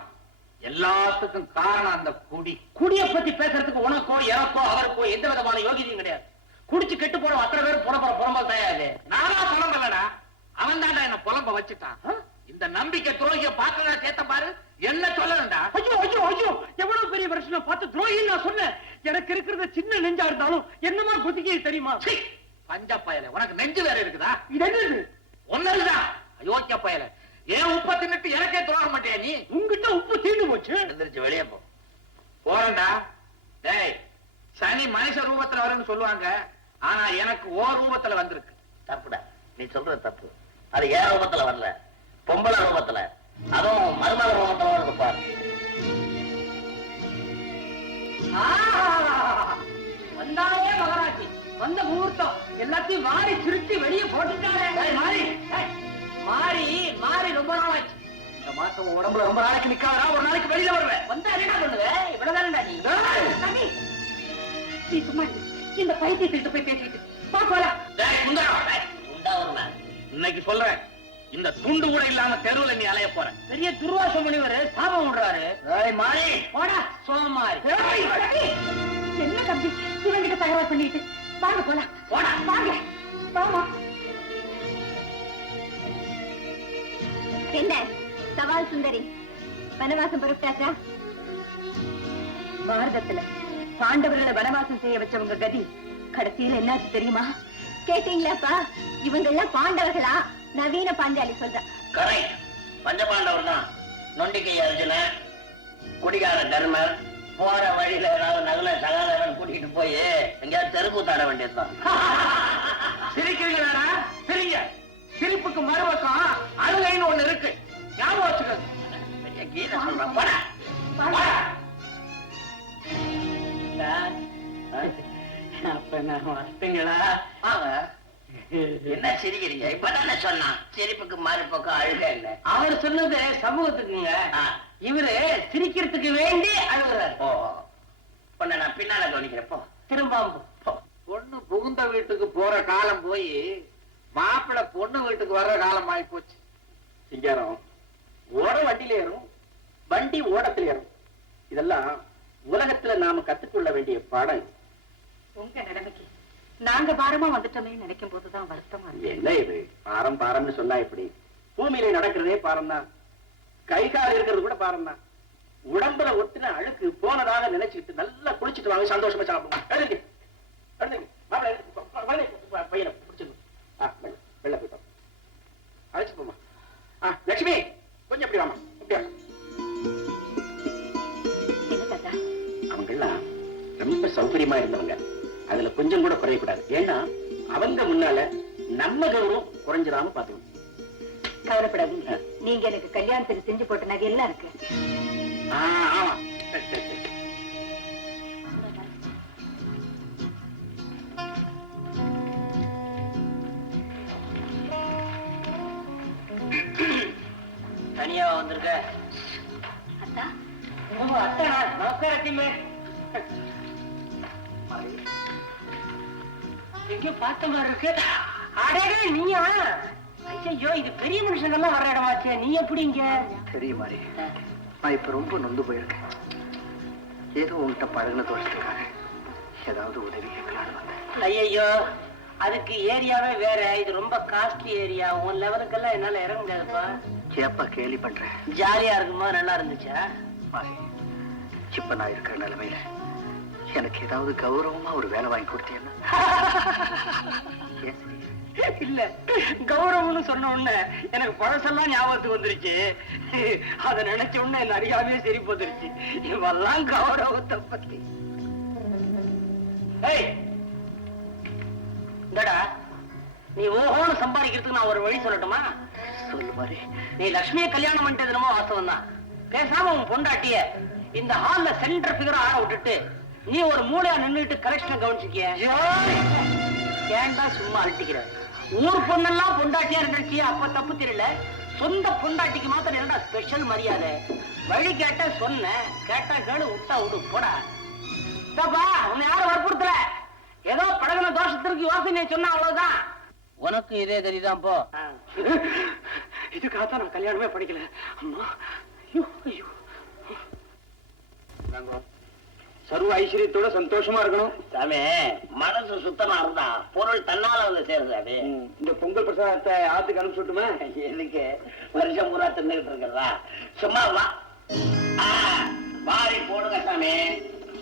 எல்லாத்துக்கும் காரணம் அந்த குடி. குடிய பத்தி பேசுறதுக்கு உனக்கோ எனக்கோ அவருக்கோ எந்த விதமான யோகியதையும் கிடையாது. குடிச்சு கெட்டு போற அத்தனை பேரும் புறம்பல் தயாரு. நானா புலம்பலடா, அவன் தாண்டா என்ன புலம்ப வச்சுட்டான். இந்த நம்பிக்கை துரோகிய பாக்க சேர்த்த பாரு, என்ன சொல்லணும்டா? ஐயோ ஐயோ ஐயோ, எவ்வளவு பெரிய பிரச்சனை பார்த்து துரோகி நான் சொன்னேன். எனக்கு இருக்கிறது சின்ன நெஞ்சா இருந்தாலும் என்னமா குதிக்கை தெரியுமா? பஞ்ச பயல, உனக்கு நெஞ்சு வேற இருக்குதா? இது என்னது? ஒன்னதுதான் அயோக்கிய பயல. ஏன் உப்ப தின்னுட்டு எனக்கே துரோக மாட்டியா நீ? உங்ககிட்ட உப்பு தீண்டு போச்சு. எந்திரிச்சு வெளியே போ. போறேன்டா. டேய், சனி மனுஷ ரூபத்துல வரும்னு சொல்லுவாங்க, ஆனா எனக்கு ஓ ரூபத்துல வந்திருக்கு. தப்புடா, நீ சொல்றது தப்பு. அது ஏன் ரூபத்துல வரல, பொம்பளை ரூபத்துல, அதுவும் மருமக ரூபத்துல வருது பாரு. வந்தாலே மகராட்சி, வந்த முகூர்த்தம் எல்லாத்தையும் மாறி திருச்சி வெளியே போட்டுட்டாரே. மாறி மாறி மாறி ரொம்ப நாளாச்சு. இந்த மாசம் உடம்புல ரொம்ப நாளைக்கு நிக்காதா? ஒரு நாளைக்கு வெளியில வருவேன். வந்தா என்ன பண்ணுவேன்? இவ்வளவுதானடா நீ. நீ சும்மா இந்த பைத்தியத்தை போய் பேசிட்டு பாக்கலாம். இன்னைக்கு சொல்றேன், இந்த துண்டு கூட இல்லாம தெருவுல நீ அலைய போற. பெரிய துர்வாச முனிவர் சாபம் விடுறாரு. மாறி போடா சோமாரி. என்ன தம்பி இவங்கிட்ட தகவல் பண்ணிட்டு வாங்க போலாம். போடா வாங்க வாமா. என்ன சவால் சுந்தரி, வனவாசம் பொறுப்பாச்சா? பாரதத்துல பாண்டவர்களை வனவாசம் செய்ய வச்சவங்க கதி கடைசியில என்னாச்சு தெரியுமா? கேட்டீங்களாப்பா? இவங்க எல்லாம் பாண்டவர்களா? நவீன பாஞ்சாலி சொல்ற. கரெக்ட். பஞ்சபாண்டவர் தான். நொண்டிக்கை அர்ஜுனன், குடிகார தர்மர், போற வழியில ஏதாவது நகல சகாதரன் கூட்டிட்டு போய் எங்கேயாவது தெருக்கூத்தாட வேண்டியதுதான். சிரிக்கிறீங்களா? சிரிங்க. சிரிப்புக்கு மறுபக்கம் அழுகைன்னு ஒண்ணு இருக்கு, ஞாபகம் வச்சுக்கோங்க. பெரிய கீதை சொல்றேன். போடா. அப்ப நான் வந்தீங்களா? என்ன சிரிக்கிறீங்க? இப்பதானே சொன்னான் சிரிப்புக்கு மறுபக்கம் அழுக இல்ல. அவர் சொன்னது சமூகத்துக்குங்க. இவரு சிரிக்கிறதுக்கு வேண்டி அழுகுறாரு. ஓ, பொண்ண நான் பின்னால கவனிக்கிறப்போ திரும்ப பொண்ணு புகுந்த வீட்டுக்கு போற காலம் போய் மாப்பிள்ளை பொண்ணு வீட்டுக்கு வர்ற காலம் ஆகி போச்சு. சிங்காரம், ஓட வண்டியில ஏறும், வண்டி ஓடத்துல ஏறும். இதெல்லாம் உலகத்துல நாம கத்துக்கொள்ள வேண்டிய பாடம். உங்க நிலைமைக்கு நாங்க பாரமா வந்துட்டோமே நினைக்கும் போதுதான் வருத்தமா இருக்கு. என்ன இது பாரம் பாரம்னு சொன்னா எப்படி? பூமியில நடக்கிறதே பாரம் தான், கை கால் இருக்கிறது கூட பாரம் தான். உடம்புல ஒட்டின அழுக்கு போனதாக நினைச்சுக்கிட்டு நல்லா குளிச்சுட்டு வாங்க, சந்தோஷமா சாப்பிடுவோம். எழுதுங்க பையனை பிடிச்சிருந்தோம். வெள்ள போயிட்டோம், அழைச்சு போமா. லட்சுமி கொஞ்சம் எப்படி வாமா, அப்படியா? அவங்கெல்லாம் ரொம்ப சௌகரியமா இருந்தவங்க, அதுல கொஞ்சம் கூட குறையக்கூடாது. ஏன்னா அவங்க முன்னால நம்ம கௌரவம் குறைஞ்சிடாம பாத்துக்கணும். கவலைப்படாதீங்க, நீங்க எனக்கு கல்யாணத்துக்கு செஞ்சு போட்ட நகை எல்லாம் இருக்கு. ஆமா, சரி சரி சரி. தனியா வந்திருக்க? அத்தா, அத்தனா நமஸ்காரத்திமே. எங்கேயோ பார்த்த மாதிரி இருக்கு. அடடே நீயா? ஐயோ, இது பெரிய மனுஷங்கள்லாம் வர்ற இடமாச்சு. நீ எப்படி இங்க? தெரியும் மாதிரி நான் இப்ப ரொம்ப நொந்து போயிருக்கேன். ஏதோ உங்ககிட்ட பழகின தோஷத்துக்காக ஏதாவது உதவி கேட்கலான்னு வந்தேன். ஐயோ, அதுக்கு ஏரியாவே வேற. இது ரொம்ப காஸ்ட்லி ஏரியா. உன் லெவலுக்கெல்லாம் என்னால இறங்க முடியாதுப்பா. ஏப்பா கேலி பண்றேன்? ஜாலியா இருக்குமா? நல்லா இருந்துச்சா? மாறி, இப்ப நான் இருக்கிற நிலைமையில எனக்கு ஏதாவது கௌரவமா ஒரு வேலை வாங்கி கொடுத்தேன்னா? இல்ல, கௌரவம்னு சொன்ன உடனே எனக்கு பழசெல்லாம் ஞாபகத்துக்கு வந்துருச்சு. அத நினைச்ச உடனே என்ன அறியாமே சரி போந்துருச்சு. இவெல்லாம் கௌரவத்தை பத்தி. இந்தடா, நீ ஓஹோன்னு சம்பாதிக்கிறதுக்கு நான் ஒரு வழி சொல்லட்டுமா? சொல்லு மாதிரி. நீ லட்சுமியை கல்யாணம் பண்ணிட்டு என்னமோ வாஸ்தவம் தான். பேசாம உன் பொண்டாட்டிய இந்த ஹால்ல சென்டர் பிகர் ஆட விட்டுட்டு நீ ஒரு மூளையா நின்னுட்டு கலெக்ஷன் கவனிச்சுக்கிய. ஏன்டா சும்மா அழட்டிக்கிற? ஊர் பொண்ணெல்லாம் பொண்டாட்டியா இருந்துச்சு, அப்ப தப்பு தெரியல. சொந்த பொண்டாட்டிக்கு மாத்திரம் என்னடா ஸ்பெஷல் மரியாதை? வழி கேட்ட சொன்ன, கேட்டா கேளு, விட்டா விடு, போடா. உன்னை யாரும் வற்புறுத்தல, ஏதோ பழகின தோஷத்திற்கு யோசனை சொன்னா அவ்வளவுதான். உனக்கு இதே தெரியுதான் போ. இதுக்காகத்தான் நான் கல்யாணமே படிக்கல. அம்மா, ஐயோ ஐயோ. சர்வ ஐஸ்வர்யத்தோட சந்தோஷமா இருக்கணும் சாமி. மனசு சுத்தமா இருந்தா பொருள் தன்னால வந்து சேருதாவே. இந்த பொங்கல் பிரசாதத்தை ஆத்துக்கு அனுப்பிச்சுட்டுமே. எதுக்கு வருஷம் பூரா தின்னுகிட்டு இருக்கிறதா? சும்மா வா, வாரி போடுங்க சாமி.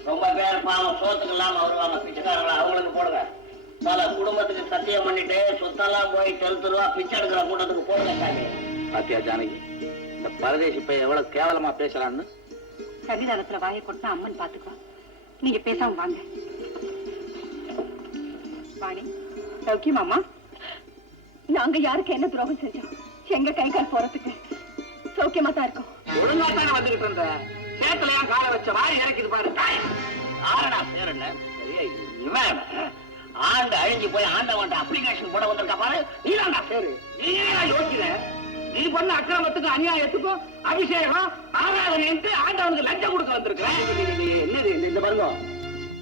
ரொம்ப பேர் பாவம் சோத்துக்கு இல்லாம வருவாங்க, பிச்சைக்காரங்களா, அவங்களுக்கு போடுங்க. பல குடும்பத்துக்கு சத்தியம் பண்ணிட்டு சொத்தெல்லாம் போய் தெருவா பிச்சை எடுக்கிற கூட்டத்துக்கு போடுங்க சாமி. பாத்தியா ஜானகி, இந்த பரதேசி பையன் எவ்வளவு கேவலமா பேசலான்னு? சன்னிதானத்துல வாயை கொட்டா அம்மன் பாத்துக்குவா. நீங்க பேசாம வாங்க. வாணி, சௌக்கியமாமா? நாங்க யாருக்கு என்ன துரோகம் செஞ்சோம்? எங்க கை கால் போறதுக்கு சௌக்கியமா தான் இருக்கும். ஒழுங்கா தானே வந்துகிட்டு இருந்த, சேத்துல ஏன் காலை வச்ச வாரி இறக்கிது பாரு. ஆறடா பேர் என்ன? இவன் ஆண்டு அழிஞ்சு போய் ஆண்டவன் அப்ளிகேஷன் போட வந்திருக்கா பாரு. நீதான்டா பேரு. நீ யோசிக்கிற? நீ பண்ண அக்கிரமத்துக்கு அநியாயத்துக்கும் அபிஷேகம் ஆராதனை ஆண்டவனுக்கு லஞ்சம் கொடுக்க வந்திருக்கிறேன். என்னது இந்த பாருங்க,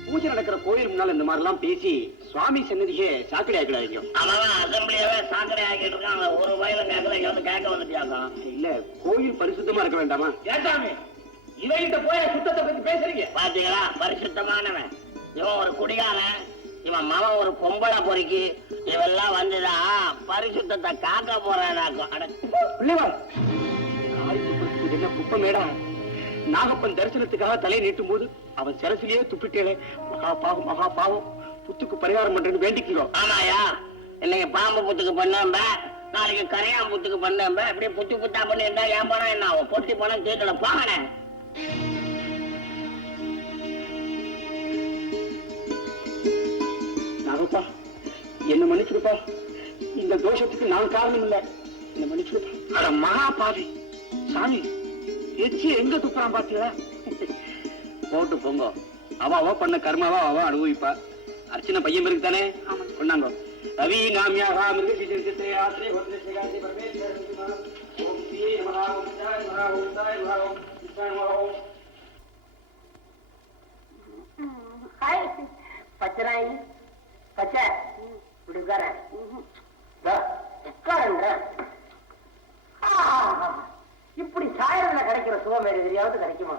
பூஜை நடக்கிற கோயில் முன்னால இந்த மாதிரி எல்லாம் பேசி சுவாமி சன்னதியே சாக்கடை ஆக்கிடாதீங்க. அவன் அசம்பிளியாவே சாக்கடை ஆக்கிட்டு இருக்கான். ஒரு வயல கேட்கல, இங்க வந்து கேட்க வந்துட்டியாங்க. இல்ல, கோயில் பரிசுத்தமா இருக்க வேண்டாமா? ஏசாமி, இவங்கிட்ட போய் சுத்தத்தை பத்தி பேசுறீங்க? பாத்தீங்களா, பரிசுத்தமானவன் இவன் ஒரு குடிகாரன், இவன் மகன் ஒரு பொம்பளை பொறுக்கி, இவெல்லாம் வந்துதான் பரிசுத்தத்தை காக்க போறானாக்கும். என்ன குப்பமேடா? நாகப்பன் தரிசனத்துக்காக தலையை நீட்டும் போது அவன் சிரசிலேயே துப்பிட்டே மகா பாவம் மகா பாவம், புத்துக்கு பரிகாரம் பண்றேன்னு வேண்டிக்கிறோம். ஆமாயா, இன்னைக்கு பாம்பு புத்துக்கு பண்ணம்ப, நாளைக்கு கரையான் புத்துக்கு பண்ணம்ப, அப்படியே புத்து புத்தா பண்ணி இருந்தா ஏன் பணம் என்ன ஆகும்? பொட்டி பணம் தீர்க்கல போகணே. நாகப்பா, என்ன மன்னிச்சுடுப்பா. இந்த தோஷத்துக்கு நான் காரணம் இல்ல, என்ன மன்னிச்சுடுப்பா. அட மகா பாவி சாமி, எச்சி எங்க துப்புறான் பாத்தீங்களா? போட்டு போங்க, அவ பண்ண கர்மாவா அவ அனுபவிப்பா. அர்ச்சனை பையன் இருக்கு தானே, கொண்டாங்க. नवीनाम्याः मृगशिशिरचित्रे आश्रे भद्रशिगासि परमेश्वरः ओम श्री नमः ओम शिवाय नमः ओम शिवाय नमः ओम शिवाय नमः ओम ஹாய் பச்சராயி பச்சை இப்படி உட்கார உட்காருங்க இப்படி சாயல்ல கிடைக்கிற சுகம் வேற எதிரியாவது கிடைக்குமா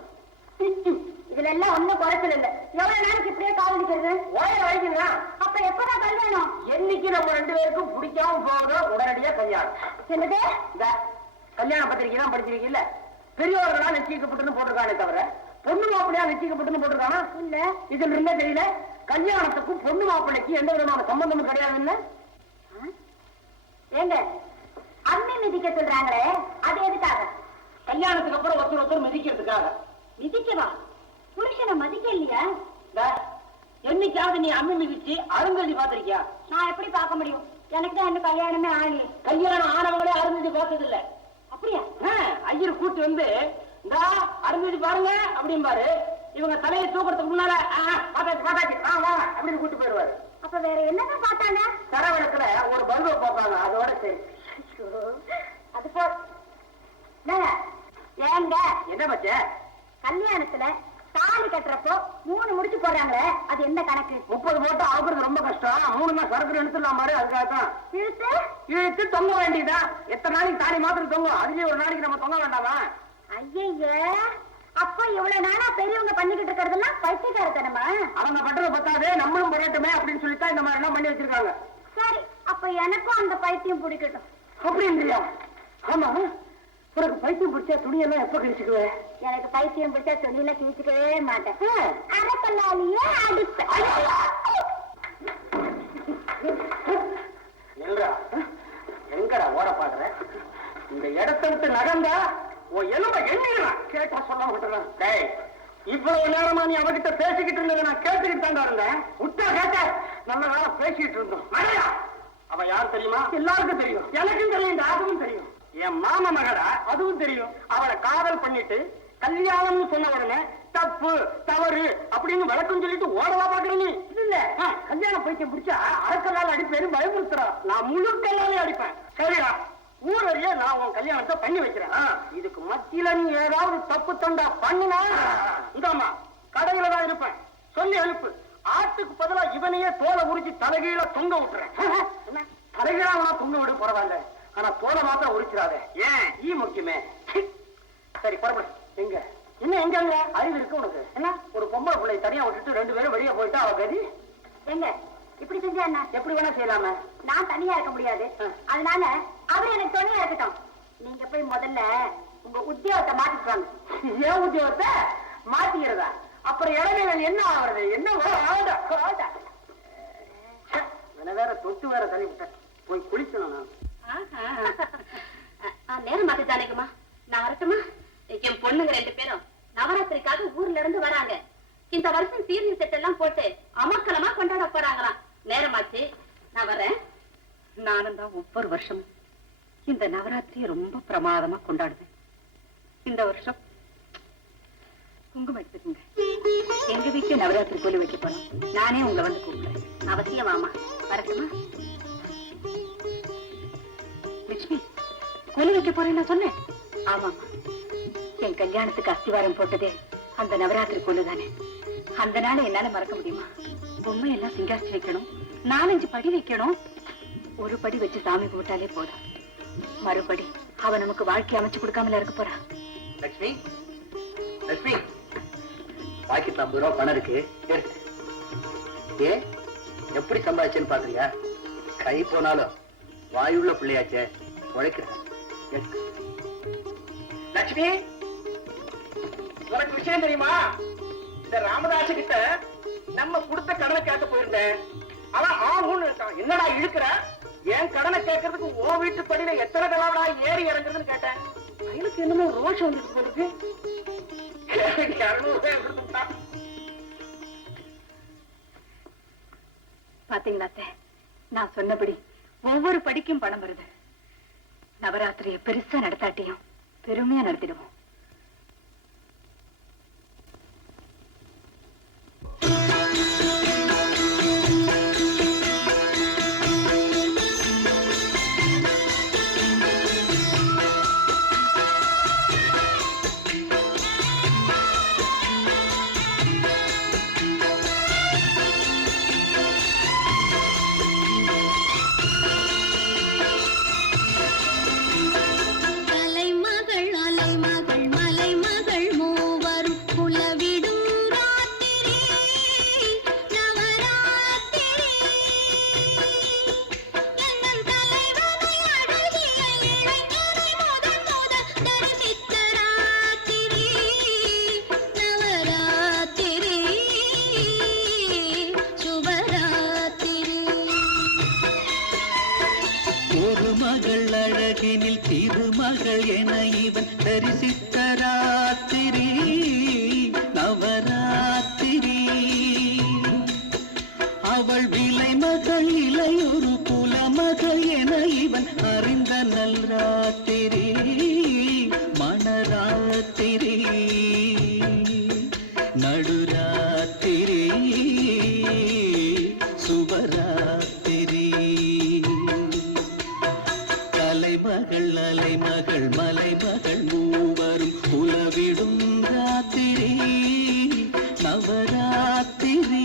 இதுல எல்லாம் ஒண்ணும் குறைச்சல் இல்ல எவ்வளவு நாளைக்கு இப்படியே காவலிக்கிறது ஓய வரைக்குங்களா அப்ப எப்பதான் கல்யாணம் என்னைக்கு நம்ம 2 பேருக்கும் பிடிக்காம போகுதோ உடனடியா கல்யாணம் என்னது இந்த கல்யாண பத்திரிக்கை தான் படிச்சிருக்கீங்கல்ல பெரியவர்களா நிச்சயிக்கப்பட்டுன்னு போட்டிருக்கானே தவிர பொண்ணு மாப்பிள்ளையா நிச்சயிக்கப்பட்டுன்னு போட்டிருக்கானா இல்ல இதுல இருந்தே தெரியல கல்யாணத்துக்கும் பொண்ணு மாப்பிள்ளைக்கு எந்த விதமான சம்பந்தமும் கிடையாதுன்னு ஏங்க அம்மி மிதிக்க சொல்றாங்களே அது எதுக்காக கல்யாணத்துக்கு அப்புறம் ஒருத்தர் மிதிக்கிறதுக்காக மிதிக்கவா புருஷனை மதிக்க இல்லையா இந்த என்னைக்காவது நீ அம்மி மிதிச்சு அருந்ததி பாத்திருக்கியா நான் எப்படி பார்க்க முடியும் எனக்கு தான் இன்னும் கல்யாணமே ஆகலையே கல்யாணம் ஆனவங்களே அருந்ததி பார்த்தது இல்ல அப்படியா ஐயர் கூட்டு வந்து இந்த அருந்ததி பாருங்க அப்படிம்பாரு இவங்க தலையை தூக்குறதுக்கு முன்னால பாத்தாச்சு பாத்தாச்சு அப்படின்னு கூட்டு போயிடுவாரு அப்ப வேற என்னதான் பார்த்தாங்க தரவிளக்குல ஒரு பல்பை பார்ப்பாங்க அதோட சரி அது போ ஏங்க என்ன பச்ச கல்யாணத்துல தாலி கட்டுறப்போ 3 முடிச்சு போடுறாங்களே அது என்ன கணக்கு 30 போட்டு அவுக்குறது ரொம்ப கஷ்டம் 3 தான் சரக்கு எடுத்துடலாம் பாரு அதுக்காகத்தான் இழுத்து இழுத்து தொங்க வேண்டியதுதான் எத்தனை நாளைக்கு தாலி மாத்திரம் தொங்கும் அதுலயே ஒரு நாளைக்கு நம்ம தொங்க வேண்டாமா ஐயே அப்ப இவ்வளவு நாளா பெரியவங்க பண்ணிக்கிட்டு இருக்கிறதெல்லாம் பைத்தியக்காரத்தனமா அவங்க பண்றத பத்தாது நம்மளும் பண்ணட்டுமே அப்படின்னு சொல்லித்தான் இந்த மாதிரி எல்லாம் பண்ணி வச்சிருக்காங்க சரி அப்ப எனக்கும் அந்த பைத்தியம் பிடிக்கட்டும் அப்படின்றியா ஆமா உனக்கு பைத்தியம் பிடிச்சா துணியெல்லாம் எப்ப கழிச்சுக்குவேன் எனக்கு பைத்தியம் பிடிச்சா துணியில கிழிச்சுக்கவே மாட்டேன் அரைக்கல்லாலேயே அடிப்பேன் எங்கடா ஓட பாடுற இந்த இடத்தை விட்டு நகர்ந்தா உன் எலும்ப எண்ணிடலாம் கேட்டா சொல்ல மாட்டேன் டேய் இவ்வளவு நேரமா நீ அவகிட்ட பேசிக்கிட்டு இருந்ததை நான் கேட்டுக்கிட்டு தாண்டா இருந்தேன் உத்தர கேட்ட நல்ல நேரம் பேசிக்கிட்டு இருந்தோம் மழையா அவ யார் தெரியுமா எல்லாருக்கும் தெரியும் எனக்கும் தெரியும் அதுவும் தெரியும் என் மாமா மகளா அதுவும் தெரியும் அவளை காதல் பண்ணிட்டு கல்யாணம்னு சொன்ன உடனே தப்பு தவறு அப்படின்னு விளக்கம் சொல்லிட்டு ஓடவா பாக்குற நீ இல்ல கல்யாணம் பைத்தியம் பிடிச்சா அரைக்கல்லால் அடிப்பேன்னு பயமுறுத்துறா நான் முழு கல்லாலே அடிப்பேன் சரியா ஊரறிய நான் உன் கல்யாணத்தை பண்ணி வைக்கிறேன் இதுக்கு மத்தியில நீ ஏதாவது தப்பு தண்டா பண்ணினா இதாமா கடையில தான் இருப்பேன் சொல்லி அனுப்பு ஆட்டுக்கு பதிலா இவனையே தோலை உரிச்சு தலைகீழ தொங்க விட்டுறேன் என்ன தலைகீழா தொங்க விடு பரவாயில்ல ஆனா தோலை மாத்திரம் உரிச்சிடாத ஏன் ஈ முக்கியமே சரி பரவாயில்ல எங்க என்ன எங்க அறிவு இருக்கு உனக்கு என்ன ஒரு பொம்பளை பிள்ளை தனியா விட்டுட்டு 2 பேரும் வெளியே போயிட்டா அவ கதி எங்க இப்படி செஞ்சா என்ன எப்படி வேணா செய்யலாமே நான் தனியா இருக்க முடியாது அதனால அவர் எனக்கு துணையா இருக்கட்டும் நீங்க போய் முதல்ல உங்க உத்தியோகத்தை மாத்திட்டு ஏன் உத்தியோகத்தை மாத்திக்கிறதா அப்புறம் இளநிலை என்ன ஆகுறது என்ன வேற தொட்டு வேற தள்ளி விட்டேன் போய் குளிக்கணும் நான் நேரம் மாத்தி தானேக்குமா நான் வரட்டுமா என் பொண்ணுங்க 2 பேரும் நவராத்திரிக்காக ஊர்ல இருந்து வராங்க இந்த வருஷம் சீர்னி செட் எல்லாம் போட்டு அமக்கலமா கொண்டாட போறாங்களாம் நேரமாச்சு நான் வரேன் நானும் தான் ஒவ்வொரு வருஷமும் இந்த நவராத்திரியை ரொம்ப பிரமாதமா கொண்டாடுவேன் இந்த வருஷம் குங்குமம் எடுத்துக்கோங்க எங்க வீட்டுல நவராத்திரி கோலி வைக்க போறோம் நானே உங்களை வந்து கூப்பிடுறேன் அவசியமாமா வரட்டுமா லட்சுமி கோலி வைக்க போறேன்னு சொன்னேன் ஆமாமா என் கல்யாணத்துக்கு அஸ்திவாரம் போட்டதே அந்த நவராத்திரி கோலு தானே அந்த நாளை என்னால மறக்க முடியுமா பொம்மை எல்லாம் சிங்காரிச்சு வைக்கணும் 4-5 படி வைக்கணும் ஒரு படி வச்சு சாமி போட்டாலே போதும் மறுபடி அவ நமக்கு வாழ்க்கை அமைச்சு கொடுக்காமல இருக்க போறா லட்சுமி லட்சுமி பாக்கெட்ல 50 ரூபா பணம் இருக்கு ஏ எப்படி சம்பாதிச்சேன்னு பாக்குறியா கை போனாலும் வாயுள்ள பிள்ளையாச்சே உழைக்கிறேன் லட்சுமி உனக்கு விஷயம் தெரியுமா இந்த ராமதாசு கிட்ட நம்ம கொடுத்த கடனை கேட்க போயிருந்தேன் அவன் ஆகும்னு இருக்கான் என்னடா இழுக்கிற என் கடனை கேட்கறதுக்கு ஓ வீட்டு படியில எத்தனை தடவை ஏறி இறங்குறதுன்னு கேட்டேன் எனக்கு என்னமோ ரோஷம் வந்துட்டு போயிருக்கு 200 ரூபாய் கொடுத்துட்டா பாத்தீங்களா நான் சொன்னபடி ஒவ்வொரு படிக்கும் பணம் வருது நவராத்திரிய பெருசா நடத்தாட்டியும் பெருமையா நடத்திடுவோம் இவன் தரிசித்த ராத்திரி நவராத்திரி. அவள் விலை மகள் இளையொரு குலமகள் என இவன் அறிந்த நல் ராத்திரி மணராத்திரி நடுராத்திரி சுபராத்திரி. கலைமகள் அலைமகள் மலைமகள் மூவரும் உலவிடும் ராத்திரி நவராத்திரி.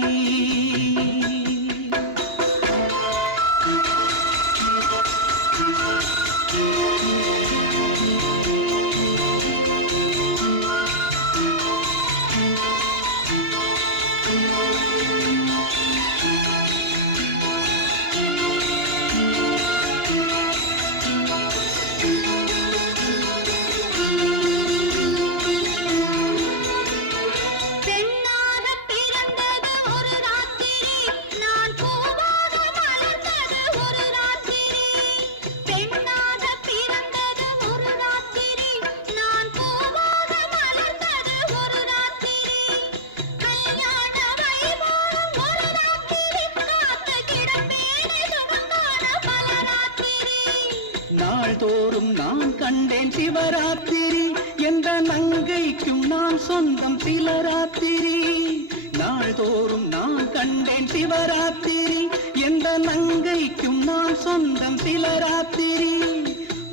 நாள்தோறும் நான் கண்டேன் சிவராத்திரி என்ற நங்கைக்கும் நான் சொந்தம் சிலராத்திரி. நாள்தோறும் நான் கண்டேன் சிவராத்திரி என்ற நங்கைக்கும் நான் சொந்தம் சிலராத்திரி.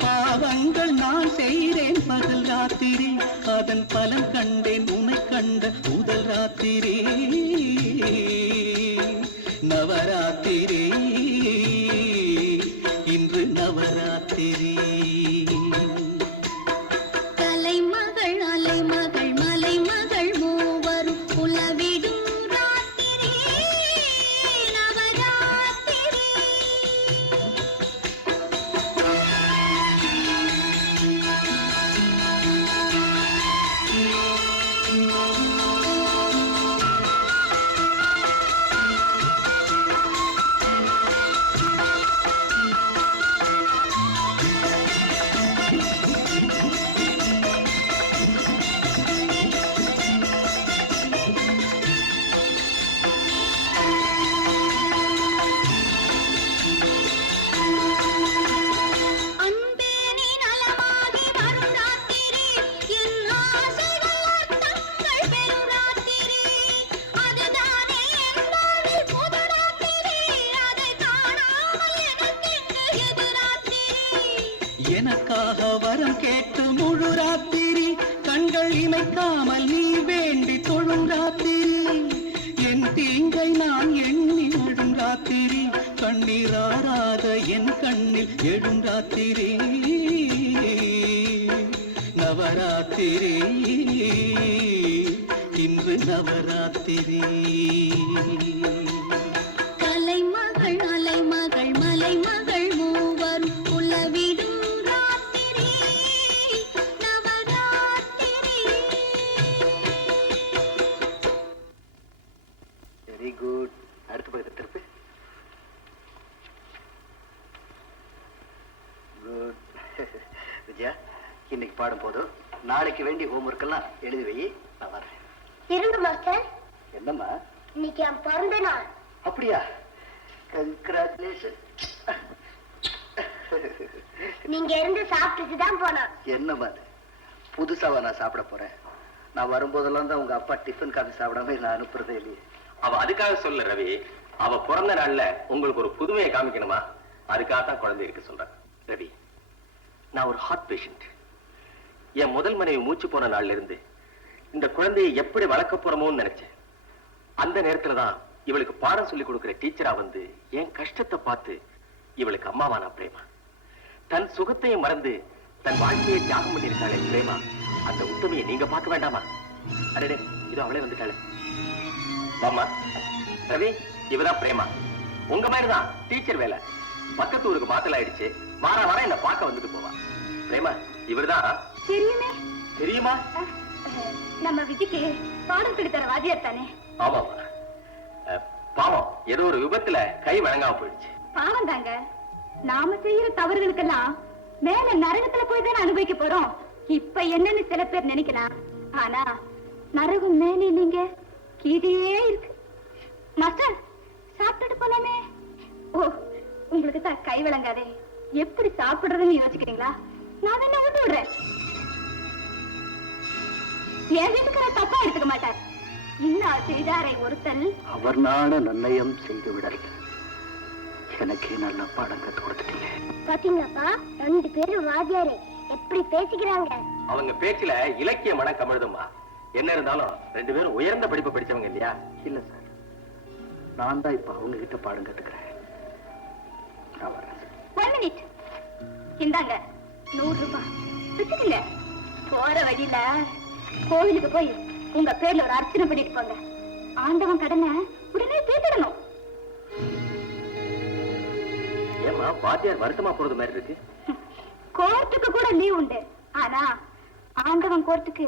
பாவங்கள் நான் செய்தேன் பகல் ராத்திரி அதன் பலன் கண்டேன் உன்னை கண்ட முதல் ராத்திரி நவராத்திரி இன்று நவராத்திரி. கலைமகள் அலைமகள் மலைமகள் மூவரும் உலவிடும் ராத்திரி நவராத்திரி. எனக்காக வரம் கேட்டு முழு ராத்திரி கண்கள் இமைக்காமல் நீ வேண்டி தொழும் ராத்திரி. என் தீங்கை நான் எண்ணி விழும் ராத்திரி கண்ணீராராத என் கண்ணில் எழும் ராத்திரி நவராத்திரி இன்று நவராத்திரி. கலைமகள் அலைமகள் மலைமகள் மூவரும் உலவிடும் ராத்திரி நவராத்திரி. Very good. அடுத்த பக்கத்தை திருப்பு. குட். விஜயா, இன்னைக்கு பாடும் போதும் நாளைக்கு வேண்டிய ஹோம்ஒர்க் எல்லாம் எழுதி வை. நான் வரேன். இருங்க மாஸ்டர். என்னம்மா? இன்னைக்கு என் பிறந்த நாள். அப்படியா? கங்க்ராச்சுலேஷன். நீங்க இருந்து சாப்பிட்டுட்டு தான் போனோம். என்னம்மா அது? புதுசாவா நான் சாப்பிட போறேன்? நான் வரும்போதெல்லாம் தான் உங்க அப்பா டிஃபன் காஃபி சாப்பிடாம நான் அனுப்புறதே இல்லையே. அவ அதுக்காக சொல்ல ரவி, அவ பிறந்த நாள்ல உங்களுக்கு ஒரு புதுமையை காமிக்கணுமா, அதுக்காகத்தான் குழந்தை இருக்க சொல்றேன். ரவி, நான் ஒரு ஹார்ட் பேஷண்ட். என் முதல் மனைவி மூச்சு போன நாள்ல இருந்து இந்த குழந்தையை எப்படி வளர்க்க போறோமோன்னு நினைச்சேன். அந்த நேரத்துலதான் இவளுக்கு பாடம் சொல்லி கொடுக்கிற டீச்சரா வந்து என் கஷ்டத்தை பார்த்து இவளுக்கு அம்மாவானா பிரேமா. தன் சுகத்தையே மறந்து தன் வாழ்க்கையை தியாகம் பண்ணியிருக்காளே பிரேமா. அந்த உத்தமையை நீங்க பார்க்க வேண்டாமா? அடடே, இது அவளே வந்துட்டாளே. மாமா ரவி, இவதான் பிரேமா. உங்க மாதிரிதான் டீச்சர் வேலை. பக்கத்து ஊருக்கு மாத்தல் ஆயிடுச்சு. வார வாரம் என்ன பார்க்க வந்துட்டு போவா. பிரேமா, இவர்தான். தெரியுமே. தெரியுமா? நம்ம விஜய்க்கு பாடம் சொல்லி தர வாத்தியார் தானே? ஆமாமா. பாவம், ஏதோ ஒரு விபத்துல கை வழங்காம போயிடுச்சு. பாவம் தாங்க. நாம செய்யற தவறுகளுக்கெல்லாம் மேல நரகத்துல போய் தானே அனுபவிக்க போறோம். இப்ப என்னன்னு சில பேர் நினைக்கலாம், ஆனா நரகம் மேலே இல்லைங்க, கீழே இருக்கு. மாஸ்டர், சாப்பிட்டுட்டு போலாமே. ஓ, உங்களுக்கு தான் கை விளங்காதே, எப்படி சாப்பிடுறதுன்னு யோசிக்கிறீங்களா? நான் என்ன விட்டு விடுறேன். என் வீட்டுக்கார தப்பா எடுத்துக்க மாட்டார். இன்னும் செய்தாரை ஒருத்தல் அவர் நாட நன்னயம் செய்து விடல். எனக்கே நல்ல பாடம் கத்து கொடுத்துட்டீங்க. பாத்தீங்களாப்பா, 2 பேரும் வாத்தியாரே எப்படி பேசிக்கிறாங்க. அவங்க பேச்சுல இலக்கிய மனம் கமழுதுமா. என்ன இருந்தாலும் 2 பேரும் உயர்ந்த படிப்பு படிச்சவங்க இல்லையா? இல்ல சார், நான் தான் இப்ப அவங்க கிட்ட பாடம் கத்துக்கிறேன். நான் வரேன் சார். 1 மினிட். இந்தாங்க 100 ரூபாய் வச்சுக்கங்க. போற வழியில கோவிலுக்கு போய் உங்க பேர்ல ஒரு அர்ச்சனை பண்ணிட்டு போங்க. ஆண்டவன் கடனை உடனே தீர்த்திடணும். ஏமா வாத்தியார் வருத்தமா போறது மாதிரி இருக்கு? கோர்ட்டுக்கு கூட லீவ் உண்டு, ஆனா ஆண்டவன் கோர்ட்டுக்கு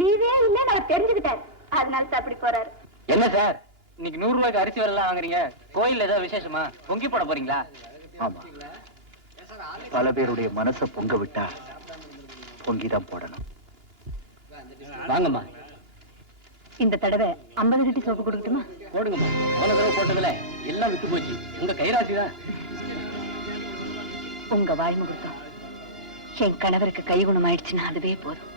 லீவே இல்லைன்னு அவர் தெரிஞ்சுக்கிட்டாரு. அதனால தான் அப்படி போறாரு. என்ன சார், இன்னைக்கு 100 ரூபாய்க்கு அரிசி வரலாம் வாங்குறீங்க? கோயில்ல ஏதாவது விசேஷமா? பொங்கி போட போறீங்களா? ஆமா, பல பேருடைய மனசை பொங்க விட்டா பொங்கிதான் போடணும். வாங்கம்மா. இந்த தடவை 50 கட்டி சோப்பு கொடுக்கட்டுமா? போடுங்கம்மா. போன தடவை போட்டதுல எல்லாம் வித்து போச்சு. உங்க கைராசி தான். உங்க வாழ்முகத்தம் என் கணவருக்கு கை குணமாயிடுச்சுன்னா அதுவே போதும்.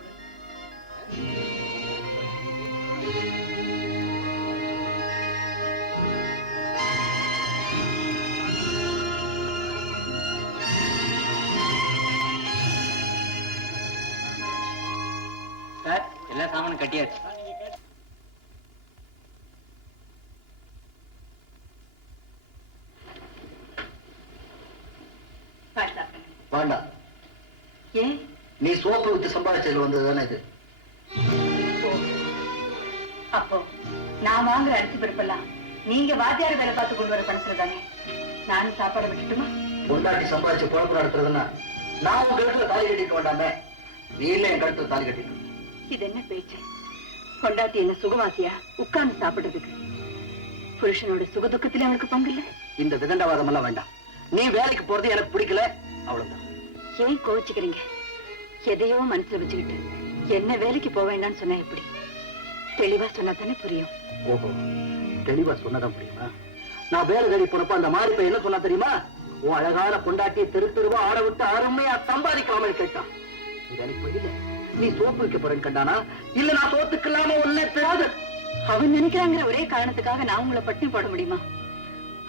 சார், எல்லா சாமானும் கட்டியாச்சு. வேண்டாம். ஏன்? நீ சோப்பு வித்து சம்பாதிச்சதுல வந்தது தானே இது. அப்போ நான் வாங்குற அரிசி பருப்பெல்லாம் நீங்க வாத்தியார் வேலை பார்த்து கொண்டு வர பணத்துல தானே. நானும் சாப்பாடு விட்டுட்டுமா? பொண்டாட்டி சம்பாதிச்சு குழப்பம் நடத்துறதுன்னா நான் உன் கழுத்துல தாலி கட்டிட்டு வேண்டாமே. நீ இல்ல என் கழுத்துல தாலி கட்டிட்டு. இது என்ன பேச்சு? கொண்டாட்டி என்ன சுகவாசியா உட்கார்ந்து சாப்பிடுறதுக்கு? புருஷனோட சுகதுக்கத்திலே அவனுக்கு பங்கு இல்ல. இந்த விதண்டவாதம் எல்லாம் வேண்டாம். நீ வேலைக்கு போறது எனக்கு பிடிக்கல, அவ்வளவுதான். ஏன் கோவிச்சுக்கிறீங்க? எதையோ மனசுல வச்சுக்கிட்டு என்ன வேலைக்கு போக வேண்டாம்னு சொன்னா எப்படி? தெளிவா சொன்னா தானே புரியும். ஓஹோ, தெளிவா சொன்னதான் புரியுமா? நான் வேலை தேடி போனப்ப அந்த மாதிரி இப்ப என்ன சொன்னா தெரியுமா? உன் அழகான கொண்டாட்டி தெரு தெருவா ஆட விட்டு அருமையா சம்பாதிக்காமல் கேட்டான். இது எனக்கு புரியல. நீ சோப்பு வைக்க போறேன்னு கண்டானா, இல்ல நான் சோத்துக்கு இல்லாம ஒன்னே தெரியாது. அவன் நினைக்கிறாங்கிற ஒரே காரணத்துக்காக நான் உங்களை பட்டினி போட முடியுமா?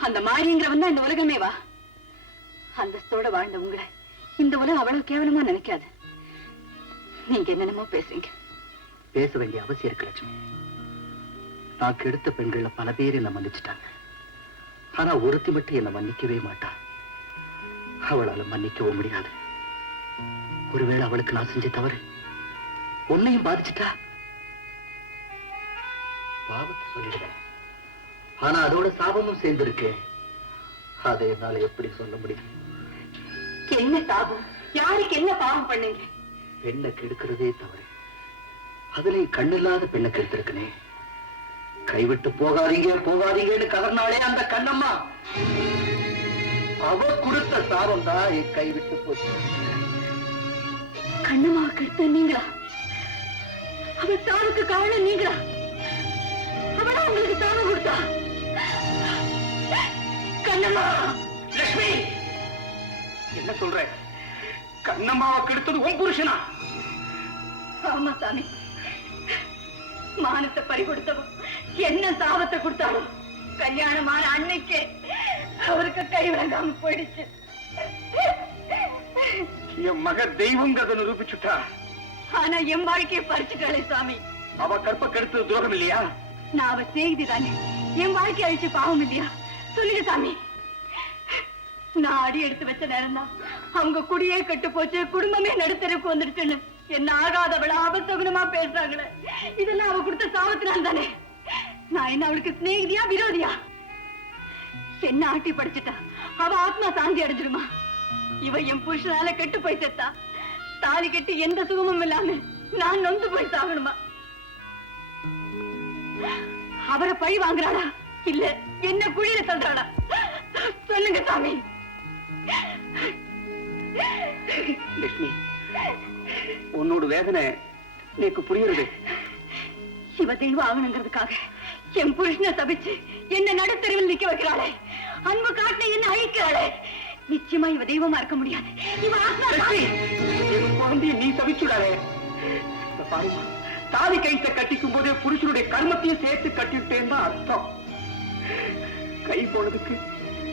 அந்த மாறிங்கிறவன் தான் இந்த உலகமே வா. அந்தஸ்தோட வாழ்ந்த உங்களை இந்த உலகம் அவ்வளவு கேவலமா நினைக்காது. நீங்க என்னென்னமோ பேசுங்க. பேச வேண்டிய அவசியம் இருக்கு லட்சுமி. நான் கெடுத்த பெண்கள்ல பல பேர் என்ன மன்னிச்சுட்டாங்க. ஆனா ஒருத்தி மட்டும் என்ன மன்னிக்கவே மாட்டா. அவளால மன்னிக்கவும் முடியாது. ஒருவேளை அவளுக்கு நான் செஞ்ச தவறு உன்னையும் பாதிச்சுட்டா, பாவத்தை சொல்லிடுவேன். ஆனா அதோட சாபமும் சேர்ந்திருக்கு. அதை என்னால எப்படி சொல்ல முடியும்? என்ன சாபம்? யாருக்கு என்ன பாவம் பண்ணீங்க? பெண்ணை கெடுக்கிறதே தவறு. அதுல கண்ணில்லாத பெண்ணை கெடுத்திருக்கனே. கைவிட்டு போகாதீங்க போகாதீங்கன்னு கதர்னாலே அந்த கண்ணம்மா, அவ கொடுத்த சாபம் தான் என் கைவிட்டு போச்சு. கண்ணம்மா கெடுத்த நீங்களா? அவ சாவுக்கு காரணம் நீங்களா? அவளா உங்களுக்கு சாபம் கொடுத்தா? கண்ணம்மா! லட்சுமி, என்ன சொல்ற? கண்ணம்மாவை கெடுத்தது உன் புருஷனா? ஆமா சாமி, மானத்தை பறி கொடுத்தவன் என்ன சாபத்தை கொடுத்தாலும் கல்யாணமான அன்னைக்கே அவருக்கு கை விளங்காம போயிடுச்சு. என் மக தெய்வங்கிறத நிரூபிச்சுட்டா. ஆனா என் வாழ்க்கையை பறிச்சுட்டாளே சாமி. அவ கற்ப கெடுத்தது துரோகம் இல்லையா? நான் அவ செய்தி தானே. என் வாழ்க்கை அழிச்சு பாவம் இல்லையா? சொல்லுங்க சாமி. நான் அடி எடுத்து வச்ச நேரம் தான் அவங்க குடியே கெட்டு போச்சு, குடும்பமே நடுத்தருக்கு வந்துடுச்சுன்னு என்ன ஆகாதவள அபசகுனமா பேசுறாங்களே. இதெல்லாம் அவ கொடுத்த சாபத்தினால் தானே. நான் என்ன அவளுக்கு சிநேகிதியா விரோதியா? என்ன ஆட்டி படிச்சுட்டா அவ ஆத்மா சாந்தி அடைஞ்சிருமா? இவ என் புருஷனால கெட்டு போய் செத்தா, தாலி கட்டி எந்த சுகமும் இல்லாம நான் நொந்து போய் சாகணுமா? அவரை பழி வாங்குறாளா இல்ல என்ன குழியில சொல்றாளா? சொல்லுங்க சாமி. லட்சுமி, உன்னோட வேதனை நீக்கு புரியுறது. இவ தெய்வம் ஆகணுங்கிறதுக்காக என் புருஷனை தவிச்சு என்ன நடுத்தெருவில் நிக்க வைக்கிறாளே, அன்பு காட்ட என்ன அழிக்கிறாளே. நிச்சயமா இவ தெய்வமா இருக்க முடியாது. இவ ஆத்மா குழந்தைய நீ தவிச்சுடாளே. பாருமா, தாலி கைத்த கட்டிக்கும் போதே புருஷனுடைய கர்மத்தையும் சேர்த்து கட்டிட்டேன்னு தான் அர்த்தம். கை போனதுக்கு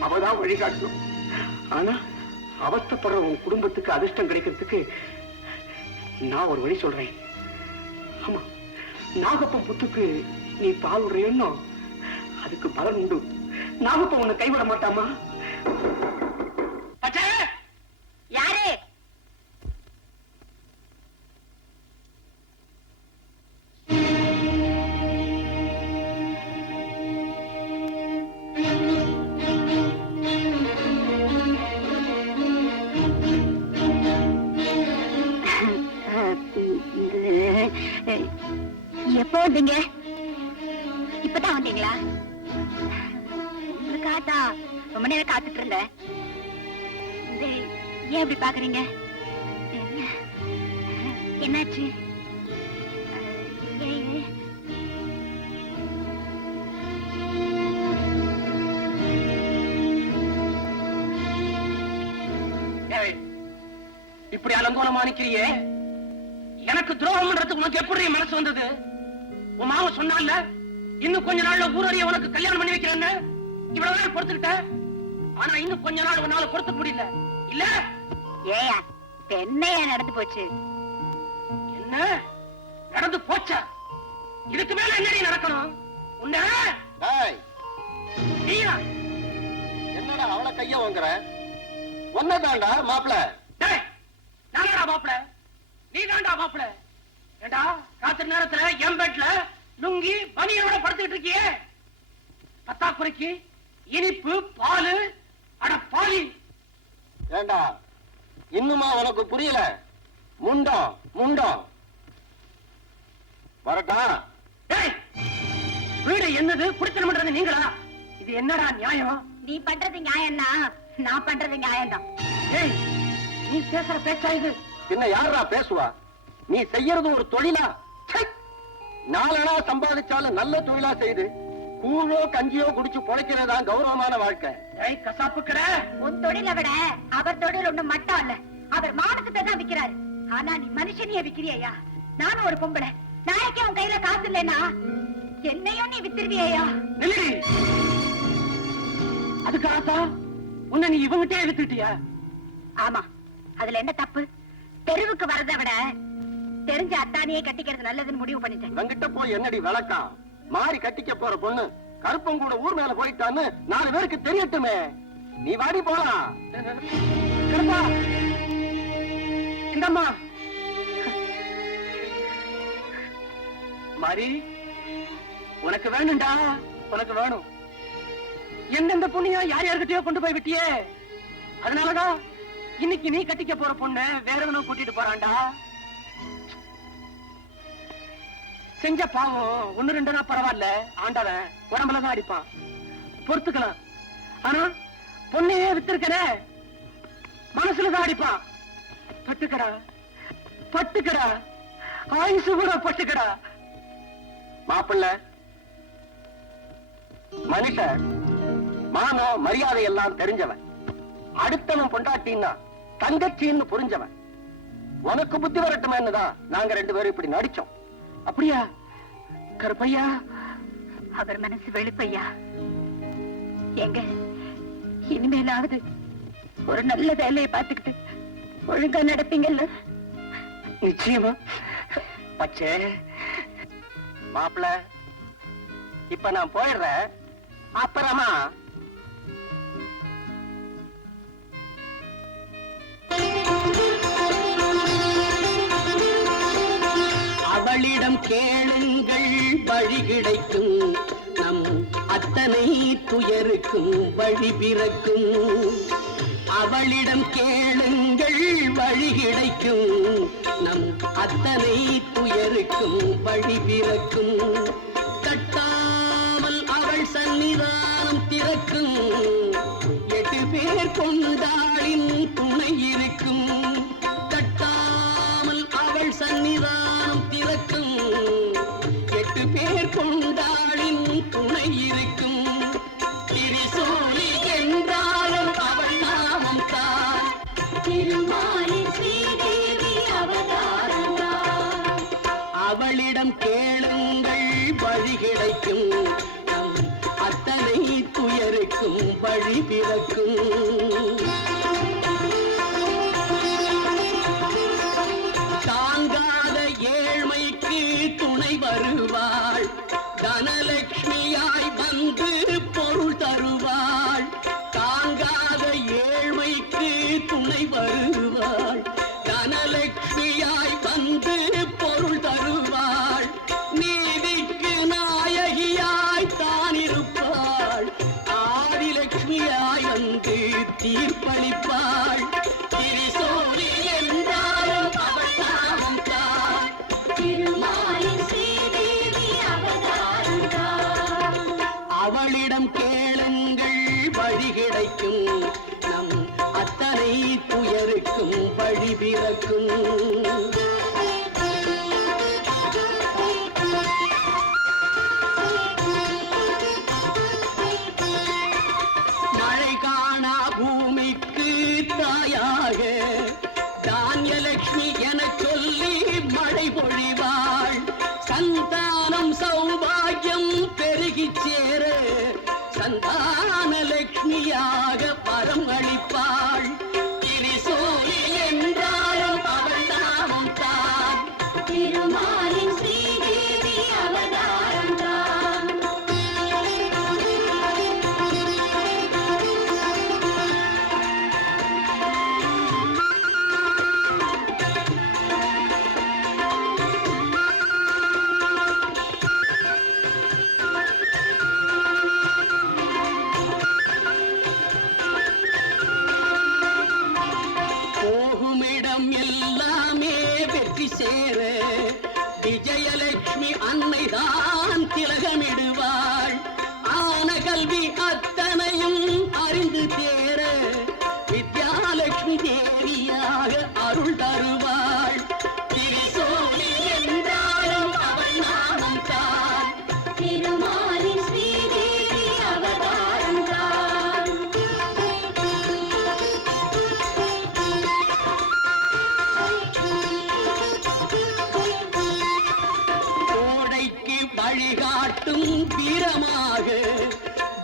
அவதான் வழிகாட்டணும். ஆனா அவஸ்தப்படுற உன் குடும்பத்துக்கு அதிர்ஷ்டம் கிடைக்கிறதுக்கு நான் ஒரு வழி சொல்றேன். ஆமா, நாகப்பன் புத்துக்கு நீ பால் விடுறேன்னு அதுக்கு பலன் உண்டு. நாகப்பன் உன்னை கைவிட மாட்டாமா? யாரு? எப்போ வந்தீங்க? இப்பதான் வந்தீங்களா? உங்களுக்காக ரொம்ப நேரம் காத்துட்டு இருந்தேன். ஏன் அப்படி பாக்குறீங்க? என்னாச்சு? இப்படி அலங்கோலமா நிக்கிறியே, எனக்கு துரோகம் பண்றதுக்கு உனக்கு எப்படி மனசு வந்தது? உன் மாவ சொன்னால இன்னும் கொஞ்ச நாள்ல ஊரறிய உனக்கு கல்யாணம் பண்ணி வைக்கிறேன்னு இவ்வளவு நாள் பொறுத்துக்கிட்ட. ஆனா இன்னும் கொஞ்ச நாள் உன்னால பொறுத்துக்க முடியல இல்ல? ஏயா என்னையா நடந்து போச்சு? என்ன நடந்து போச்சா? இதுக்கு மேல என்னடி நடக்கணும்? உன்ன நீயா என்னடா அவளை கைய வாங்குற? ஒன்னதாண்டா மாப்பிள. நானடா மாப்பிள, நீ தாண்டா மாப்பிள. ஏண்டா ராத்திரி நேரத்துல என் பெட்ல லுங்கி பனியோட படுத்துக்கிட்டு இருக்கியே, பத்தாக்குறைக்கு இனிப்பு பாலு அட பாலி. ஏண்டா இன்னுமா உனக்கு புரியல? முண்டம் முண்டம் வரட்டா? வீடு என்னது குடித்தனம் பண்றது நீங்களா? இது என்னடா நியாயம்? நீ பண்றது நியாயம்னா நான் பண்றது நியாயம்தான். ஏய், நீ பேசுற பேச்சா இது? பின்ன யாரா பேசுவா? நீ செய்யறது ஒரு தொழிலா? நாலனா சம்பாதிச்சாலும் நல்ல தொழிலா செய்து கூழோ கஞ்சியோ குடிச்சு பொழைக்கிறதான் கௌரவமான வாழ்க்கை. ஏய் கசாப்பு கடை, உன் தொழிலை விட அவர் தொழில் ஒண்ணு மட்டும் இல்ல, அவர் மானத்தை தான் விக்கிறாரு. ஆனா நீ மனுஷனையே விக்கிறியா? நானும் ஒரு பொம்பளை, நாளைக்கே உன் கையில காசு இல்லைன்னா என்னையும் நீ வித்துருவியா? அதுக்காகத்தான் உன்னை நீ இவங்கிட்டே வித்துட்டியா? ஆமா, அதுல என்ன தப்பு? தெருவுக்கு வரதை விட தெரிஞ்ச அத்தானியே கட்டிக்கிறது நல்லதுன்னு முடிவு பண்ணிட்டேன். இவங்கிட்ட போய் என்னடி விளக்கம்? மாறி கட்டிக்க போற பொண்ணு கருப்பம் கூட ஊர் மேல போயிட்டான்னு 4 பேருக்கு தெரியட்டுமே. நீ வாடி போலாம். இந்தம்மா மாறி, உனக்கு வேணும்டா, உனக்கு வேணும். எந்தெந்த பொண்ணையோ யார் யார்கிட்டயோ கொண்டு போய் விட்டியே, அதனாலதான் இன்னைக்கு நீ கட்டிக்க போற பொண்ணு வேறவனும் கூட்டிட்டு போறான்டா. செஞ்ச பாவம் 1-2 பரவாயில்ல, ஆண்டவன் உடம்புலதான் அடிப்பான், பொறுத்துக்கலாம். ஆனா பொண்ணையே வித்திருக்கனே, மனசுலதான் அடிப்பான். பட்டுக்கடா பட்டுக்கடா, ஆயுசு கூட பட்டுக்கடா. மாப்பிள்ள மனுஷன் மானம் மரியாதை எல்லாம் தெரிஞ்சவன், அடுத்தவன் பொண்டாட்டின்னா தங்கச்சின்னு புரிஞ்சவன். உனக்கு புத்தி வரட்டுமேன்னுதான் நாங்க 2 பேரும் இப்படி நடிச்சோம். அப்படியா கருப்பையா? அவர் மனசு வெளுப்பையா. எங்க இனிமேலாவது ஒரு நல்ல வேலையை பார்த்துக்கிட்டு ஒழுங்கா நடப்பீங்கல்ல? நிச்சயமா. பச்சே மாப்பிள்ள, இப்ப நான் போயிடுறேன். அப்புறமா அவளிடம் கேளுங்கள் வழி கிடைக்கும், நம் அத்தனை துயருக்கும் வழி பிறக்கும். அவளிடம் கேளுங்கள் வழி கிடைக்கும், நம் அத்தனை துயருக்கும் வழி பிறக்கும். தட்டாமல் அவள் சன்னிதானம் திறக்கும், 8 பேர் கொண்டாளின் துணை இருக்கும். தட்டாமல் அவள் துணை வருவாள். தனலட்சுமியாய் வந்து பொருள் தருவாள். தாங்காத ஏழ்மைக்கு துணை வருவாள். தனலட்சுமியாய் வந்து பொருள் தருவாள். நீதிக்கு நாயகியாய் தான் இருப்பாள். ஆதிலட்சுமியாய் வந்து தீர்ப்பளிப்பாள். திரிசூலி என்றாலும் அவள் நாமம் தான். திருமாலின் ஸ்ரீதேவி அவதாரம் தான். அவளிடம் கேளுங்கள் வழி கிடைக்கும். நம் அத்தனை துயருக்கும் வழி பிறக்கும். மழை காணா பூமிக்கு தாயாக தானியலட்சுமி என சொல்லி மழை பொழிவாள். சந்தானம் சௌபாகியம் பெருகிச் சேர சந்தான லட்சுமியாக வரம் அளிப்பாள். திரிசூலி என்றாலும் அவள் நாமம் தான். திருமாலின் ஸ்ரீதேவி அவதாரம் தான். போகுமிடம் எல்லாமே வெற்றி சேர விஜயலட்சுமி அன்னைதான் திலகமிடுவாள். ஆன கல்வி அத்தனையும் அறிந்து தேர வித்யாலட்சுமி தேவியாக அருள் தருவாள். திரிசூலி என்றாலும் அவள் நாமம் தான். திருமாலின் ஸ்ரீதேவி அவதாரம் தான். கோடைக்கு வழிகாட்டும் வீரமாக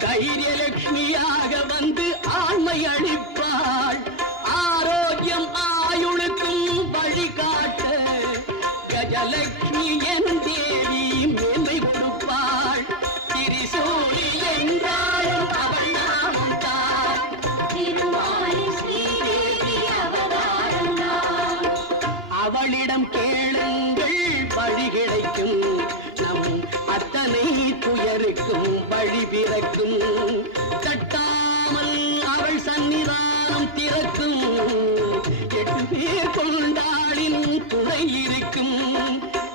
தைரியலட்சுமியாக வந்து ஆண்மை அளிப்பாள். ஆரோக்கியம் ஆயுளுக்கும் வழிகாட்ட கஜலட்சுமி என் தேவி மேன்மை கொடுப்பாள். திரிசூலி என்றாலும் அவள் நாமம் தான். திருமாலின் ஸ்ரீதேவி அவதாரம் தான். அவளிடம் கேளுங்கள் வழி கிடைக்கும். நம் அத்தனை துயருக்கும் வழி பிறக்கும். தட்டாமல் அவள் சன்னிதானம் திறக்கும். 8 பேர் கொண்டாளின் துணை இருக்கும்.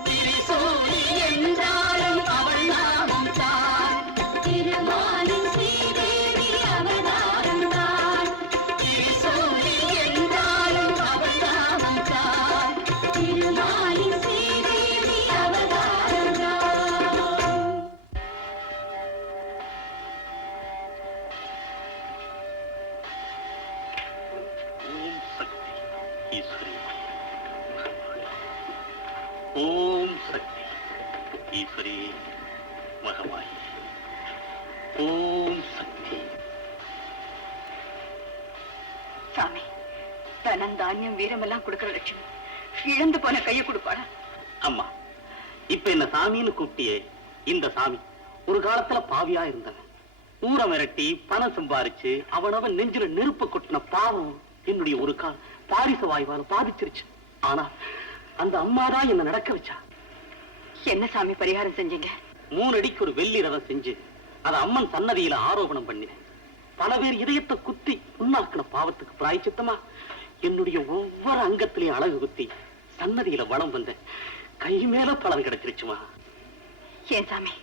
திரிசூலி என்றாலும் அவள் நாமம் தான். திருமாலின் ஸ்ரீதேவி அவதாரம் தான். திரிசூலி என்றாலும் அவள் நாமம் தான். திருமாலின் ஸ்ரீதேவி அவதாரம் தான். ஓம் சக்தி ஈஸ்வரி மகமாயி. ஓம் சக்தி. சாமி, தனம் தானியம் வீரமெல்லாம் கொடுக்கிற லட்சுமி இழந்து போன கையை கொடுப்பாளா? அம்மா, இப்ப என்ன சாமின்னு கூப்பிட்டியே, இந்த சாமி ஒரு காலத்துல பாவியா இருந்தவன். ஊரை மிரட்டி பணம் சம்பாரிச்சு அவனவன் நெஞ்சில நெருப்பு கொட்டின பாவம் என்னுடைய ஒரு கால் பாரிச வாய்வால பாதிச்சிருச்சு. ஆனா அந்த அம்மாதான் என்ன நடக்க வச்சா. என்ன சாமி பரிகாரம் செஞ்சீங்க? 3 அடிக்கு ஒரு வெள்ளி ரவை செஞ்சு அதை அம்மன் சன்னதியில ஆரோபணம் பண்ணினேன். பல பேர் இதயத்தை குத்தி புண்ணாக்கின பாவத்துக்கு பிராயச்சித்தமா என்னுடைய ஒவ்வொரு அங்கத்திலையும் அழகு குத்தி சன்னதியில வளம் வந்த கை மேல பலன் கிடைச்சிருச்சுமா. ஏன் சாமி,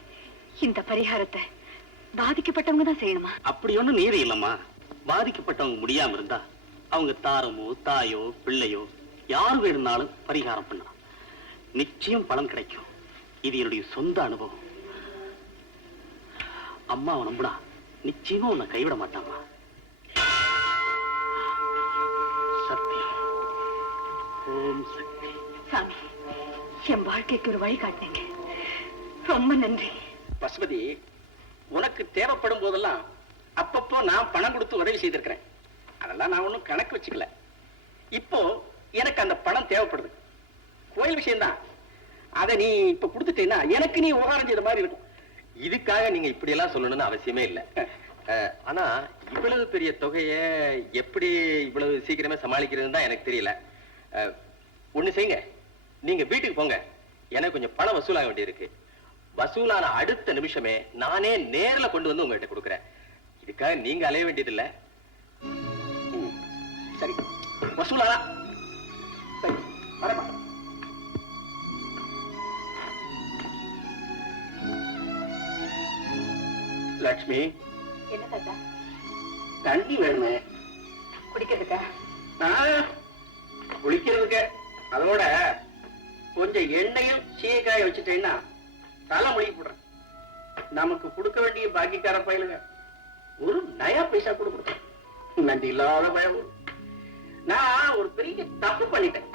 இந்த பரிகாரத்தை பாதிக்கப்பட்டவங்க தான் செய்யணுமா? அப்படி ஒண்ணு நீர் இல்லம்மா. பாதிக்கப்பட்டவங்க முடியாம இருந்தா அவங்க தாரமோ தாயோ பிள்ளையோ யார் வேணும்னாலும் பரிகாரம் பண்ணலாம். நிச்சயம் பலன் கிடைக்கும். இது என்னுடைய சொந்த அனுபவம். அம்மாவை நம்புடா, நிச்சயமா உன்னை கைவிட மாட்டாமா. சத்தியம். ஓம் சக்தி. சாமி, என் வாழ்க்கைக்கு ஒரு வழி காட்டினீங்க. ரொம்ப நன்றி. பசுபதி, உனக்கு தேவைப்படும் போதெல்லாம் அப்பப்போ நான் பணம் கொடுத்து உதவி செய்திருக்கிறேன். அதெல்லாம் நான் ஒன்றும் கணக்கு வச்சுக்கல. இப்போ எனக்கு அந்த பணம் தேவைப்படுது. கோயில் விஷயம்தான். அதை நீ இப்ப கொடுத்துட்டேன்னா எனக்கு நீ உபகாரம் செய்த மாதிரி இருக்கும். இதுக்காக நீங்க இப்படி எல்லாம் சொல்லணும்னு அவசியமே இல்ல. ஆனா இவ்வளவு பெரிய தொகையை எப்படி இவ்வளவு சீக்கிரமே சமாளிக்கிறதுன்னு தான் எனக்கு தெரியல. ஒண்ணு செய்யுங்க, நீங்க வீட்டுக்கு போங்க, எனக்கு கொஞ்சம் பணம் வசூலாக வேண்டியிருக்கு. வசூலான அடுத்த நிமிஷமே நானே நேர்ல கொண்டு வந்து உங்ககிட்ட கொடுக்குறேன். இதுக்காக நீங்க அலைய வேண்டியது இல்ல. சரி, வசூலானா? சரி, வரமா. லட்சுமி, என்ன தாத்தா? தண்ணி வேணுமே. குடிக்கிறதுக்கா? குளிக்கிறதுக்கு. அதோட கொஞ்சம் எண்ணெயும் சீக்காய வச்சுட்டேன்னா தலை மொழி போடுறேன். நமக்கு கொடுக்க வேண்டிய பாக்கிக்கார பயிலுங்க ஒரு நயா பைசா கொடுக்குறேன். நன்றி இல்லாத பயம். நான் ஒரு பெரிய தப்பு பண்ணிட்டேன்.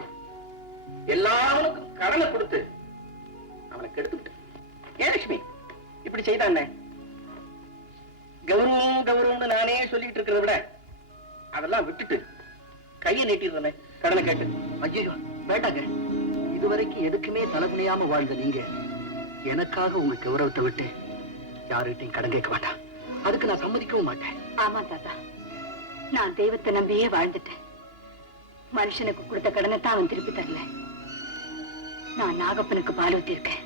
எல்லாருக்கும் கடனை கொடுத்து அவனை கெடுத்துட்டேன். ஏன் லட்சுமி இப்படி செய்தானே? கௌரவம் கௌரவம்னு நானே சொல்லிட்டு இருக்கிறத விட அதெல்லாம் விட்டுட்டு கையை நீட்டிடுறேனே கடனை கேட்டு. ஐயோ வேண்டாங்க, இதுவரைக்கும் எதுக்குமே தலைகுனியாம வாழ்ந்த நீங்க எனக்காக உங்க கௌரவத்தை விட்டு யாருகிட்டையும் கடன் கேட்க மாட்டான். அதுக்கு நான் சம்மதிக்கவும் மாட்டேன். ஆமா தாத்தா, நான் தெய்வத்தை நம்பியே வாழ்ந்துட்டேன். மனுஷனுக்கு கொடுத்த கடனை தான் அவன் திருப்பி தரல. நான் நாகப்பனுக்கு பால் ஊத்தி இருக்கேன்.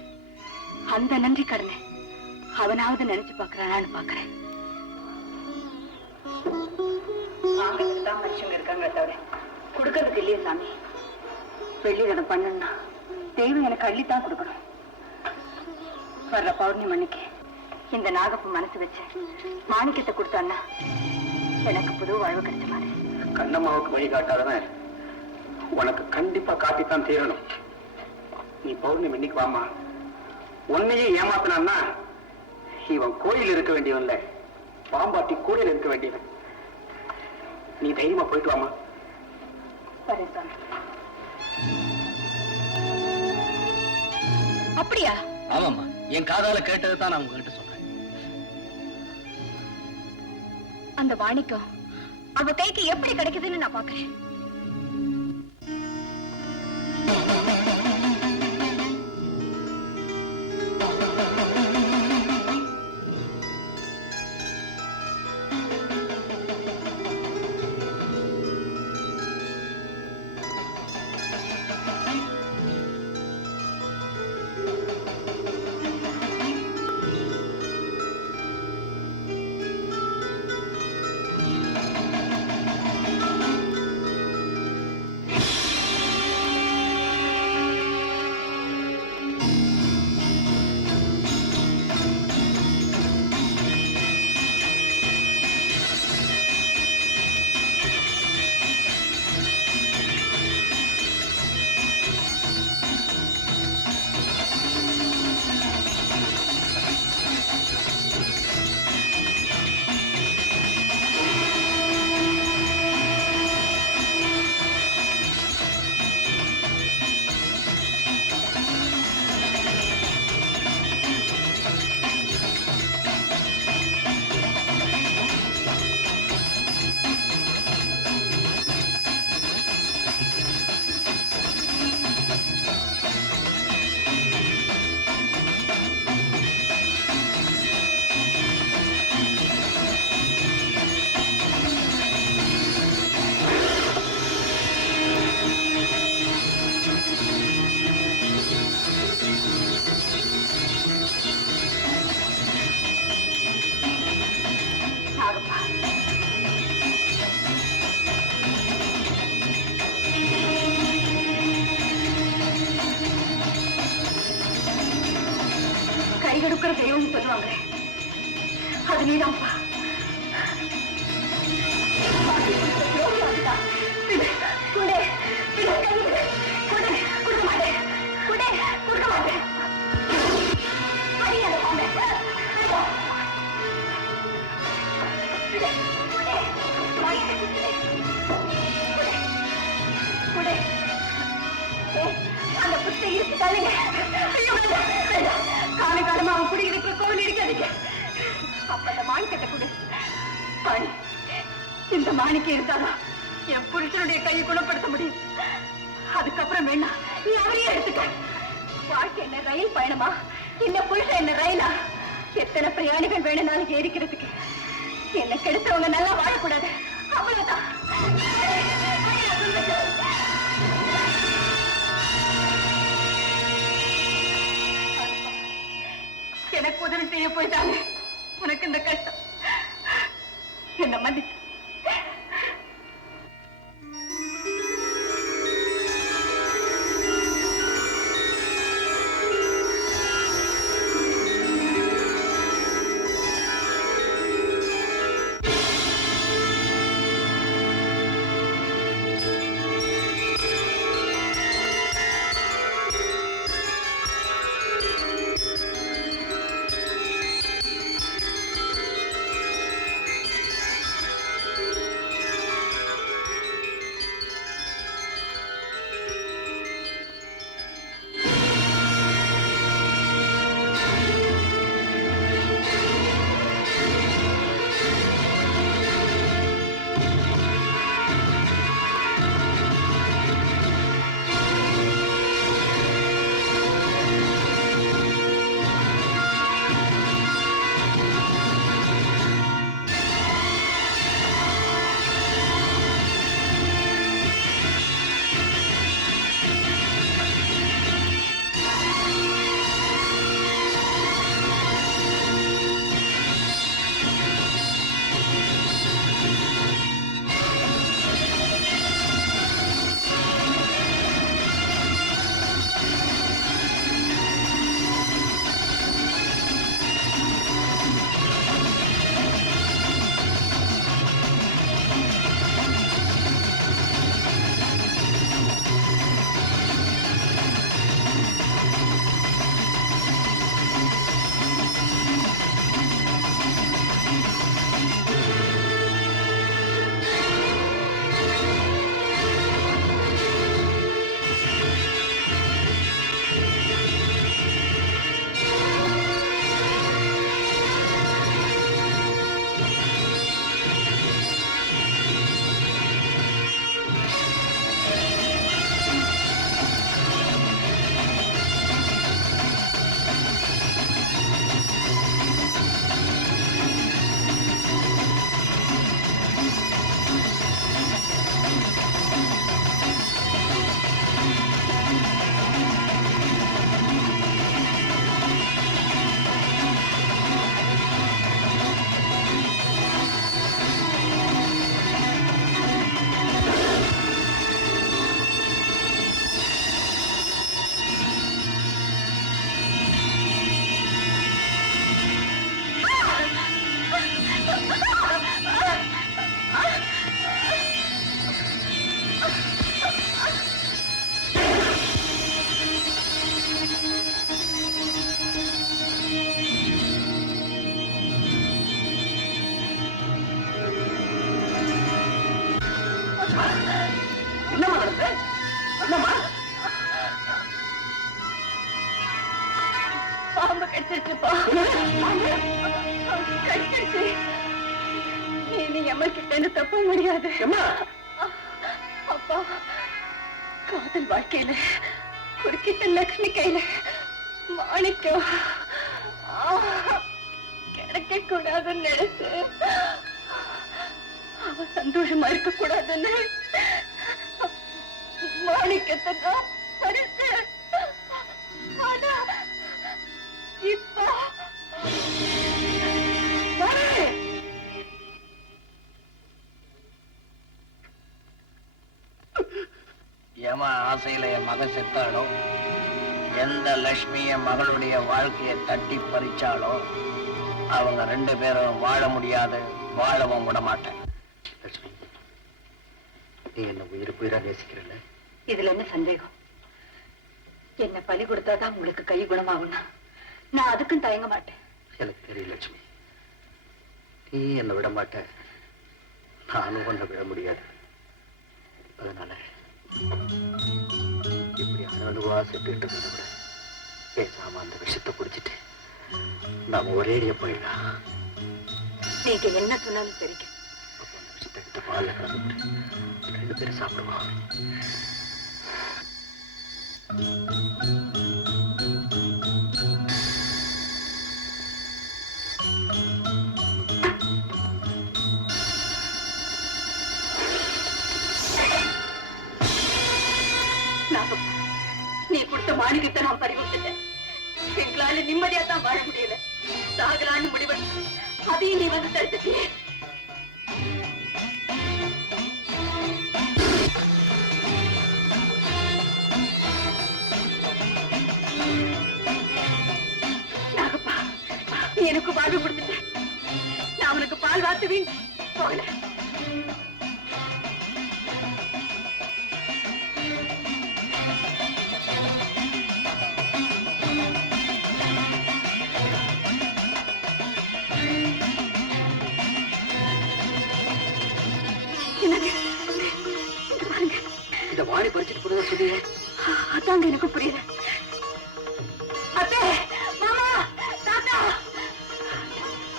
அந்த நன்றி கடனை அவனாவது நினைச்சு பாக்குறானான்னு பாக்குறேன். வாங்கிறதுக்கு தான் மனுஷங்க இருக்காங்க தவிர கொடுக்கறதுக்கு இல்லையே சாமி. வெள்ளி கடன் பண்ணணும்னா தெய்வம் எனக்கு அள்ளித்தான் கொடுக்கணும். வர்ற பௌர்ணமி அன்னைக்கு இந்த நாகப்பு மனசு வச்சு மாணிக்கத்தை கொடுத்தான்னா எனக்கு புது வாழ்வு கிடைச்ச மாதிரி. கண்ணம்மாவுக்கு வழி காட்டாதவன் உனக்கு கண்டிப்பா காட்டித்தான் தீரணும். நீ பௌர்ணமி இன்னைக்கு வாமா. உன்னையே ஏமாத்தினான்னா இவன் கோயில் இருக்க வேண்டியவன் இல்ல, பாம்பாட்டி கோயில் இருக்க வேண்டியவன். நீ தைரியமா போயிட்டு வாமா. சரி சாமி. அப்படியா? ஆமாம்மா, என் காதால கேட்டதை தான் நான் உங்ககிட்ட சொல்றேன். அந்த வாணிக்கம் அவ கைக்கு எப்படி கிடைக்குதுன்னு நான் பாக்குறேன். கைகெடுக்கிற தெய்வம் சொல்லுவாங்க, அது நீதான்ப்பா. அந்த புத்தை இருக்கு தள்ளுங்க. காலை காலமா அவன் குடியிருக்கிற கோவில் இருக்காதீங்க. அப்ப அந்த மாணிக்கத்தை கொடு. இந்த மாணிக்கம் இருந்தாலும் என் புருஷனுடைய கையை குணப்படுத்த முடியும். அதுக்கப்புறம் வேணா நீ அவரையே எடுத்துக்க. வாழ்க்கை என்ன ரயில் பயணமா? இந்த புருஷன் என்ன ரயிலா? எத்தனை பிரயாணிகள் வேணும்னாலும் ஏறிக்கிறதுக்கு. என்ன கெடுத்தவங்க நல்லா வாழக்கூடாது, அவ்வளவுதான். எனக்கு உதவி செய்ய போயிட்டாங்க. உனக்கு இந்த கஷ்டம் என்ன மன்னிச்சு. பாம்பு கடிச்சிருச்சுப்பா. கடிச்சிருச்சு. நீ அம்மா கிட்ட தப்ப முடியாது. அப்பா, காதல் வாழ்க்கையில குறுக்கிட்ட லட்சுமி கையில மாணிக்கம் கிடைக்க கூடாதுன்னு நினைச்சு, அவ சந்தோஷமா இருக்க கூடாதுன்னு மாணிக்கத்தை தான் பறிச்சு. ஆனா இப்போ ஏமா ஆசையில என் மகன் செத்தாளோ, எந்த லட்சுமி என் மகளுடைய வாழ்க்கையை தட்டி பறிச்சாலோ, அவங்க 2 பேரும் வாழ முடியாது, வாழவும் விட மாட்டேன். லட்சுமி, நீ என்ன உயிரா நேசிக்கிறல்ல? இதுல என்ன சந்தேகம்? என்ன பலி கொடுத்தாதான் உங்களுக்கு கை குணமாகும்னா நான் அதுக்கும் தயங்க மாட்டேன். எனக்கு தெரியல லட்சுமி, நீ என்ன விட மாட்ட, நானும் உன்னை விட முடியாது. அதனால இப்படி அணுவா செத்துக்கிட்டு இருந்ததை விட பேசாம அந்த விஷயத்தை குடிச்சிட்டு நாம ஒரேடியா போயிடலாம். நீங்க என்ன சொன்னாலும் சரி. அப்ப அந்த விஷயத்தை கிட்ட பால்ல கலந்துட்டு 2 பேரும் சாப்பிடுவோம். எங்களால நிம்மதியா தான் வாழ முடியல. சாகலான்னு முடிவு, அதையும் நீ வந்து தடுத்துட்டியே. நாகப்பா, நீ எனக்கு வாழ்வு கொடுத்துட்ட. நான் அவனுக்கு பால் வாத்துவேன் போகல. இந்த வாடி பறிச்சுட்டு போறதா சொல்லுங்க. அதாங்க எனக்கு புரியல. அத்தை, மாமா, தாத்தா,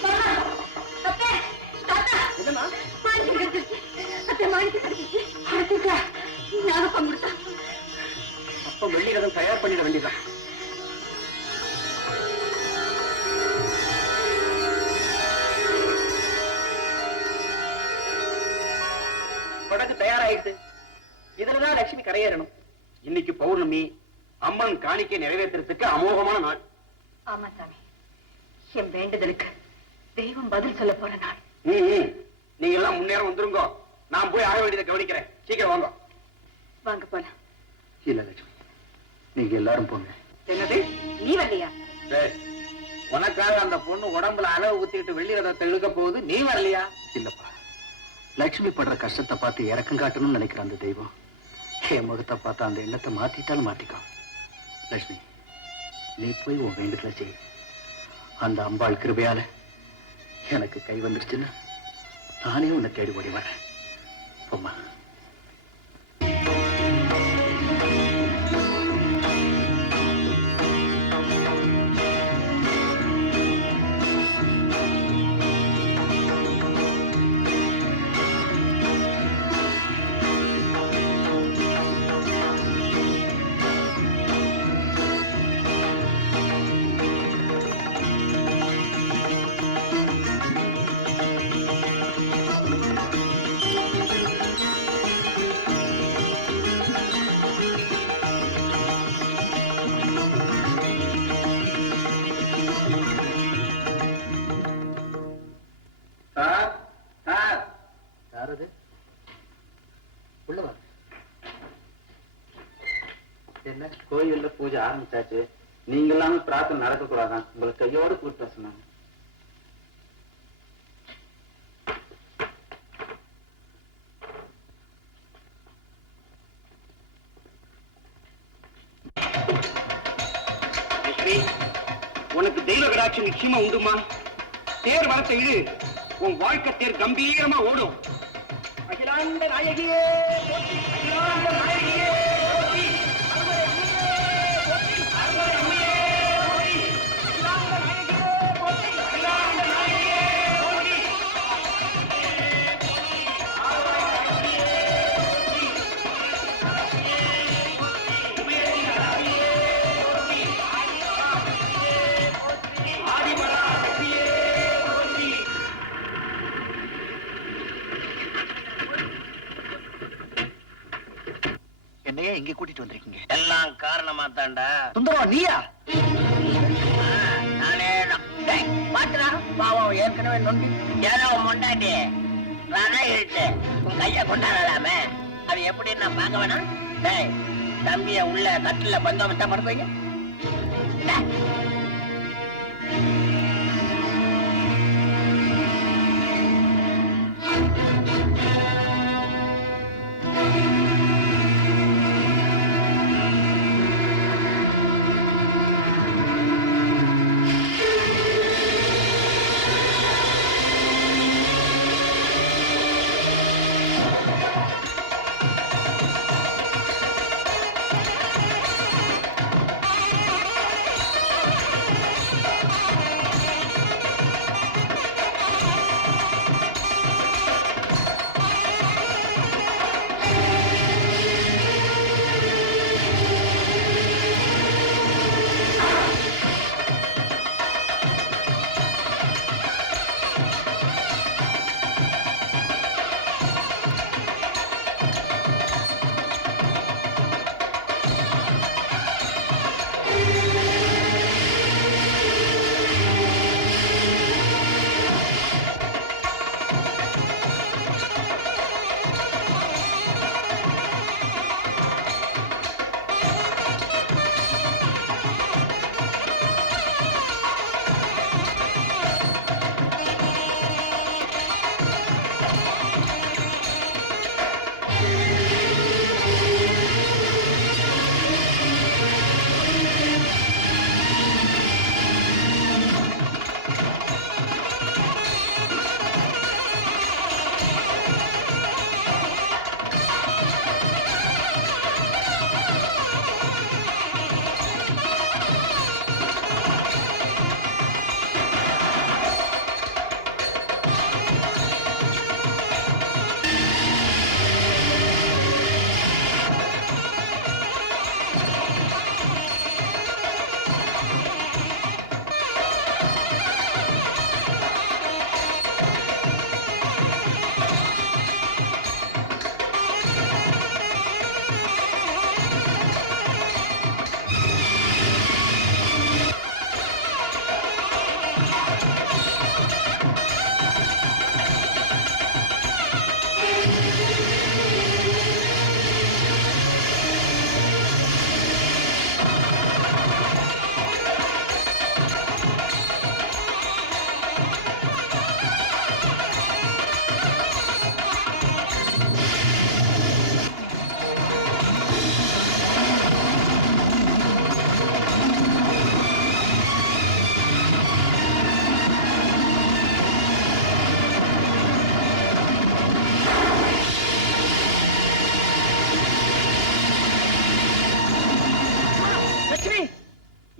மாமா, அத்தை, தாத்தா. என்னமா? மாணிக்கு கிடைச்சிருச்சு. அத்தை, மாணிக்கு கிடைச்சிருச்சு. அடுத்துக்கா ஞாபகம் கொடுத்தா. அப்ப வெள்ளி ரதம் தயார் பண்ணிட வேண்டியதான். படகு தயாராயிட்டு. இதுலதான் லட்சுமி கரையேறணும். இன்னைக்கு பௌர்ணமி, அம்மன் காணிக்கை நிறைவேற்றுறதுக்கு அமோகமான நாள். ஆமா சாமி, என் வேண்டுதலுக்கு தெய்வம் பதில் சொல்ல போற நாள். நீங்க எல்லாம் முன்னேறம் வந்துருங்க. நான் போய் ஆக வேண்டியதை கவனிக்கிறேன். சீக்கிரம் வாங்க. வாங்க போலாம். இல்ல லட்சுமி, நீங்க எல்லாரும் போங்க. என்னது, நீ வரலையா? உனக்காக அந்த பொண்ணு உடம்புல அளவு ஊத்திட்டு வெள்ளி ரதத்தை இழுக்க போகுது, நீ வரலையா? இல்லப்பா, லட்சுமி படுற கஷ்டத்தை பார்த்து இறக்கம் காட்டணும்னு நினைக்கிற அந்த தெய்வம் என் முகத்தை பார்த்து அந்த எண்ணத்தை மாத்திட்டாலும் மாத்திக்கோ. லட்சுமி, நீ போய் உன் வேண்டுதலை செய். அந்த அம்பாள் கிருபையால எனக்கு கை வந்துருச்சுன்னா நானே உன்னை தேடி ஓடி வரேன். போம்மா. யாரது? உள்ளவா? என்ன கோயில்ல பூஜை ஆரம்பிச்சாச்சு, நீங்க இல்லாம பிரார்த்தனை நடக்க கூடாதான், உங்களை கையோடு கூப்பிட்டு சொன்னாங்க. உனக்கு தெய்வ கடாட்சி நிச்சயமா உண்டுமா? தேர் வளர்த்த இழு, உன் வாழ்க்கை தேர் கம்பீரமா ஓடும். அகிலாண்ட நாயகியே போற்றி, அகிலாண்ட நாயகியே போற்றி, அருமை அம்மையே போற்றி, அகிலாண்ட நாயகியே போற்றி, அகிலாண்ட நாயகியே போற்றி, ஆதிமலா சக்தியே போற்றி. என்னையே இங்க கூட்டிட்டு வந்திருக்கீங்க? எல்லாம் காரணமா தாண்டா. சுந்தரம், நீயா? நானே பாத்துடா, பாவம் ஏற்கனவே நொண்டி ஏதோ மொண்டாட்டி நானே இழுத்து உன் கைய கொண்டாடலாமே, அது எப்படின்னு நான் பார்க்க வேணாம். டேய், தம்பிய உள்ள கட்டில பந்தோபஸ்தா படுப்பீங்க.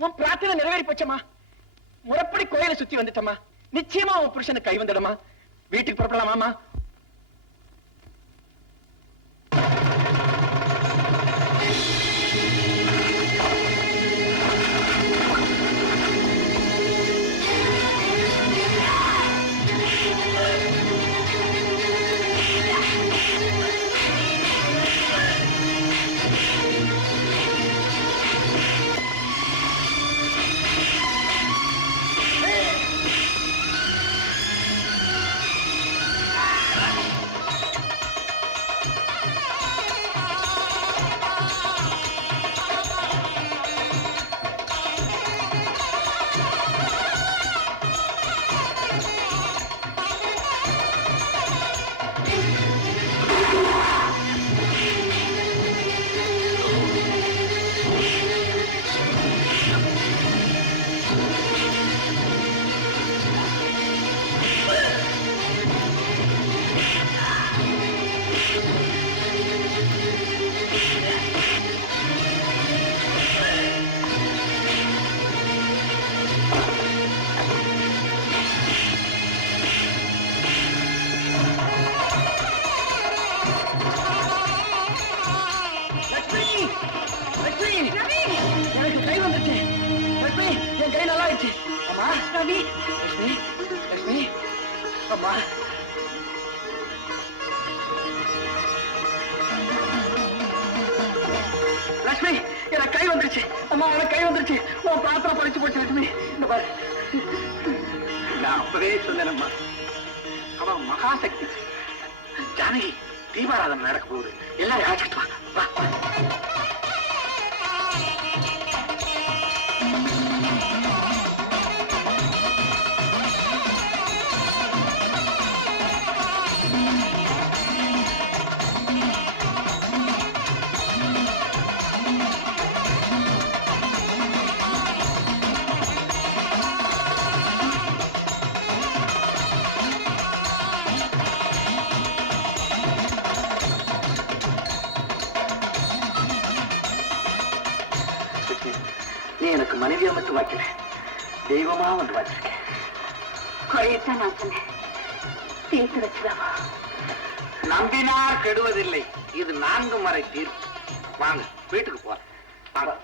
உன் பிரார்த்தனை நிறைவேறி போச்சம்மா. முறைப்படி கோயிலை சுத்தி வந்துட்டம்மா. நிச்சயமா உன் புருஷனுக்கு கை வந்துடமா. வீட்டுக்கு புறப்படலாமாமா? எனக்கு கை வந்துச்சு. லட்சுமி, என் கை நல்லா ஆயிடுச்சு. அம்மா ரவி, லட்சுமி, லட்சுமி, அம்மா. லட்சுமி, எனக்கு கை வந்துருச்சு. அம்மா, எனக்கு கை வந்துருச்சு. உன் பாத்திரம் பறிச்சு போச்சு. லட்சுமி, இந்த பாரு. நான் அப்பவே சொன்னேனம்மா, அவன் மகாசக்தி. ஜானகி, தீபாராதனை நடக்க போகுது. எல்லாரும் அழைச்சிட்டு வா. வா. நீ எனக்கு மனைவியா மட்டும் வைக்கல, தெய்வமா வந்து வச்சிருக்கேன். குறையத்தான் நான் சொன்னேன். தீர்த்து வச்சுதான். நம்பினார் கெடுவதில்லை. இது 4 முறை தீர்ப்பு. வாங்க, வீட்டுக்கு போறேன். வாங்க.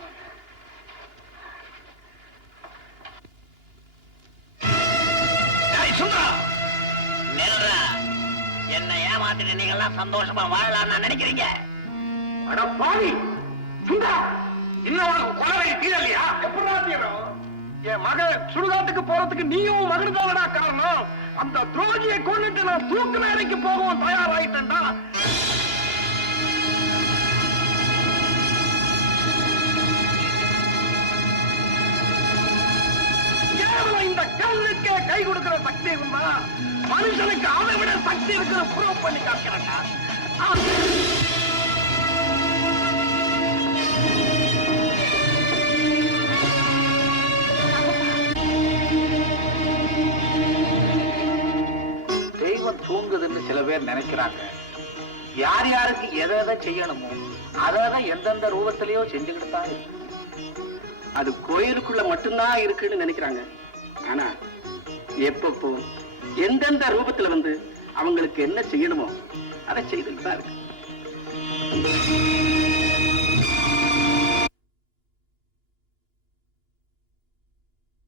என்ன ஏமாத்திட்டு நீங்க எல்லாம் சந்தோஷமா வாழலாம்னு நினைக்கிறீங்க? அட பாவி சுந்தா, இன்னும் உனக்கு கொலை தீரலையா? எப்படா தீரும்? என் மகன் சுடுகாட்டுக்கு போறதுக்கு நீயும் மகனுதானடா காரணம். அந்த துரோகியை கொண்டுட்டு நான் தூக்கு மேடைக்கு போகவும் தயாராயிட்டேன்டா. கேவலம் இந்த கல்லுக்கே கை கொடுக்கிற சக்தி இருந்தா மனுஷனுக்கு அதை விட சக்தி இருக்கிற ப்ரூவ் பண்ணி காட்டுறேன்டா. தெய்வம் தூங்குதுன்னு சில பேர் நினைக்கிறாங்க. யார் யாருக்கு எதை எதை செய்யணுமோ அதை எந்தெந்த ரூபத்திலேயோ செஞ்சுக்கிட்டு தான் இருக்கு. அது கோயிலுக்குள்ள மட்டும்தான் இருக்குன்னு நினைக்கிறாங்க. ஆனா எப்பப்போ எந்தெந்த ரூபத்துல வந்து அவங்களுக்கு என்ன செய்யணுமோ அதை செய்துட்டு தான் இருக்கு.